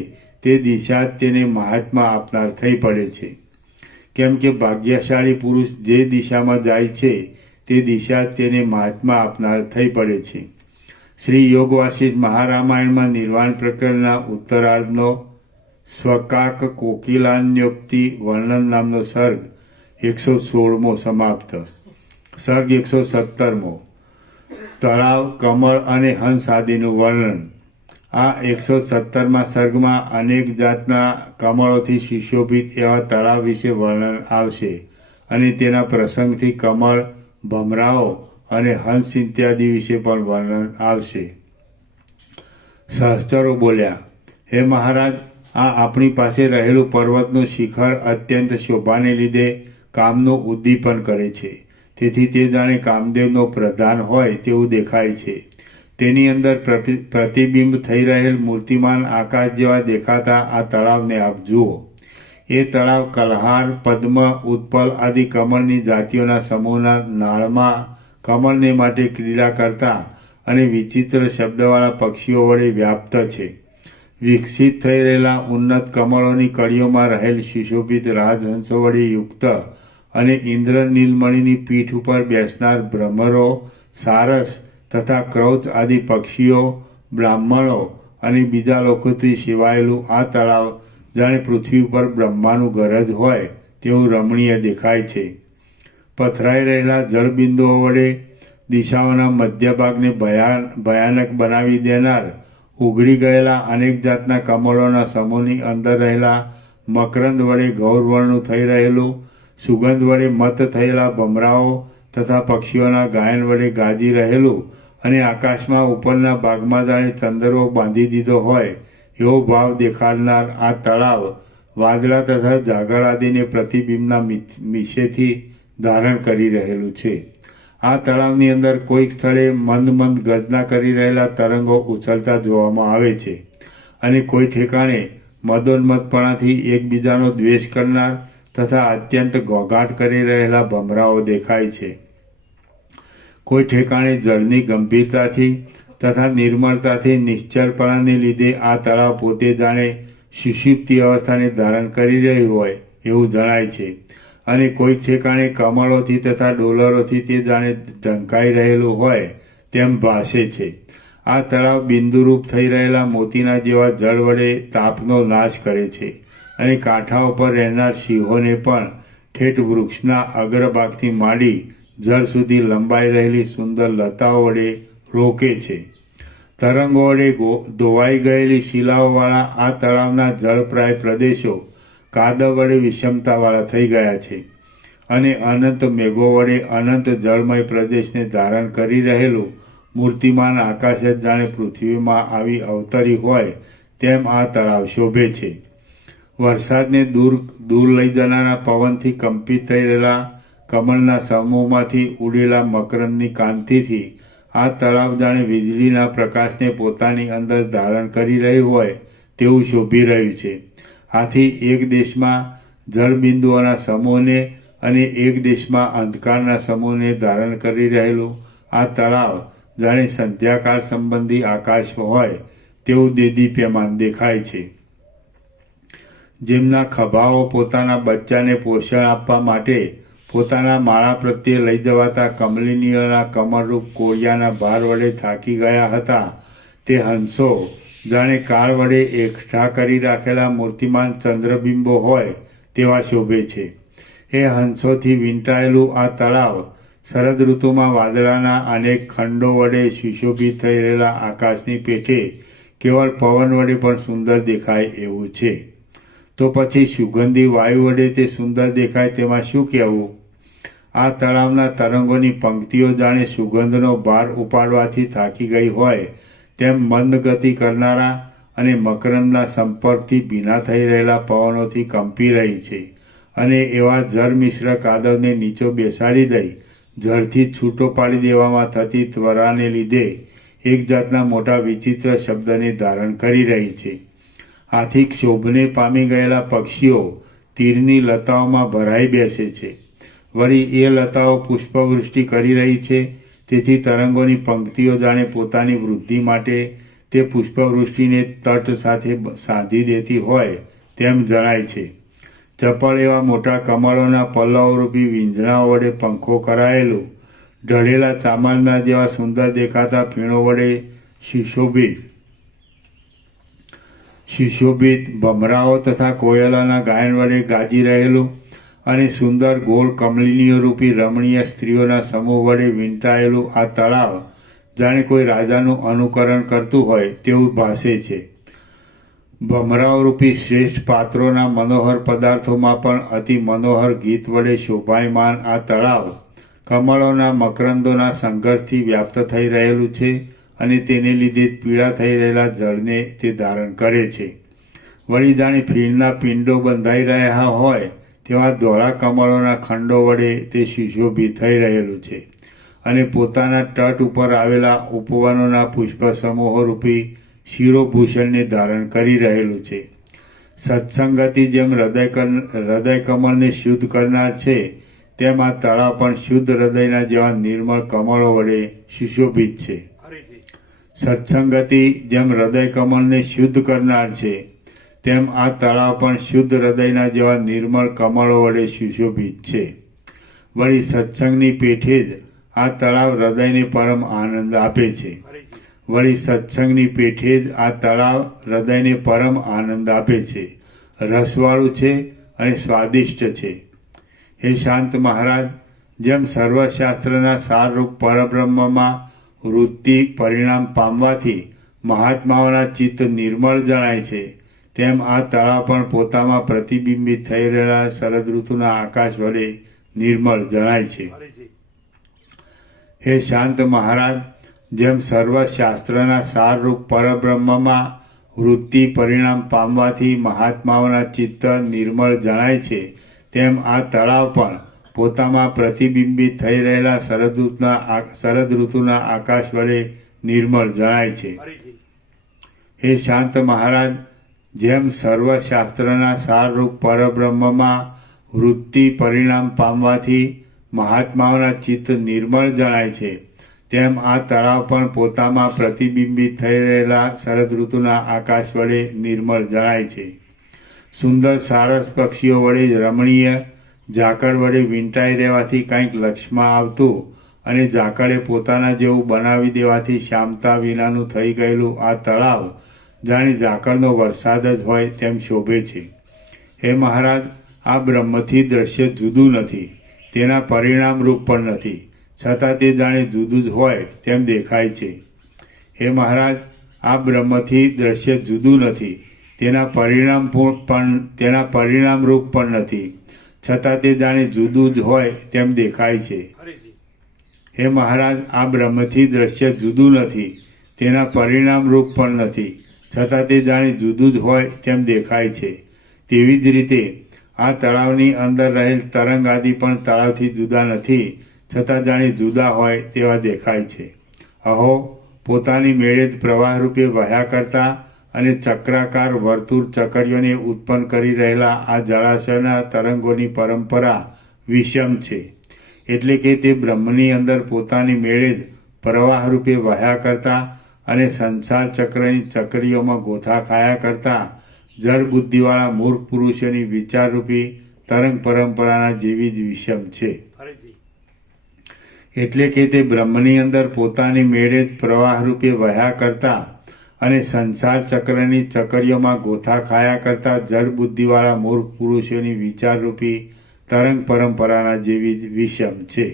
તે દિશા જ તેને મહાત્મા આપનાર થઈ પડે છે. કેમ કે ભાગ્યશાળી પુરુષ જે દિશામાં જાય છે તે દિશા જ તેને મહાત્મા આપનાર થઈ પડે છે. શ્રી યોગ વાસિષ્ઠ મહારામાયણમાં નિર્વાણ પ્રકરણના ઉત્તરાર્ધનો સ્વકાક કોકિલાન્યોક્તિ વર્ણન નામનો સર્ગ 116મો સમાપ્ત. સર્ગ 117મો તળાવ, કમળ અને હંસ આદિનું વર્ણન. આ 117મા સર્ગમાં અનેક જાતના કમળોથી સુશોભિત એવા તળાવ વિશે વર્ણન આવશે અને તેના પ્રસંગથી કમળ, ભમરાઓ અને હંસ ઇત્યાદિ વિશે પણ વર્ણન આવશે. સહસ્તરો બોલ્યા, હે મહારાજ, આ આપણી પાસે રહેલું પર્વતનું શિખર અત્યંત શોભાને લીધે કામનું ઉદ્દીપન કરે છે. તેથી તે જાણે કામદેવનો પ્રધાન હોય તેવું દેખાય છે. તેની અંદર પ્રતિબિંબ થઈ રહેલ મૂર્તિમાન આકાશ જેવા દેખાતા આ તળાવને આપ જુઓ. એ તળાવ કલ્હાર, પદ્મ, ઉત્પલ આદિ કમળની જાતિઓના સમૂહના નાળમાં કમળને માટે ક્રીડા કરતા અને વિચિત્ર શબ્દવાળા પક્ષીઓ વડે વ્યાપ્ત છે. વિકસિત થઈ રહેલા ઉન્નત કમળોની કળીઓમાં રહેલ સુશોભિત રાજહંસો વડે યુક્ત અને ઇન્દ્ર નીલમણીની પીઠ ઉપર બેસનાર ભ્રમરો, સારસ તથા ક્રૌચ આદિ પક્ષીઓ, બ્રાહ્મણો અને બીજા લોકોથી સેવાયેલું આ તળાવ જાણે પૃથ્વી ઉપર બ્રહ્માનું ઘર જ હોય તેવું રમણીય દેખાય છે. પથરાઈ રહેલા જળબિંદુઓ વડે દિશાઓના મધ્ય ભાગને ભયાનક બનાવી દેનાર ઉઘડી ગયેલા અનેક જાતના કમળોના સમૂહની અંદર રહેલા મકરંદ વડે ગૌરવર્ણનું થઈ રહેલું, સુગંધ વડે મત થયેલા ભમરાઓ તથા પક્ષીઓના ગાયન વડે ગાજી રહેલું અને આકાશમાં ઉપરના ભાગમાં જાણે ચંદરવો બાંધી દીધો હોય એવો ભાવ દેખાડનાર આ તળાવ વાદળા તથા ઝાકળ આદિને પ્રતિબિંબના મિશેથી ધારણ કરી રહેલું છે. આ તળાવની અંદર કોઈક સ્થળે મંદ મંદ ગર્જના કરી રહેલા તરંગો ઉછળતા જોવામાં આવે છે અને કોઈ ઠેકાણે મદોન્મત્તપણાથી એકબીજાનો દ્વેષ કરનાર તથા અત્યંત ઘોંઘાટ કરી રહેલા ભમરાઓ દેખાય છે. કોઈ ઠેકાણે જળની ગંભીરતાથી તથા નિર્મળતાથી નિશ્ચળપણાને લીધે આ તળાવ પોતે જાણે સુષુપ્તિ અવસ્થાને ધારણ કરી રહ્યું હોય એવું જણાય છે અને કોઈક ઠેકાણે કમળોથી તથા ડોલરોથી તે જાણે ઢંકાઈ રહેલું હોય તેમ ભાસે છે. આ તળાવ બિંદુરૂપ થઈ રહેલા મોતીના જેવા જળ વડે તાપનો નાશ કરે છે અને કાંઠા ઉપર રહેનાર સિંહોને પણ ઠેઠ વૃક્ષના અગ્રભાગથી માંડી જળ સુધી લંબાઈ રહેલી સુંદર લતાઓ વડે રોકે છે. તરંગો વડે ધોવાઈ ગયેલી શિલાઓવાળા આ તળાવના જળપ્રાય પ્રદેશો કાદવ વડે વિષમતાવાળા થઈ ગયા છે અને અનંત મેઘો વડે અનંત જળમય પ્રદેશને ધારણ કરી રહેલું મૂર્તિમાન આકાશ જ જાણે પૃથ્વીમાં આવી અવતરી હોય તેમ આ તળાવ શોભે છે. વરસાદને દૂર લઈ જનારા પવનથી કંપિત થઈ રહેલા કમળના સમૂહમાંથી ઉડેલા મકરંદની કાંતિથી આ તળાવ જાણે વીજળીના પ્રકાશને પોતાની અંદર ધારણ કરી રહ્યું હોય તેવું શોભી રહ્યું છે. આથી એક દેશમાં જળબિંદુઓના સમૂહને અને એક દેશમાં અંધકારના સમૂહને ધારણ કરી રહેલું આ તળાવ જાણે સંધ્યાકાળ સંબંધી આકાશ હોય તેવું દેદીપ્યમાન દેખાય છે. જેમના ખભાઓ પોતાના બચ્ચાને પોષણ આપવા માટે પોતાના માળા પ્રત્યે લઈ જવાતા કમલિનીઓના કમળરૂપ કોળિયાના ભાર વડે થાકી ગયા હતા તે હંસો જાણે કાળ વડે એકઠા કરી રાખેલા મૂર્તિમાન ચંદ્રબિંબો હોય તેવા શોભે છે. એ હંસોથી વીંટાયેલું આ તળાવ શરદ ઋતુમાં વાદળાના અનેક ખંડો વડે સુશોભિત થઈ રહેલા આકાશની પેઠે કેવળ પવન વડે પણ સુંદર દેખાય એવું છે. તો પછી સુગંધી વાયુ વડે તે સુંદર દેખાય તેમાં શું કહેવું? આ તળાવના તરંગોની પંક્તિઓ જાણે સુગંધનો ભાર ઉપાડવાથી થાકી ગઈ હોય તેમ મંદ ગતિ કરનારા અને મકરંદના સંપર્કથી ભીના થઈ રહેલા પવનોથી કંપી રહી છે અને એવા જળ મિશ્ર કાદવને નીચો બેસાડી દઈ જળથી છૂટો પાડી દેવામાં થતી ત્વરાને લીધે એક જાતના મોટા વિચિત્ર શબ્દને ધારણ કરી રહી છે. આથી ક્ષોભને પામી ગયેલા પક્ષીઓ તીરની લતાઓમાં ભરાઈ બેસે છે. વળી એ લતાઓ પુષ્પવૃષ્ટિ કરી રહી છે તેથી તરંગોની પંક્તિઓ જાણે પોતાની વૃદ્ધિ માટે તે પુષ્પવૃષ્ટિને તટ સાથે સાધી દેતી હોય તેમ જણાય છે. ચપળ એવા મોટા કમળોના પલ્લવરૂપી વીંઝણાઓ વડે પંખો કરાયેલું ઢળેલા ચામડના જેવા સુંદર દેખાતા ફીણો વડે સુશોભિત ભમરાઓ તથા કોયલાના ગાયન વડે ગાજી રહેલું અને સુંદર ગોળ કમલિનીઓ રૂપી રમણીય સ્ત્રીઓના સમૂહ વડે વીંટાયેલું આ તળાવ જાણે કોઈ રાજાનું અનુકરણ કરતું હોય તેવું ભાસે છે. ભમરાઓ રૂપી શ્રેષ્ઠ પાત્રોના મનોહર પદાર્થોમાં પણ અતિ મનોહર ગીત વડે શોભાયમાન આ તળાવ કમળોના મકરંદોના સંઘર્ષથી વ્યાપ્ત થઈ રહેલું છે અને તેને લીધે પીળા થઈ રહેલા જળને તે ધારણ કરે છે. વળી જાણે ફીણના પિંડો બંધાઈ રહ્યા હોય તેવા ધોળા કમળોના ખંડો વડે તે સુશોભિત થઈ રહેલું છે અને પોતાના તટ ઉપર આવેલા ઉપવનોના પુષ્પ સમૂહો રૂપી શિરોભૂષણને ધારણ કરી રહેલું છે. સત્સંગતિ જેમ હૃદય કમળને શુદ્ધ કરનાર છે, તેમ આ તળાવ પણ શુદ્ધ હૃદયના જેવા નિર્મળ કમળો વડે સુશોભિત છે. સત્સંગતિ જેમ હૃદય કમળને શુદ્ધ કરનાર છે, તેમ આ તળાવ પણ શુદ્ધ હૃદયના જેવા નિર્મળ કમળો વડે સુશોભિત છે. વળી સત્સંગની પેઠે જ આ તળાવ હૃદયને પરમ આનંદ આપે છે. વળી સત્સંગની પેઠે જ આ તળાવ હૃદયને પરમ આનંદ આપે છે. રસવાળું છે અને સ્વાદિષ્ટ છે. હે શાંત મહારાજ, જેમ સર્વશાસ્ત્રના સારરૂપ પરબ્રહ્મમાં વૃત્તિ પરિણામ પામવાથી મહાત્માઓના ચિત્ત નિર્મળ જણાય છે, તેમ આ તળાવ પણ પોતામાં પ્રતિબિંબિત થઈ રહેલા શરદ ઋતુના આકાશ વડે નિર્મળ જણાય છે. હે શાંત મહારાજ, જેમ સર્વશાસ્ત્રના સારરૂપ પરબ્રહ્મમાં વૃત્તિ પરિણામ પામવાથી મહાત્માઓના ચિત્ત નિર્મળ જણાય છે, તેમ આ તળાવ પણ પોતામાં પ્રતિબિંબિત થઈ રહેલા શરદ ઋતુના આકાશ વડે નિર્મળ જણાય છે. હે શાંત મહારાજ, જેમ સર્વશાસ્ત્રના સારરૂપ પરબ્રહ્મમાં વૃત્તિ પરિણામ પામવાથી મહાત્માઓના ચિત્ત નિર્મળ જણાય છે, તેમ આ તળાવ પણ પોતામાં પ્રતિબિંબિત થઈ રહેલા શરદ ઋતુના આકાશ વડે નિર્મળ જણાય છે. સુંદર સારસ પક્ષીઓ વડે રમણીય ઝાકળ વડે વીંટાઈ રહેવાથી કંઈક લક્ષમાં આવતું અને ઝાકળે પોતાના જેવું બનાવી દેવાથી શામતા વિનાનું થઈ ગયેલું આ તળાવ જાણે ઝાકળનો વરસાદ જ હોય તેમ શોભે છે. હે મહારાજ, આ બ્રહ્મથી દ્રશ્ય જુદું નથી, તેના પરિણામ રૂપ પણ નથી, છતાં તે જાણે જુદું જ હોય તેમ દેખાય છે. હે મહારાજ, આ બ્રહ્મથી દ્રશ્ય જુદું નથી, તેના પરિણામ રૂપ પણ નથી, છતાં તે જાણે જુદું જ હોય તેમ દેખાય છે. હે મહારાજ, આ બ્રહ્મથી દ્રશ્ય જુદું નથી, તેના પરિણામ રૂપ પણ નથી, છતાં તે જાણે જુદું જ હોય તેમ દેખાય છે. તેવી જ રીતે આ તળાવની અંદર રહેલ તરંગ આદિ પણ તળાવથી જુદા નથી, છતાં જાણે જુદા હોય તેવા દેખાય છે. અહો, પોતાની મેળે જ પ્રવાહ રૂપે વહ્યા કરતા અને ચક્રાકાર વર્તુળ ચકરીઓને ઉત્પન્ન કરી રહેલા આ જળાશયના તરંગોની પરંપરા વિષમ છે. એટલે કે તે બ્રહ્મની અંદર પોતાની મેળે જ પ્રવાહ રૂપે વહ્યા કરતા અને સંસાર ચક્રની ચકરીઓમાં ગોથા ખાયા કરતા જળ બુદ્ધિવાળા મૂર્ખ પુરુષોની વિચારરૂપી તરંગ પરંપરાના જેવી જ વિષમ છે. એટલે કે તે બ્રહ્મની અંદર પોતાની મેળે જ પ્રવાહ રૂપે વહ્યા કરતા અને સંસાર ચક્રની ચકરીઓમાં ગોથા ખાયા કરતા જળ બુદ્ધિવાળા મૂર્ખ પુરુષોની વિચારરૂપી તરંગ પરંપરાના જેવી જ વિષમ છે.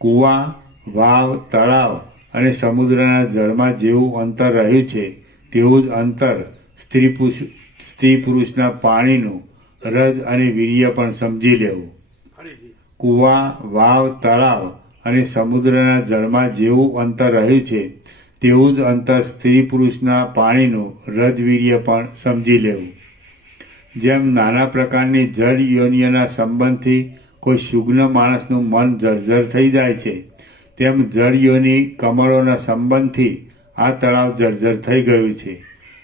કૂવા, વાવ, તળાવ અને સમુદ્રના જળમાં જેવું અંતર રહ્યું છે, તેવું જ અંતર સ્ત્રી પુરુષના પાણીનું રજ અને વીર્ય પણ સમજી લેવું. કૂવા, વાવ, તળાવ અને સમુદ્રના જળમાં જેવું અંતર રહ્યું છે, તેવું જ અંતર સ્ત્રી પુરુષના પાણીનું રજવીર્ય પણ સમજી લેવું. જેમ નાના પ્રકારની જળ યોનિઓના સંબંધથી કોઈ સુગ્ન માણસનું મન જર્જર થઈ જાય છે, તેમ જળ યોનિ કમળોના સંબંધથી આ તળાવ જર્જર થઈ ગયું છે.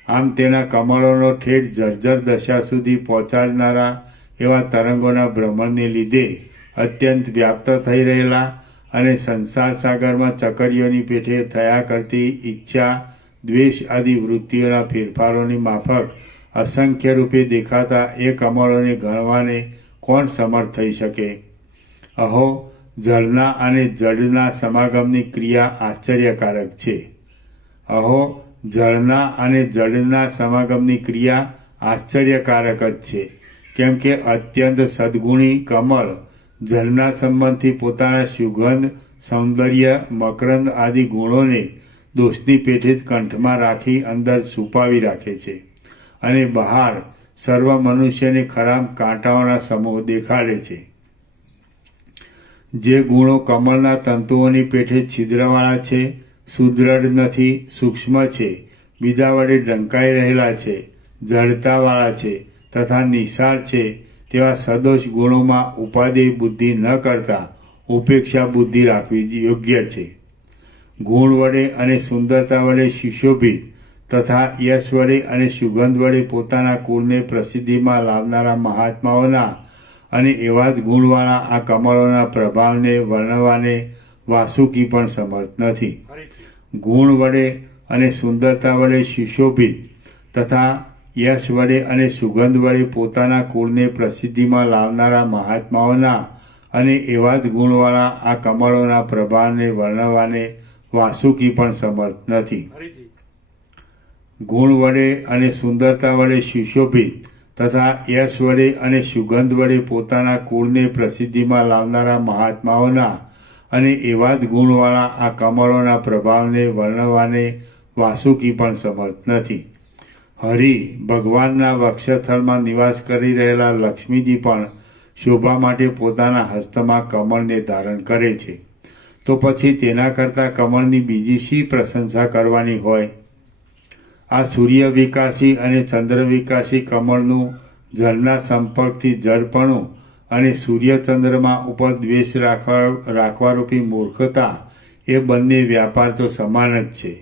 આમ તેના કમળોનો ઠેઠ જર્જર દશા સુધી પહોંચાડનારા એવા તરંગોના ભ્રમણને લીધે અત્યંત વ્યાપ્ત થઈ રહેલા અને સંસાર સાગરમાં ચકરીઓની પેઠે થયા કરતી ઈચ્છા, દ્વેષ આદિ વૃત્તિઓના ફેરફારોની માફક અસંખ્ય રૂપે દેખાતા એ કમળોને ગણવાને કોણ સમર્થ થઈ શકે? અહો, જળના અને જળના સમાગમની ક્રિયા આશ્ચર્યકારક છે. અહો, જળના અને જળના સમાગમની ક્રિયા આશ્ચર્યકારક જ છે. કેમ કે અત્યંત સદ્ગુણી કમળ જળના સંબંધથી પોતાના સુગંધ, સૌંદર્ય, મકરંદ આદિ ગુણોને દોષની પેઠે જ કંઠમાં રાખી અંદર છુપાવી રાખે છે અને બહાર સર્વ મનુષ્યને ખરાબ કાંટાઓના સમૂહ દેખાડે છે. જે ગુણો કમળના તંતુઓની પેઠે છિદ્રવાળા છે, સુદૃઢ નથી, સૂક્ષ્મ છે, બીજા વડે ઢંકાઈ રહેલા છે, જડતાવાળા છે તથા નિસાર છે, તેવા સદોષ ગુણોમાં ઉપાદેય બુદ્ધિ ન કરતા ઉપેક્ષા બુદ્ધિ રાખવી યોગ્ય છે. ગુણ વડે અને સુંદરતા વડે સુશોભિત તથા યશ વડે અને સુગંધ વડે પોતાના કુળને પ્રસિદ્ધિમાં લાવનારા મહાત્માઓના અને એવા જ ગુણવાળા આ કમળોના પ્રભાવને વર્ણવાને વાસુકી પણ સમર્થ નથી. ગુણ વડે અને સુંદરતા વડે સુશોભિત તથા યશ વડે અને સુગંધ વડે પોતાના કુળને પ્રસિદ્ધિમાં લાવનારા મહાત્માઓના અને એવા જ ગુણવાળા આ કમળોના પ્રભાવને વર્ણવાને વાસુકી પણ સમર્થ નથી. ગુણ વડે અને સુંદરતા વડે સુશોભિત તથા યશ વડે અને સુગંધ વડે પોતાના કુળને પ્રસિદ્ધિમાં લાવનારા મહાત્માઓના અને એવા જ ગુણવાળા આ કમળોના પ્રભાવને વર્ણવાને વાસુકી પણ સમર્થ નથી. હરિ ભગવાનના વક્ષસ્થળમાં નિવાસ કરી રહેલા લક્ષ્મીજી પણ શોભા માટે પોતાના હસ્તમાં કમળને ધારણ કરે છે. તો પછી તેના કરતાં કમળની બીજી શી પ્રશંસા કરવાની હોય? આ સૂર્ય વિકાસી અને ચંદ્ર વિકાસી કમળનું જળના સંપર્કથી જળપણું અને સૂર્યચંદ્રમા ઉપર દ્વેષ રાખવારૂપી મૂર્ખતા એ બંને વ્યાપાર તો સમાન જ છે,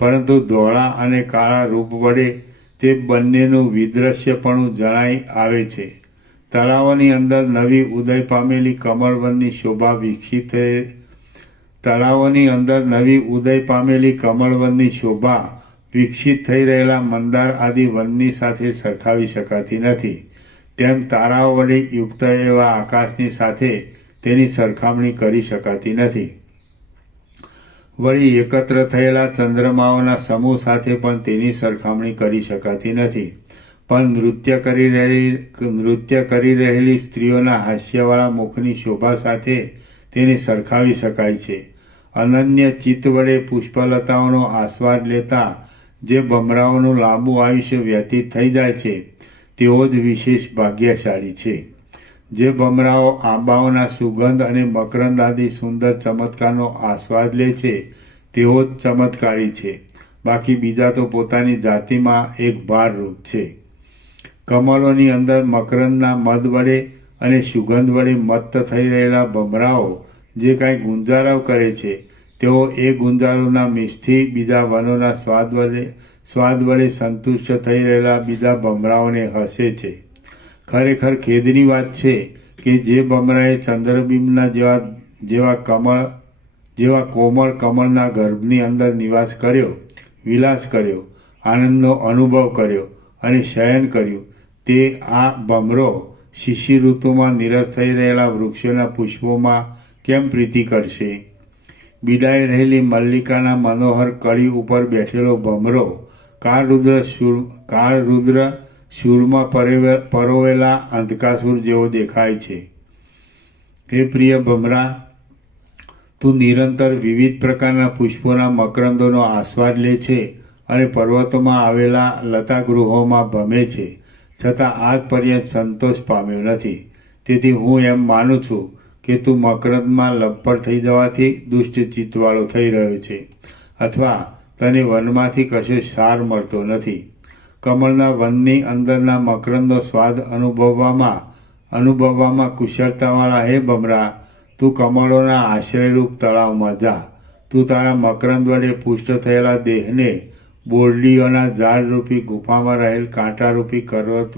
પરંતુ ધોળા અને કાળા રૂપ વડે તે બંનેનું વિદ્રશ્યપણું જણાઈ આવે છે. તળાવોની અંદર નવી ઉદય પામેલી કમળવનની શોભા વિકસિત થઈ રહેલા મંદાર આદિ વનની સાથે સરખાવી શકાતી નથી. તેમ તારાઓ વડે યુક્ત એવા આકાશની સાથે તેની સરખામણી કરી શકાતી નથી. વળી એકત્ર થયેલા ચંદ્રમાઓના સમૂહ સાથે પણ તેની સરખામણી કરી શકાતી નથી. પણ નૃત્ય કરી રહેલી સ્ત્રીઓના હાસ્યવાળા મુખની શોભા સાથે તેને સરખાવી શકાય છે. અનન્ય ચિત્ત વડે પુષ્પલતાઓનો આસ્વાદ લેતા જે બમરાઓનું લાંબુ આયુષ્ય વ્યતીત થઈ જાય છે તેઓ જ વિશેષ ભાગ્યશાળી છે. જે બમરાઓ આંબાઓના સુગંધ અને મકરંદ આદિ સુંદર ચમત્કારનો આસ્વાદ લે છે તેઓ જ ચમત્કારી છે. બાકી બીજા તો પોતાની જાતિમાં એક ભારરૂપ છે. કમળોની અંદર મકરંદના મદ વડે અને સુગંધ વડે મત્ત થઈ રહેલા બમરાઓ જે કાંઈ ગુંજારવ કરે છે તેઓ એ ગુંજારોના મિસથી બીજા વનોના સ્વાદ વડે સંતુષ્ટ થઈ રહેલા બીજા બમરાઓને હસે છે. ખરેખર ખેદની વાત છે કે જે બમરાએ ચંદ્રબિંબના જેવા કોમળ કમળના ગર્ભની અંદર વિલાસ કર્યો, આનંદનો અનુભવ કર્યો અને શયન કર્યું, તે આ બમરો શિશિર ઋતુમાં નિરસ થઈ રહેલા વૃક્ષોના પુષ્પોમાં કેમ પ્રીતિ કરશે? બિડાઈ રહેલી મલ્લિકાના મનોહર કળી ઉપર બેઠેલો ભમરો કાળરુદ્ર શૂરમાં પરોવેલા અંધકાસુર જેવો દેખાય છે. હે પ્રિય ભમરા, તું નિરંતર વિવિધ પ્રકારના પુષ્પોના મકરંદોનો આસ્વાદ લે છે અને પર્વતોમાં આવેલા લતાગૃહોમાં ભમે છે, છતાં આજ પર્યંત સંતોષ પામ્યો નથી. તેથી હું એમ માનું છું કે તું મકરંદમાં લપટ થઈ જવાથી દુષ્ટ ચિત્તવાળો થઈ રહ્યો છે, અથવા તને વનમાંથી કશો સાર મળતો નથી. કમળના વનની અંદરના મકરંદનો સ્વાદ અનુભવવામાં કુશળતાવાળા હે બમરા, તું કમળોના આશ્રયરૂપ તળાવમાં જા. તું તારા મકરંદ વડે પુષ્ટ થયેલા દેહને બોરડીઓના ઝાડરૂપી ગુફામાં રહેલ કાંટારૂપી કરવત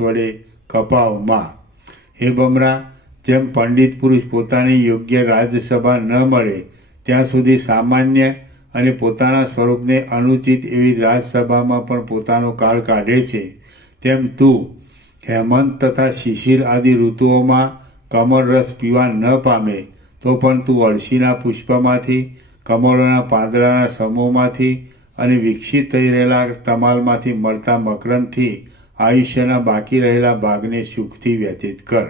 વડે કપાવમાં. હે બમરા, જેમ પંડિત પુરુષ પોતાની યોગ્ય રાજસભા ન મળે ત્યાં સુધી સામાન્ય અને પોતાના સ્વરૂપને અનુચિત એવી રાજસભામાં પણ પોતાનો કાળ કાઢે છે, તેમ તું હેમંત તથા શિશિર આદિ ઋતુઓમાં કમળ રસ પીવા ન પામે તો પણ તું અળસીના પુષ્પમાંથી, કમળોના પાંદડાના સમૂહમાંથી અને વિકસિત થઈ રહેલા તમાલમાંથી મળતા મકરંદથી આયુષ્યના બાકી રહેલા ભાગને સુખથી વ્યતીત કર.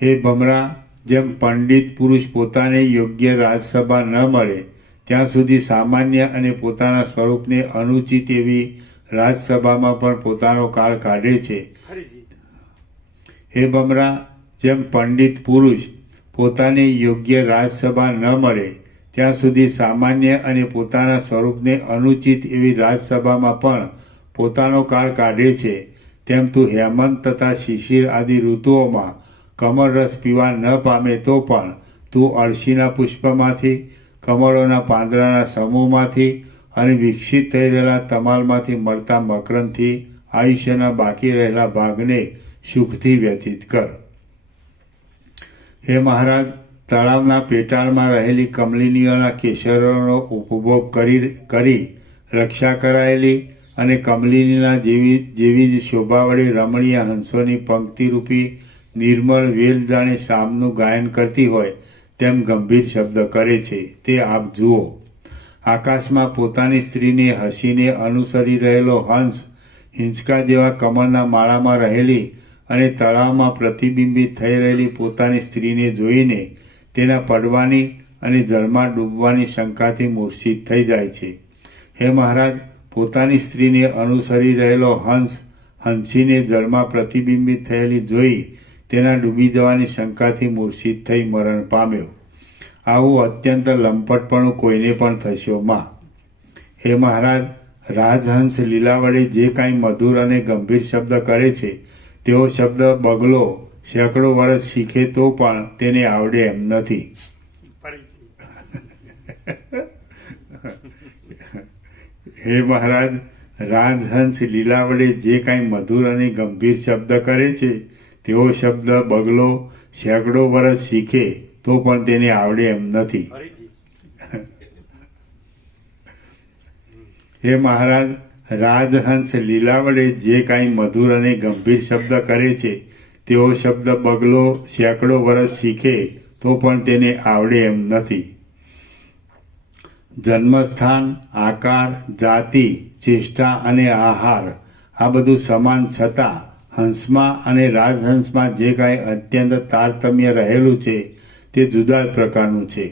હે ભમરા, જેમ પંડિત પુરુષ પોતાને યોગ્ય રાજસભા ન મળે ત્યાં સુધી સામાન્ય અને પોતાના સ્વરૂપને અનુચિત એવી રાજસભામાં પણ પોતાનો કાળ કાઢે છે. હે ભમરા, જેમ પંડિત પુરુષ પોતાને યોગ્ય રાજસભા ન મળે ત્યાં સુધી સામાન્ય અને પોતાના સ્વરૂપને અનુચિત એવી રાજસભામાં પણ પોતાનો કાળ કાઢે છે, તેમ તું હેમંત તથા શિશિર આદિ ઋતુઓમાં કમળરસ પીવા ન પામે તો પણ તું અળસીના પુષ્પમાંથી, કમળોના પાંદડાના સમૂહમાંથી અને વિકસિત થઈ રહેલા તમાલમાંથી મળતા મકરંદથી આયુષ્યના બાકી રહેલા ભાગને સુખથી વ્યતીત કર. હે મહારાજ, તળાવના પેટાળમાં રહેલી કમલિનીઓના કેસરોનો ઉપભોગ કરી રક્ષા કરાયેલી અને કમલિનીના જેવી જ શોભા વડે રમણીય હંસોની પંક્તિરૂપી નિર્મળ વેલ જાણે શામનું ગાયન કરતી હોય તેમ ગંભીર શબ્દ કરે છે તે આપ જુઓ. આકાશમાં પોતાની સ્ત્રીને હસીને અનુસરી રહેલો હંસ હિંચકા જેવા કમળના માળામાં રહેલી અને તળાવમાં પ્રતિબિંબિત થઈ રહેલી પોતાની સ્ત્રીને જોઈને તેના પડવાની અને જળમાં ડૂબવાની શંકાથી મૂર્છિત થઈ જાય છે. હે મહારાજ, પોતાની સ્ત્રીને અનુસરી રહેલો હંસ હંસીને જળમાં પ્રતિબિંબિત થયેલી જોઈ તેના ડૂબી જવાની શંકાથી મૂર્છિત થઈ મરણ પામ્યો. આવું અત્યંત લંપટપણું કોઈને પણ થશો માં. હે મહારાજ, રાજહંસ લીલા વડે જે કાંઈ મધુર અને ગંભીર શબ્દ કરે છે તેવો શબ્દ બગલો સેંકડો વર્ષ શીખે તો પણ તેને આવડે એમ નથી. હે મહારાજ, રાજહંસ લીલા વડે જે કાંઈ મધુર અને ગંભીર શબ્દ કરે છે તેવો શબ્દ બગલો સેંકડો વર્ષ શીખે તો પણ તેને આવડે એમ નથી. હે મહારાજ, રાજહંસ લીલા વડે જે કાંઈ મધુર અને ગંભીર શબ્દ કરે છે તેવો શબ્દ બગલો સેંકડો વર્ષ શીખે તો પણ તેને આવડે એમ નથી. જન્મસ્થાન, આકાર, જાતિ, ચેષ્ટા અને આહાર આ બધું સમાન છતાં હંસમાં અને રાજહંસમાં જે કાંઈ અત્યંત તારતમ્ય રહેલું છે તે જુદા જ પ્રકારનું છે.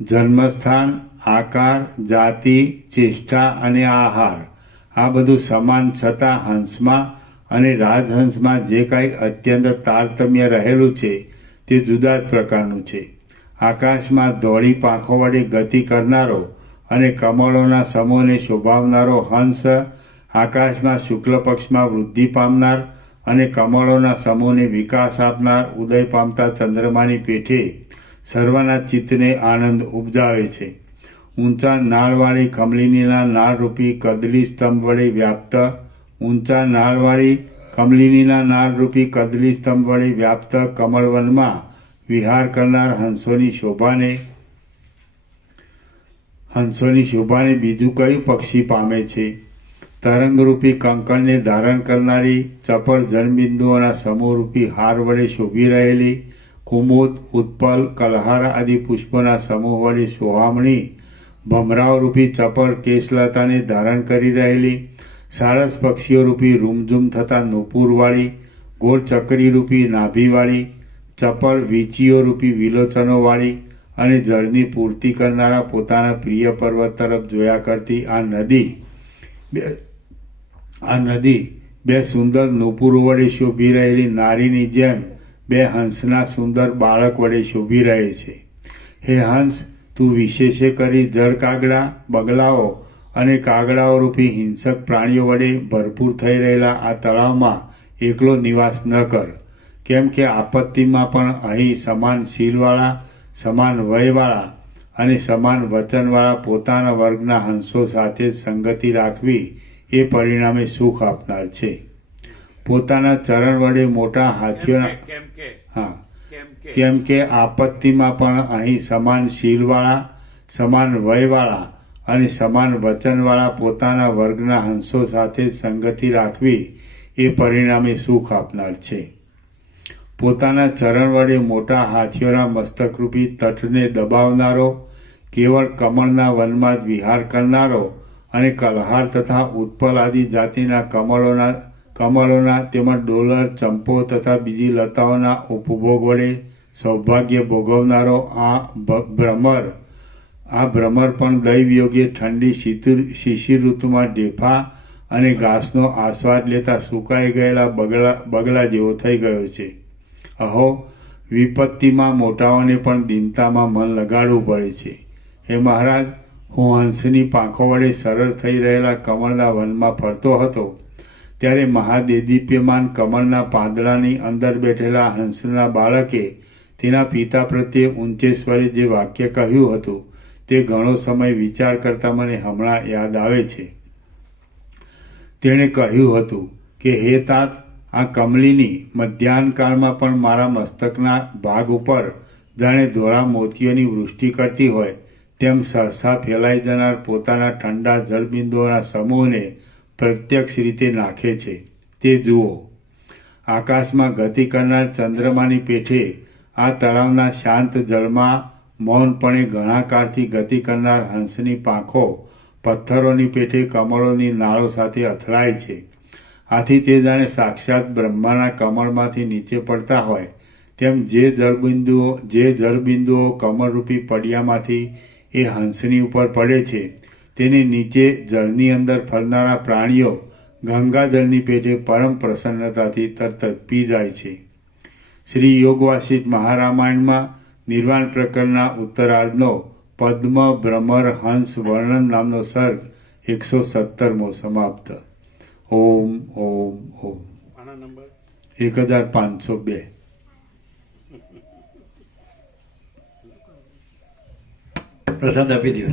જન્મસ્થાન, આકાર, જાતિ, ચેષ્ટા અને આહાર આ બધું સમાન છતાં હંસમાં અને રાજહંસમાં જે કાંઈ અત્યંત તારતમ્ય રહેલું છે તે જુદા જ પ્રકારનું છે. આકાશમાં દોડી પાંખો વડે ગતિ કરનારો અને કમળોના સમૂહને શોભાવનારો હંસ, આકાશમાં શુક્લ પક્ષમાં વૃદ્ધિ પામનાર અને કમળોના સમૂહને વિકાસ આપનાર ઉદય પામતા ચંદ્રમાની પેઠે સર્વના ચિત્તને આનંદ ઉપજાવે છે. ઊંચા નાળવાળી કમલિનીના નાળરૂપી કદલી સ્તંભ વડે વ્યાપ્ત ઊંચા નાળવાળી કમલિનીના નાળરૂપી કદલી સ્તંભ વડે વ્યાપ્ત કમળવનમાં વિહાર કરનાર હંસોની શોભાને બીજું કયું પક્ષી પામે છે? તરંગરૂપી કંકણને ધારણ કરનારી ચપળ જળબિંદુઓના સમૂહરૂપી હાર વડે શોભી રહેલી, કુમુદ, ઉત્પલ, કલહાર આદિ પુષ્પોના સમૂહ વડે સોહામણી ભમરાઓરૂપી ચપળ કેશલતાને ધારણ કરી રહેલી, સારસ પક્ષીઓરૂપી રૂમઝૂમ થતા નુપુરવાળી, ગોળ ચક્રીરૂપી નાભીવાળી, ચપળ વીંચીઓરૂપી વિલોચનોવાળી અને જળની પૂર્તિ કરનારા પોતાના પ્રિય પર્વત તરફ જોયા કરતી આ નદી બે સુંદર નુપુરો વડે શોભી રહેલી નારીની જેમ બે હંસના સુંદર બાળક વડે શોભી રહે છે. હે હંસ, તું વિશેષે કરી જળ કાગડા, બગલાઓ અને કાગડાઓ રૂપી હિંસક પ્રાણીઓ વડે ભરપૂર થઈ રહેલા આ તળાવમાં એકલો નિવાસ ન કર. કેમ કે આપત્તિમાં પણ અહીં સમાન શીલવાળા, સમાન વયવાળા અને સમાન વચનવાળા પોતાના વર્ગના હંસો સાથે જ સંગતિ રાખવી એ પરિણામે સુખ આપનાર છે. પોતાના ચરણ વડે મોટા હાથીઓના કેમ કે આપત્તિમાં પણ અહીં સમાન શીલવાળા, સમાન વયવાળા અને સમાન વચનવાળા પોતાના વર્ગના હંસો સાથે જ સંગતિ રાખવી એ પરિણામે સુખ આપનાર છે. પોતાના ચરણ વડે મોટા હાથીઓના મસ્તકરૂપી તટને દબાવનારો, કેવળ કમળના વનમાં જ વિહાર કરનારો અને કલહાર તથા ઉત્પલ આદિ જાતિના કમળોના તેમજ ડોલર, ચંપો તથા બીજી લતાઓના ઉપભોગ વડે સૌભાગ્ય ભોગવનારો આ ભ્રમર પણ દૈવ યોગે ઠંડી શિશિર ઋતુમાં ઢેફા અને ઘાસનો આસ્વાદ લેતા સુકાઈ ગયેલા બગલા જેવો થઈ ગયો છે. અહો, વિપત્તિમાં મોટાઓને પણ દીનતામાં મન લગાડવું પડે છે. હે મહારાજ, હું હંસની પાંખો વડે સરળ થઈ રહેલા કમળના વનમાં ફરતો હતો ત્યારે મહાદેદીપ્યમાન કમળના પાંદડાની અંદર બેઠેલા હંસના બાળકે તેના પિતા પ્રત્યે ઊંચે સ્વરે જે વાક્ય કહ્યું હતું તે ઘણો સમય વિચાર કરતા મને હમણાં યાદ આવે છે. તેણે કહ્યું હતું કે હે તાત, આ કમલીની મધ્યાહનકાળમાં પણ મારા મસ્તકના ભાગ ઉપર જાણે ધોળા મોતીઓની વૃષ્ટિ કરતી હોય તેમ સહસા ફેલાઈ જનાર પોતાના ઠંડા જળબિંદુઓના સમૂહને પ્રત્યક્ષ રીતે નાખે છે. તે જુઓ, આકાશમાં ગતિ કરનાર ચંદ્રમાની પેઠે આ તળાવના શાંત જળમાં મૌનપણે ઘણા કાળથી ગતિ કરનાર હંસની પાંખો પથ્થરોની પેઠે કમળોની નાળો સાથે અથડાય છે. આથી તે જાણે સાક્ષાત બ્રહ્માના કમળમાંથી નીચે પડતા હોય તેમ જે જળબિંદુઓ કમળરૂપી પડિયામાંથી એ હંસની ઉપર પડે છે તેની નીચે જળની અંદર ફરનારા પ્રાણીઓ ગંગાજળની પેઠે પરમ પ્રસન્નતાથી તરત જ પી જાય છે. શ્રી યોગવાસિષ્ઠ મહારામાયણમાં નિર્વાણ પ્રકરણના ઉત્તરાર્ધનો પદ્મ ભ્રમર હંસ વર્ણન નામનો સર્ગ 117મો સમાપ્ત. ઓમ ઓમ ઓમ. આના નંબર 1502. પ્રસાદ આપી દો.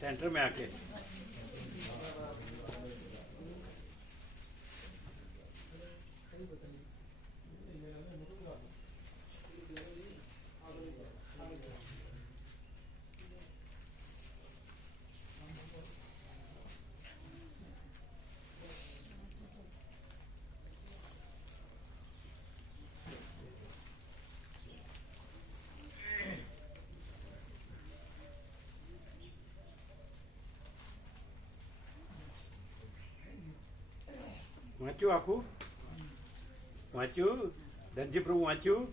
सेंटर में आके વાંચ્યું આખું વાંચ્યું ધનજી પ્રભુ વાંચ્યું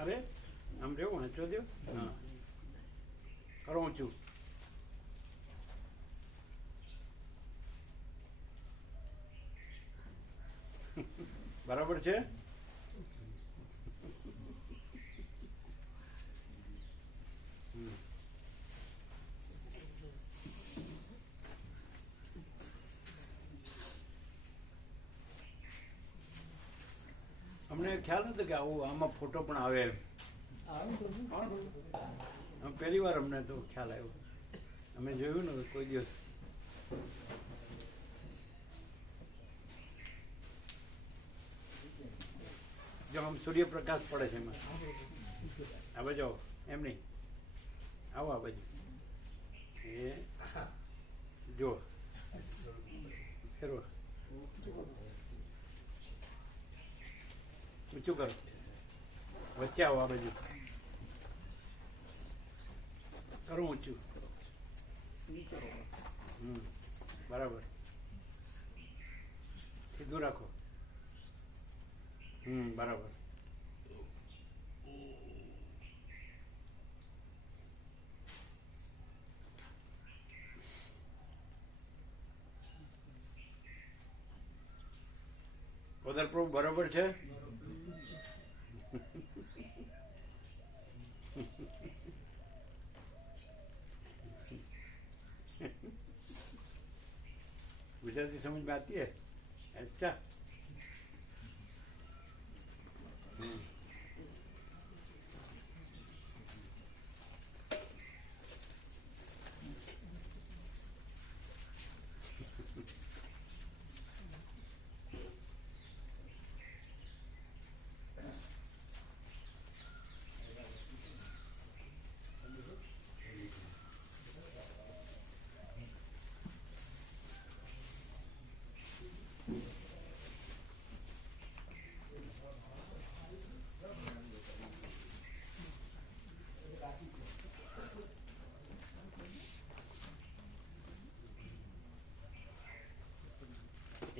અરે આમ રેવું વાંચો દો હા કરો ઊંચું બરાબર છે. અમને ખ્યાલ નતો કે આવું આમાં ફોટો પણ આવે. પહેલી વાર અમને તો ખ્યાલ આવ્યો. અમે જોયું ને કોઈ દિવસ. જો આમ સૂર્યપ્રકાશ પડે છે એમાં આ બાજુ આવો એમ નહીં આવો આ બાજુ એ જો ફેરવો ઊંચું કરો વચ્ચે આવો આ બાજુ કરો ઊંચું બરાબર સીધું રાખો બરાબર. વધારે પ્રભુ બરાબર છે. गुजराती समझ में आती है? अच्छा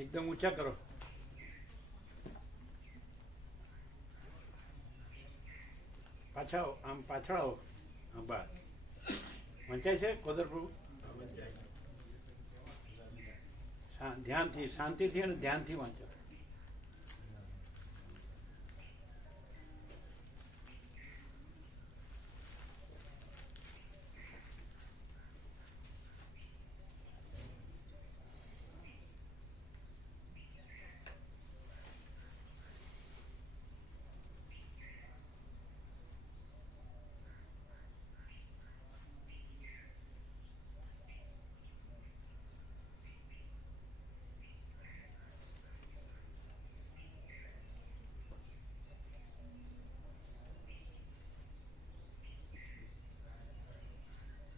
એકદમ ઊંચા કરો. પાછા આવો, આમ પાછળ આવો. હા, બસ. વંચાય છે કોદર પ્રભુ? ધ્યાનથી, શાંતિથી અને ધ્યાનથી વાંચો.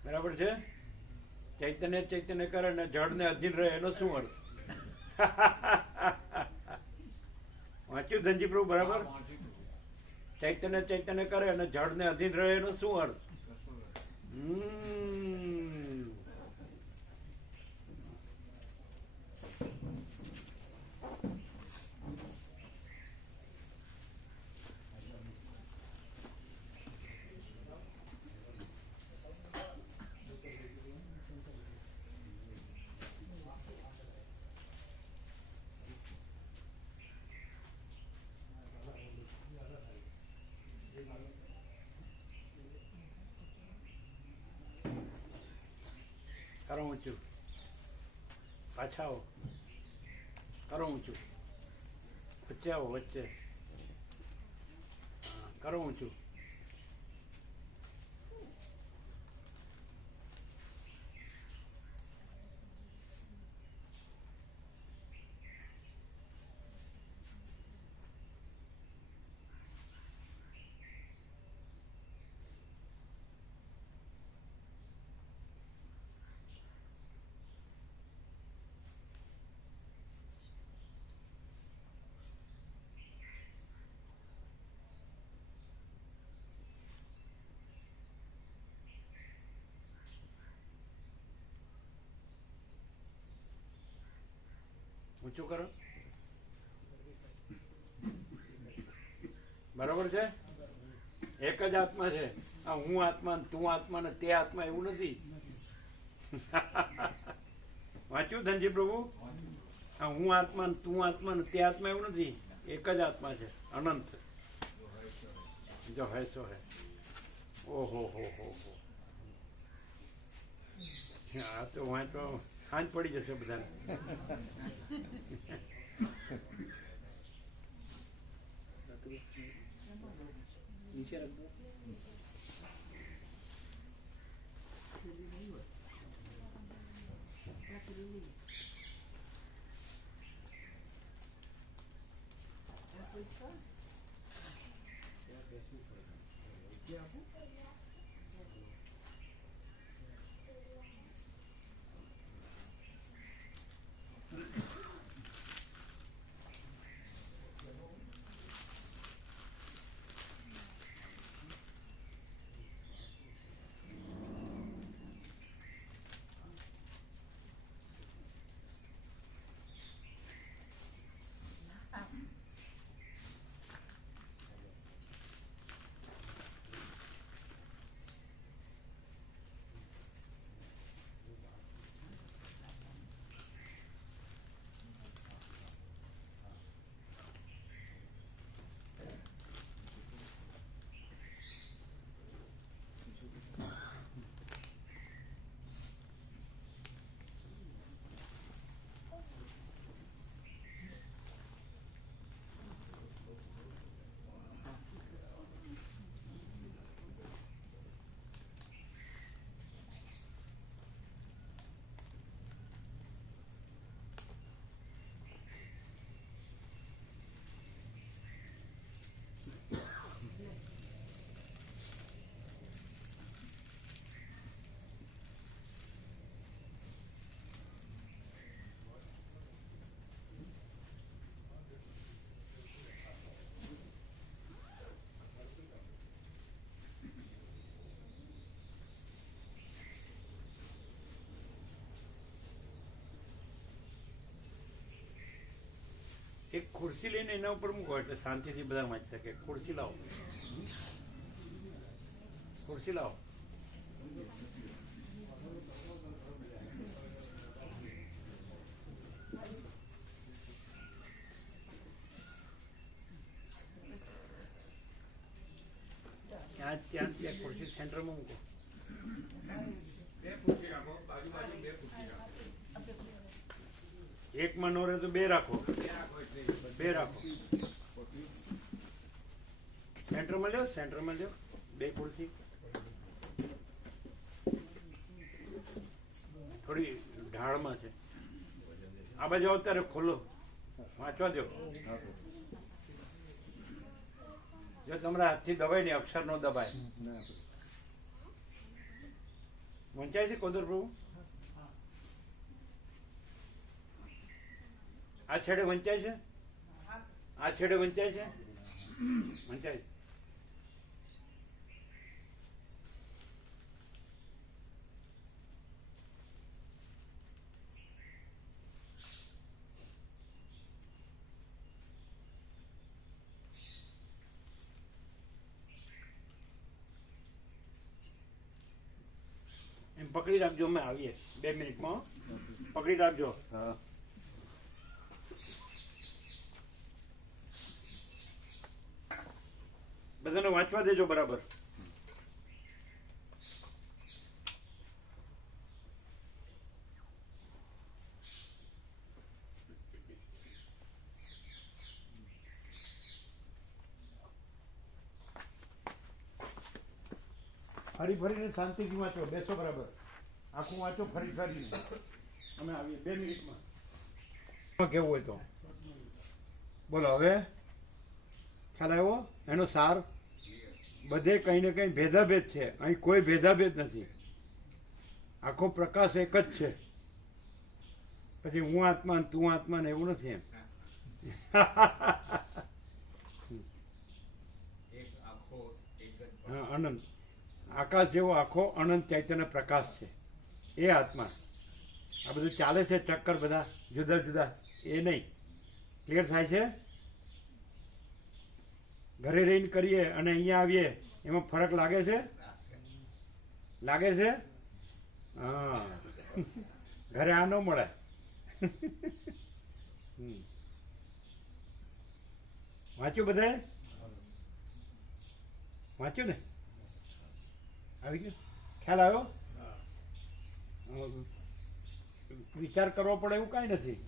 બરાબર છે? ચૈતન્ય ચૈતન્ય કરે ને જળને અધીન રહે એનો શું અર્થ? વાંચ્યું ધનજી પ્રભુ બરાબર? ચૈતન્ય ચૈતન્ય કરે અને જળને અધીન રહે એનો શું અર્થ? કરો ઊંચું. પાછા આવો. કરો ઊંચું. વચ્ચે આવો, વચ્ચે. હા, કરો ઊંચું. ઊંચું કરો. બરાબર છે? એક જ આત્મા છે. આ હું આત્મા ને તું આત્મા ને તે આત્મા એવું નથી. વાંચ્યું ધનજી પ્રભુ? આ હું આત્મા ને તું આત્મા ને તે આત્મા એવું નથી. એક જ આત્મા છે, અનંત. જો હે સો હે. ઓહો હો હો હો. હા તો વાંચો, સાંજ પડી જશે બધાને. નીચે રાખો. ખુરશી લઈને એના ઉપર મૂકો એટલે શાંતિથી બધા વાંચી શકે. ખુરશી લાવો, ખુરશી લાવો. ત્યાં ખુરશી સેન્ટરમાં મૂકો. એકમાં નો રહે તો બે રાખો, બે રાખો. સેન્ટરમાં લ્યો, સેન્ટરમાં લ્યો બે ખુરશી. થોડી ઢાળમાં છે. આ બાજુ અત્યારે ખોલો, વાંચવા દો. જો તમારા હાથથી દબાય ને અક્ષર નો દબાય. વંચાય છે કોદર પ્રભુ? આ છેડે વંચાય છે, આ છેડે વંચાય છે, વંચાય. એમ પકડી રાખજો, અમે આવીએ 2 મિનિટમાં. પકડી રાખજો. બધાને વાંચવા દેજો બરાબર. ફરી ફરીને શાંતિથી વાંચો. બેસો બરાબર. આખું વાંચો ફરી ફરીને. અમે આવીએ 2 મિનિટમાં. કેવું હોય તો બોલો. હવે ખ્યાલ આવ્યો? એનો સાર બધે કંઈ ને કંઈ ભેદાભેદ છે. અહીં કોઈ ભેદાભેદ નથી. આખો પ્રકાશ એક જ છે. પછી હું આત્મા ને તું આત્મા ને એવું નથી. એમ હા, અનંત આકાશ જેવો આખો અનંત ચૈતન્ય પ્રકાશ છે. એ આત્મા. આ બધું ચાલે છે ચક્કર બધા જુદા જુદા, એ નહીં. ક્લિયર થાય છે? ઘરે રહીને કરીએ અને અહીંયા આવીએ એમાં ફરક લાગે છે? લાગે છે? હા. ઘરે આ ન મળે. વાંચ્યું બધાએ? વાંચ્યું ને? આવી ગયું? ખ્યાલ આવ્યો? વિચાર કરવો પડે એવું કાંઈ નથી.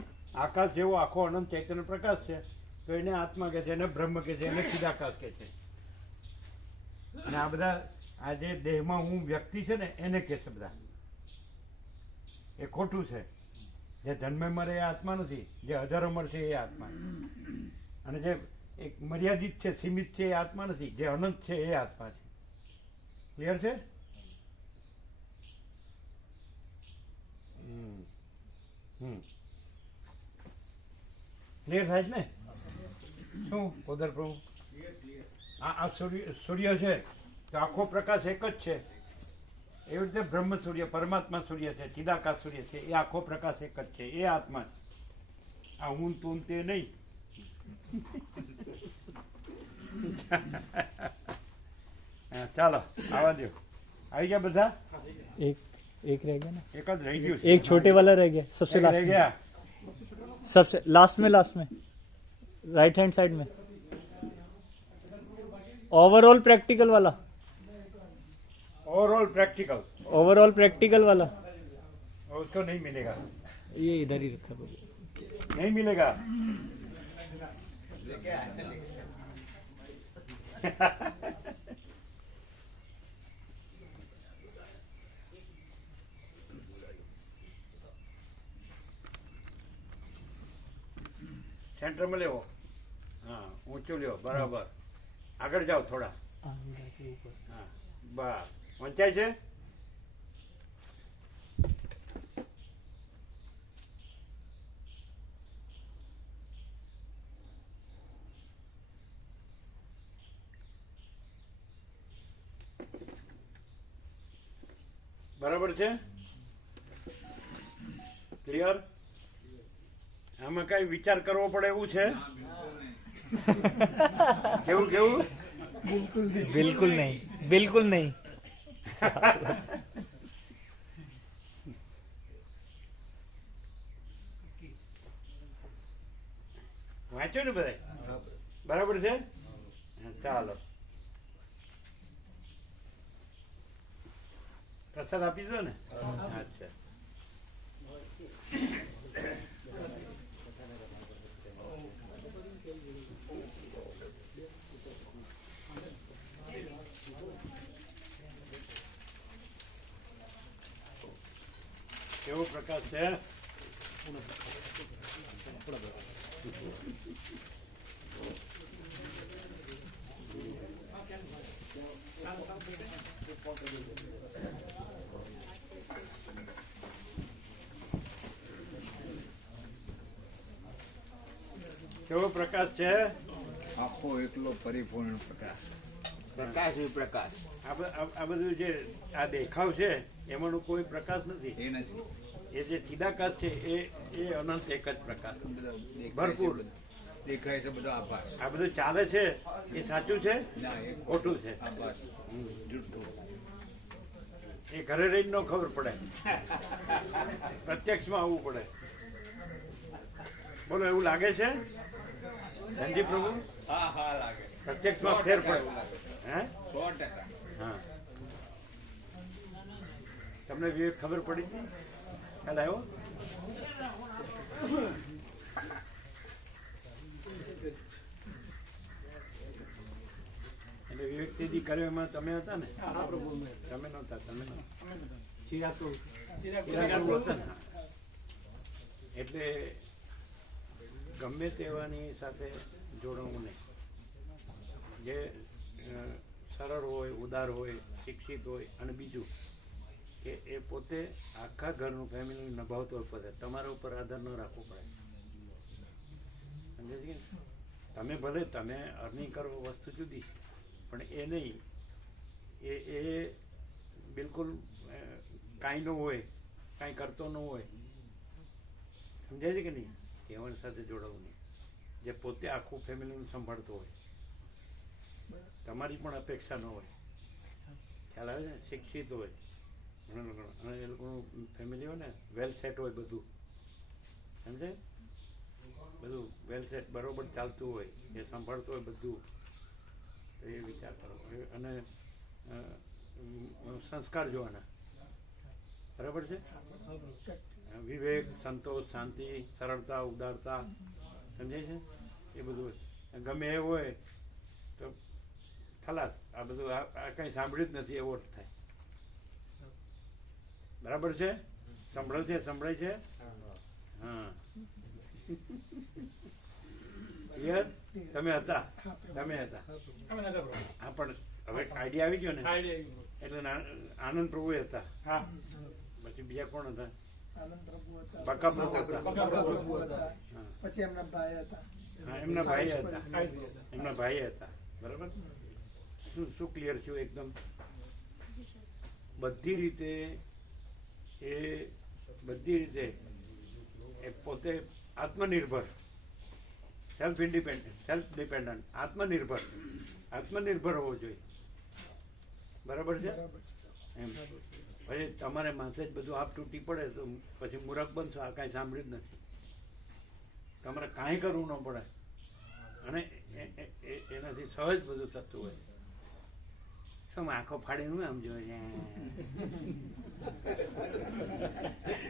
આકાશ જેવો આખો અનંત ચૈતન્ય પ્રકાશ છે તો એને આત્મા કહે છે, એને બ્રહ્મ કહે છે, એને ચિદાકાશ કહે છે. અને આ બધા આ જે દેહમાં હું વ્યક્તિ છે ને એને કહે છે બધા. એ ખોટું છે. જે જન્મે મરે એ આત્મા નથી. જે હજારો મરશે એ આત્મા. અને જે એક મર્યાદિત છે, સીમિત છે, એ આત્મા નથી. જે અનંત છે એ આત્મા છે. ક્લિયર છે? ક્લિયર થાય છે ને? શું કોદર પ્રભુ? આ સૂર્ય છે તો આખો પ્રકાશ એક જ છે. એવી રીતે બ્રહ્મ સૂર્ય, પરમાત્મા સૂર્ય છે, ચિદાકાશ સૂર્ય છે. એ આખો પ્રકાશ એક જ છે. એ આત્મા. આ હું તું તે નહીં. ચાલો આવા દો. આવી ગયા બધા? एक रह गया ना, એક જ રહી ગયું. एक छोटे वाला रह गया, सबसे लास्ट રહી में, ગયા. सबसे लास्ट में राइट हैंड साइड में ओवरऑल प्रैक्टिकल वाला, ओवरऑल प्रैक्टिकल ओवरऑल प्रैक्टिकल वाला उसको नहीं मिलेगा. ये इधर ही रखा है. नहीं मिलेगा. सेंटर में लेवो. हाँ ऊंचो लो बराबर. આગળ જાઓ થોડા. હા બસ વંચાય છે. બરાબર છે? ક્લિયર? આમાં કઈ વિચાર કરવો પડે એવું છે? કેવું કેવું बिल्कुल नहीं, बिल्कुल नहीं. વાંચ્યું ને બધા બરાબર છે હા, ચાલો પ્રસાદ આપી દો ને અચ્છા કેવો પ્રકાશ છે કેવો પ્રકાશ છે આખો એકલો પરિપૂર્ણ પ્રકાશ. પ્રકાશ એ પ્રકાશ. આ બધું જે આ દેખાવ છે એમાંનો કોઈ પ્રકાશ નથી એ નથી. એ જે ચિદાકાશ છે એ અનંત એક જ પ્રકાશ બધો દેખાય છે, ભરપૂર. દેખાય છે બધો આભાસ. આ બધું ચાલે છે એ સાચું છે ના એ ખોટું છે આભાસ જુઠ્ઠું. એ ઘરે રહીને ન ખબર પડે પ્રત્યક્ષમાં આવવું પડે બોલો એવું લાગે છે ધનજી પ્રભુ હા હા લાગે. પ્રત્યક્ષમાં ફેર પડે હે 100%. હા તમને વિવેક ખબર પડી હતી ખ્યાલ આવ્યો એટલે વિવેક તેજી કર્યો એમાં તમે હતા ને તમે નહોતા તમે ચિરાગ પ્રભુ હતા ને એટલે ગમે તેવાની સાથે જોડવું નહીં જે સરળ હોય ઉદાર હોય શિક્ષિત હોય અને બીજું કે એ પોતે આખા ઘરનું ફેમિલી નભાવતો હોય પોતે તમારા ઉપર આધાર ન રાખવો પડે સમજે છે કે તમે ભલે તમે અર્નિંગ કરો વસ્તુ જુદી પણ એ નહીં એ બિલકુલ કાંઈ ન હોય કાંઈ કરતો ન હોય સમજાય છે કે નહીં એવાની સાથે જોડાવું નહીં જે પોતે આખું ફેમિલીનું સંભાળતો હોય તમારી પણ અપેક્ષા ન હોય ખ્યાલ આવે છે શિક્ષિત હોય ઘણો ઘણો અને એ લોકોનું ફેમિલી હોય ને વેલ સેટ હોય બધું સમજાય બધું વેલ સેટ બરોબર ચાલતું હોય એ સંભાળતું હોય બધું એ વિચાર કરો અને સંસ્કાર જોવાના બરાબર છે વિવેક સંતોષ શાંતિ સરળતા ઉદારતા સમજાય છે એ બધું ગમે એ હોય તો ખલાસ આ બધું આ કંઈ સાંભળ્યું જ નથી એવો અર્થ થાય બરાબર છે સંભળાય છે હા ક્લિયર તમે હતા હા પણ હવે આઈડિયા આવી ગયો ને એટલે આનંદ પ્રભુ હતા પછી બીજા કોણ હતા આનંદ પ્રભુ હતા, બકા પ્રભુ હતા પ્રભુ હતા, પછી એમના ભાઈ હતા. હા એમના ભાઈ હતા બરાબર શું ક્લિયર થયું એકદમ બધી રીતે એ પોતે આત્મનિર્ભર સેલ્ફ ડિપેન્ડન્ટ આત્મનિર્ભર હોવો જોઈએ બરાબર છે એમ પછી તમારે માથે જ બધું આપ તૂટી પડે તો પછી મૂરખ બનશો આ કાંઈ સાંભળ્યું જ નથી તમારે કાંઈ કરવું ન પડે અને એનાથી સહજ બધું થતું હોય શું આંખો ફાડીને હું આમ જોઈએ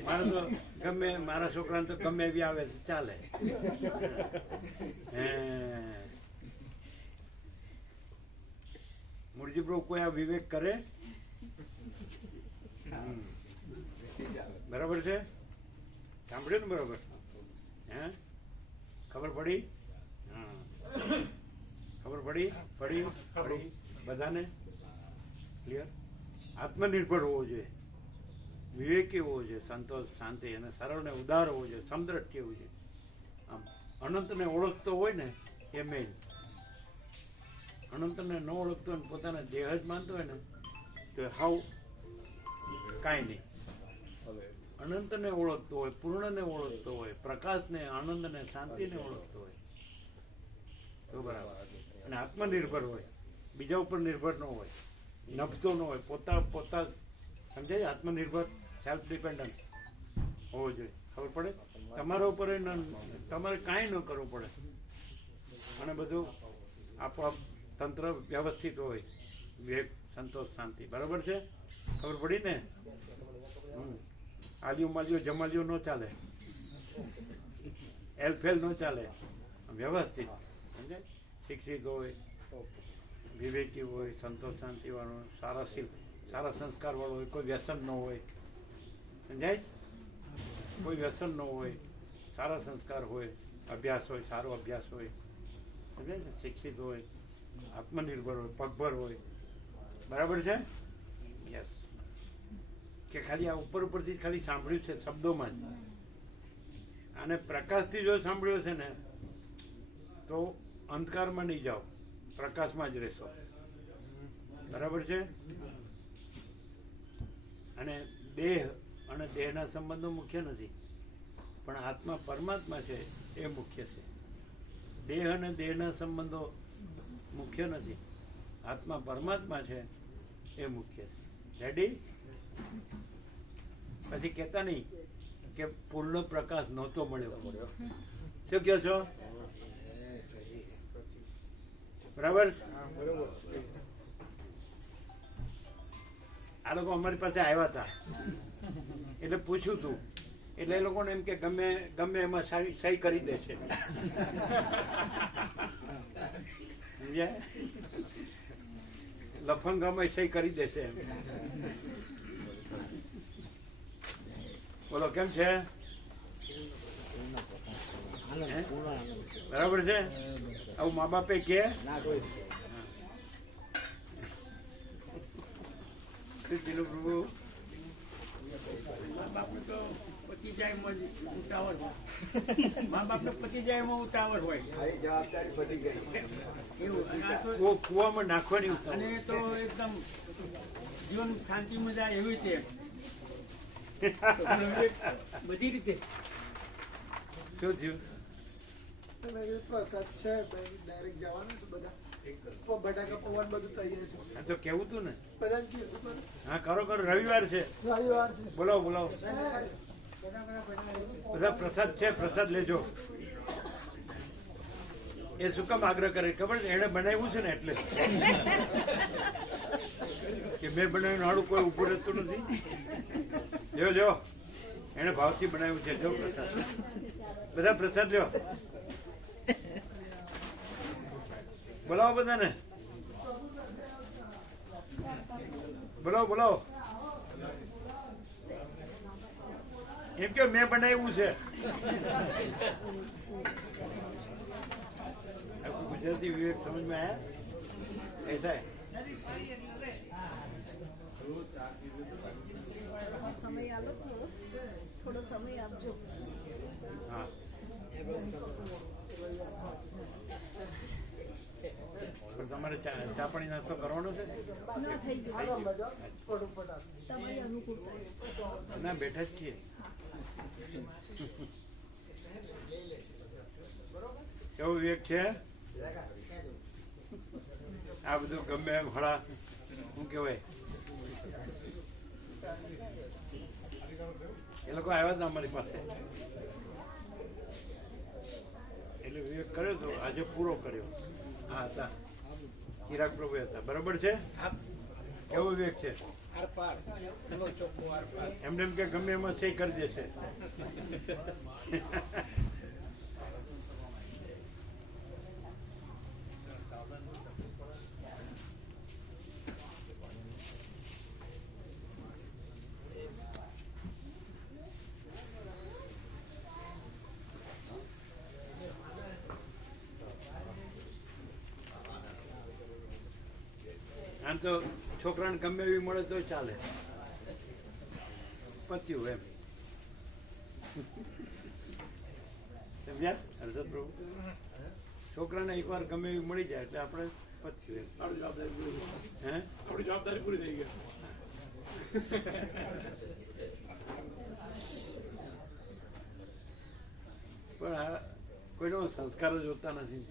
મારે તો ગમે મારા છોકરાને તો ગમે એવી આવે તો ચાલે મૂળજી પ્રભુ કોઈ આ વિવેક કરે બરાબર છે સાંભળ્યું ને બરાબર હે ખબર પડી હા ખબર પડી બધાને ક્લિયર આત્મનિર્ભર હોવો જોઈએ વિવેકી હોવો જોઈએ સંતોષ શાંતિ અને સરળ ને ઉદાર હોવો જોઈએ સમદ્રષ્ટિ હોવું જોઈએ આમ અનંતને ઓળખતો હોય ને એ મેઇન અનંતને ન ઓળખતો હોય પોતાના દેહ જ માનતો હોય ને તો હાવ કાંઈ નહીં અનંતને ઓળખતો હોય પૂર્ણને ઓળખતો હોય પ્રકાશને આનંદને શાંતિને ઓળખતો હોય તો બરાબર. અને આત્મનિર્ભર હોય, બીજા ઉપર નિર્ભર ન હોય, નભતો ન હોય, પોતા સમજાય છે? આત્મનિર્ભર, સેલ્ફ ડિપેન્ડન્ટ હોવો જોઈએ. ખબર પડે? તમારા ઉપર તમારે કાંઈ ન કરવું પડે અને બધું આપોઆપ તંત્ર વ્યવસ્થિત હોય, વિવેક, સંતોષ, શાંતિ. બરાબર છે? ખબર પડી ને? આલિયું માલિયું જમાલિયું ન ચાલે, એલફેલ ન ચાલે, વ્યવસ્થિત. સમજાય? શિક્ષિત હોય, વિવેકી હોય, સંતોષ શાંતિ વાળો, સારા સંસ્કાર વાળો હોય, કોઈ વ્યસન ન હોય. સમજાય? કોઈ વ્યસન ન હોય, સારા સંસ્કાર હોય, અભ્યાસ હોય, સારો અભ્યાસ હોય. સમજાય ને? શિક્ષિત હોય, આત્મનિર્ભર હોય, પગભર હોય. બરાબર છે? યસ. કે ખાલી આ ઉપરથી ખાલી સાંભળ્યું છે શબ્દોમાં જ, અને પ્રકાશથી જો સાંભળ્યો છે ને તો અંધકારમાં નહીં જાઓ, પ્રકાશમાં જ રહેશો. બરાબર છે? અને દેહ અને દેહના સંબંધો મુખ્ય નથી, પણ આત્મા પરમાત્મા છે એ મુખ્ય છે. દેહ અને દેહના સંબંધો મુખ્ય નથી, આત્મા પરમાત્મા છે એ મુખ્ય છે. રેડી? પછી કહેતા નહીં કે પૂર્ણ પ્રકાશ નહોતો મળ્યો. શું કહો છો? બરાબર? આ લોકો અમારી પાસે આવ્યા હતા એટલે પૂછ્યું તું, એટલે એ લોકોને એમ કે ગમે એમાં સહી કરી દે છે. સમજ્યા? લફંગામાં સહી કરી દે છે એમ. બોલો કેમ છે? બરાબર છે? આવું મા બાપે કે પ્રભુ મા બાપને તો પતિ જાય ઉતાવળ હોય, મા બાપને પતિ જાય એમાં ઉતાવળ હોય જવાબદારી બધી ગઈ. એવું. અને આ તો કુવામાં નાખવાની ઉતાવળ. અને તો એકદમ જીવન શાંતિમાં જાય એવી રીતે બધી રીતે. શું થયું? તમે એ પ્રસાદ છે ડાયરેક્ટ જવાનું છે બધા બટાકા પૌવા બધું તૈયાર છે. આ તો કેવું તું ને. બધાને કીધું પણ હા, કરો રવિવાર છે. રવિવાર છે. બોલાવો. બધા પ્રસાદ છે, પ્રસાદ લેજો. એ શું કામ આગ્રહ કરે ખબર છે? એને બનાવ્યું છે ને એટલે કે મેં બનાવ્યું હાડું કોઈ ઉભું રહેતું નથી. લ્યો એને ભાવથી બનાવ્યું છે. જો પ્રસાદ, બધા પ્રસાદ લ્યો. બોલાવો બધાને, બોલાવો. એમ કે મેં બનાવ્યું છે. ગુજરાતી વિવેક સમજમાં આયા? ऐसा है? સમય આલો, થોડો સમય આપજો. હા. તમારે ચા પાણી નાસ્તો કરવાનો છે? ના થઈ ગયું, ફટોફટ તમારી અનુકૂળતા. ના, બેઠા જ છીએ. કેવો વિવેક છે? આ બધું ગમે એમ હળા શું કહેવાય, એ લોકો આવ્યા હતા અમારી પાસે એટલે વિવેક કર્યો તો આજે પૂરો કર્યો. હા હતા, ચિરાગ પ્રભુ હતા. બરાબર છે? કેવો વિવેક છે? એમને એમ કે ગમે એમાં સહી કરી દેશે. આમ તો છોકરાને ગમે એવી મળે તો ચાલે, પત્યું એમ. સમજ્યા હર્ષદ પ્રભુ? છોકરાને એકવાર ગમે એવી મળી જાય એટલે આપણે પત્યું એમ. આપણી જવાબદારી પૂરી થઈ ગઈ. પણ આ કોઈનો સંસ્કાર જ હોતા નથી.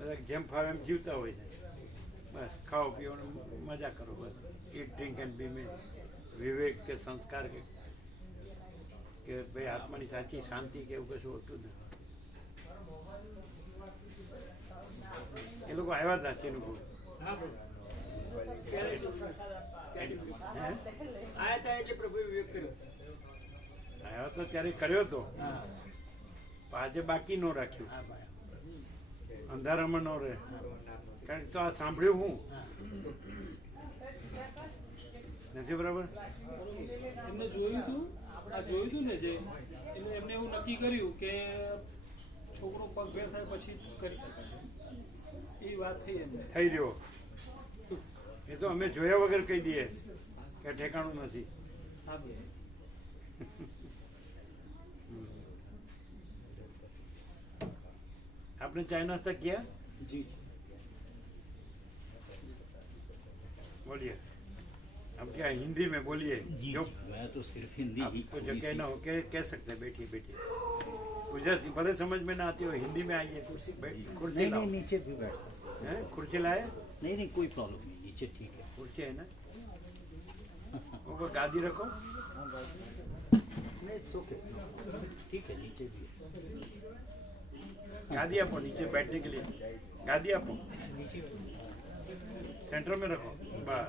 બધા જેમ ફાવે એમ જીવતા હોય છે. બસ ખાઓ પીઓ અને મજા કરો. બસ ઈટ ડ્રિંક એન્ડ બી મે વિવેક કે સંસ્કાર કે ભાઈ આત્માની સાચી શાંતિ કે એવું કશું હોતું નથી. એ લોકો આવ્યા હતા ચીનુપુર. હા પ્રભુ આયા હતા એટલે પ્રભુએ વિવેક કર્યો. આવ્યા તો ત્યારે કર્યો તો, હા પણ આજે બાકી ન રાખ્યું. હા ભાઈ અંધારામાં ન રહે. કારણ કે તો આ સાંભળ્યું હું નથી બરાબર. એમને જોયું હતું, આ જોયું હતું ને જે એટલે એમને એવું નક્કી કર્યું કે છોકરો પગભેર થાય પછી કરી શકાય. એ વાત થઈ એમને. થઈ રહ્યો એ તો અમે જોયા વગર કહી દઈએ કે ઠેકાણું નથી. હા બે आपने चाय नाश्ता किया? जी बोलिए. अब क्या हिंदी में बोलिए. जो मैं तो सिर्फ हिंदी ही आपको जो कहना हो कह सकते हैं. बैठिए बैठिए. गुजराती भले समझ में ना आती हो, हिंदी में आइए. कुर्सी नहीं लाओ. नहीं नीचे भी बैठ सकते हैं? कुर्सी लाए? नहीं नहीं कोई प्रॉब्लम नहीं नीचे ठीक है कुर्सी है ना. ऊपर गादी रखो. नहीं इट्स ओके ठीक है नीचे भी है गादी आपो नीचे बैठने के लिए. गादी आपो. नीचे सेंटर में रखो. बस.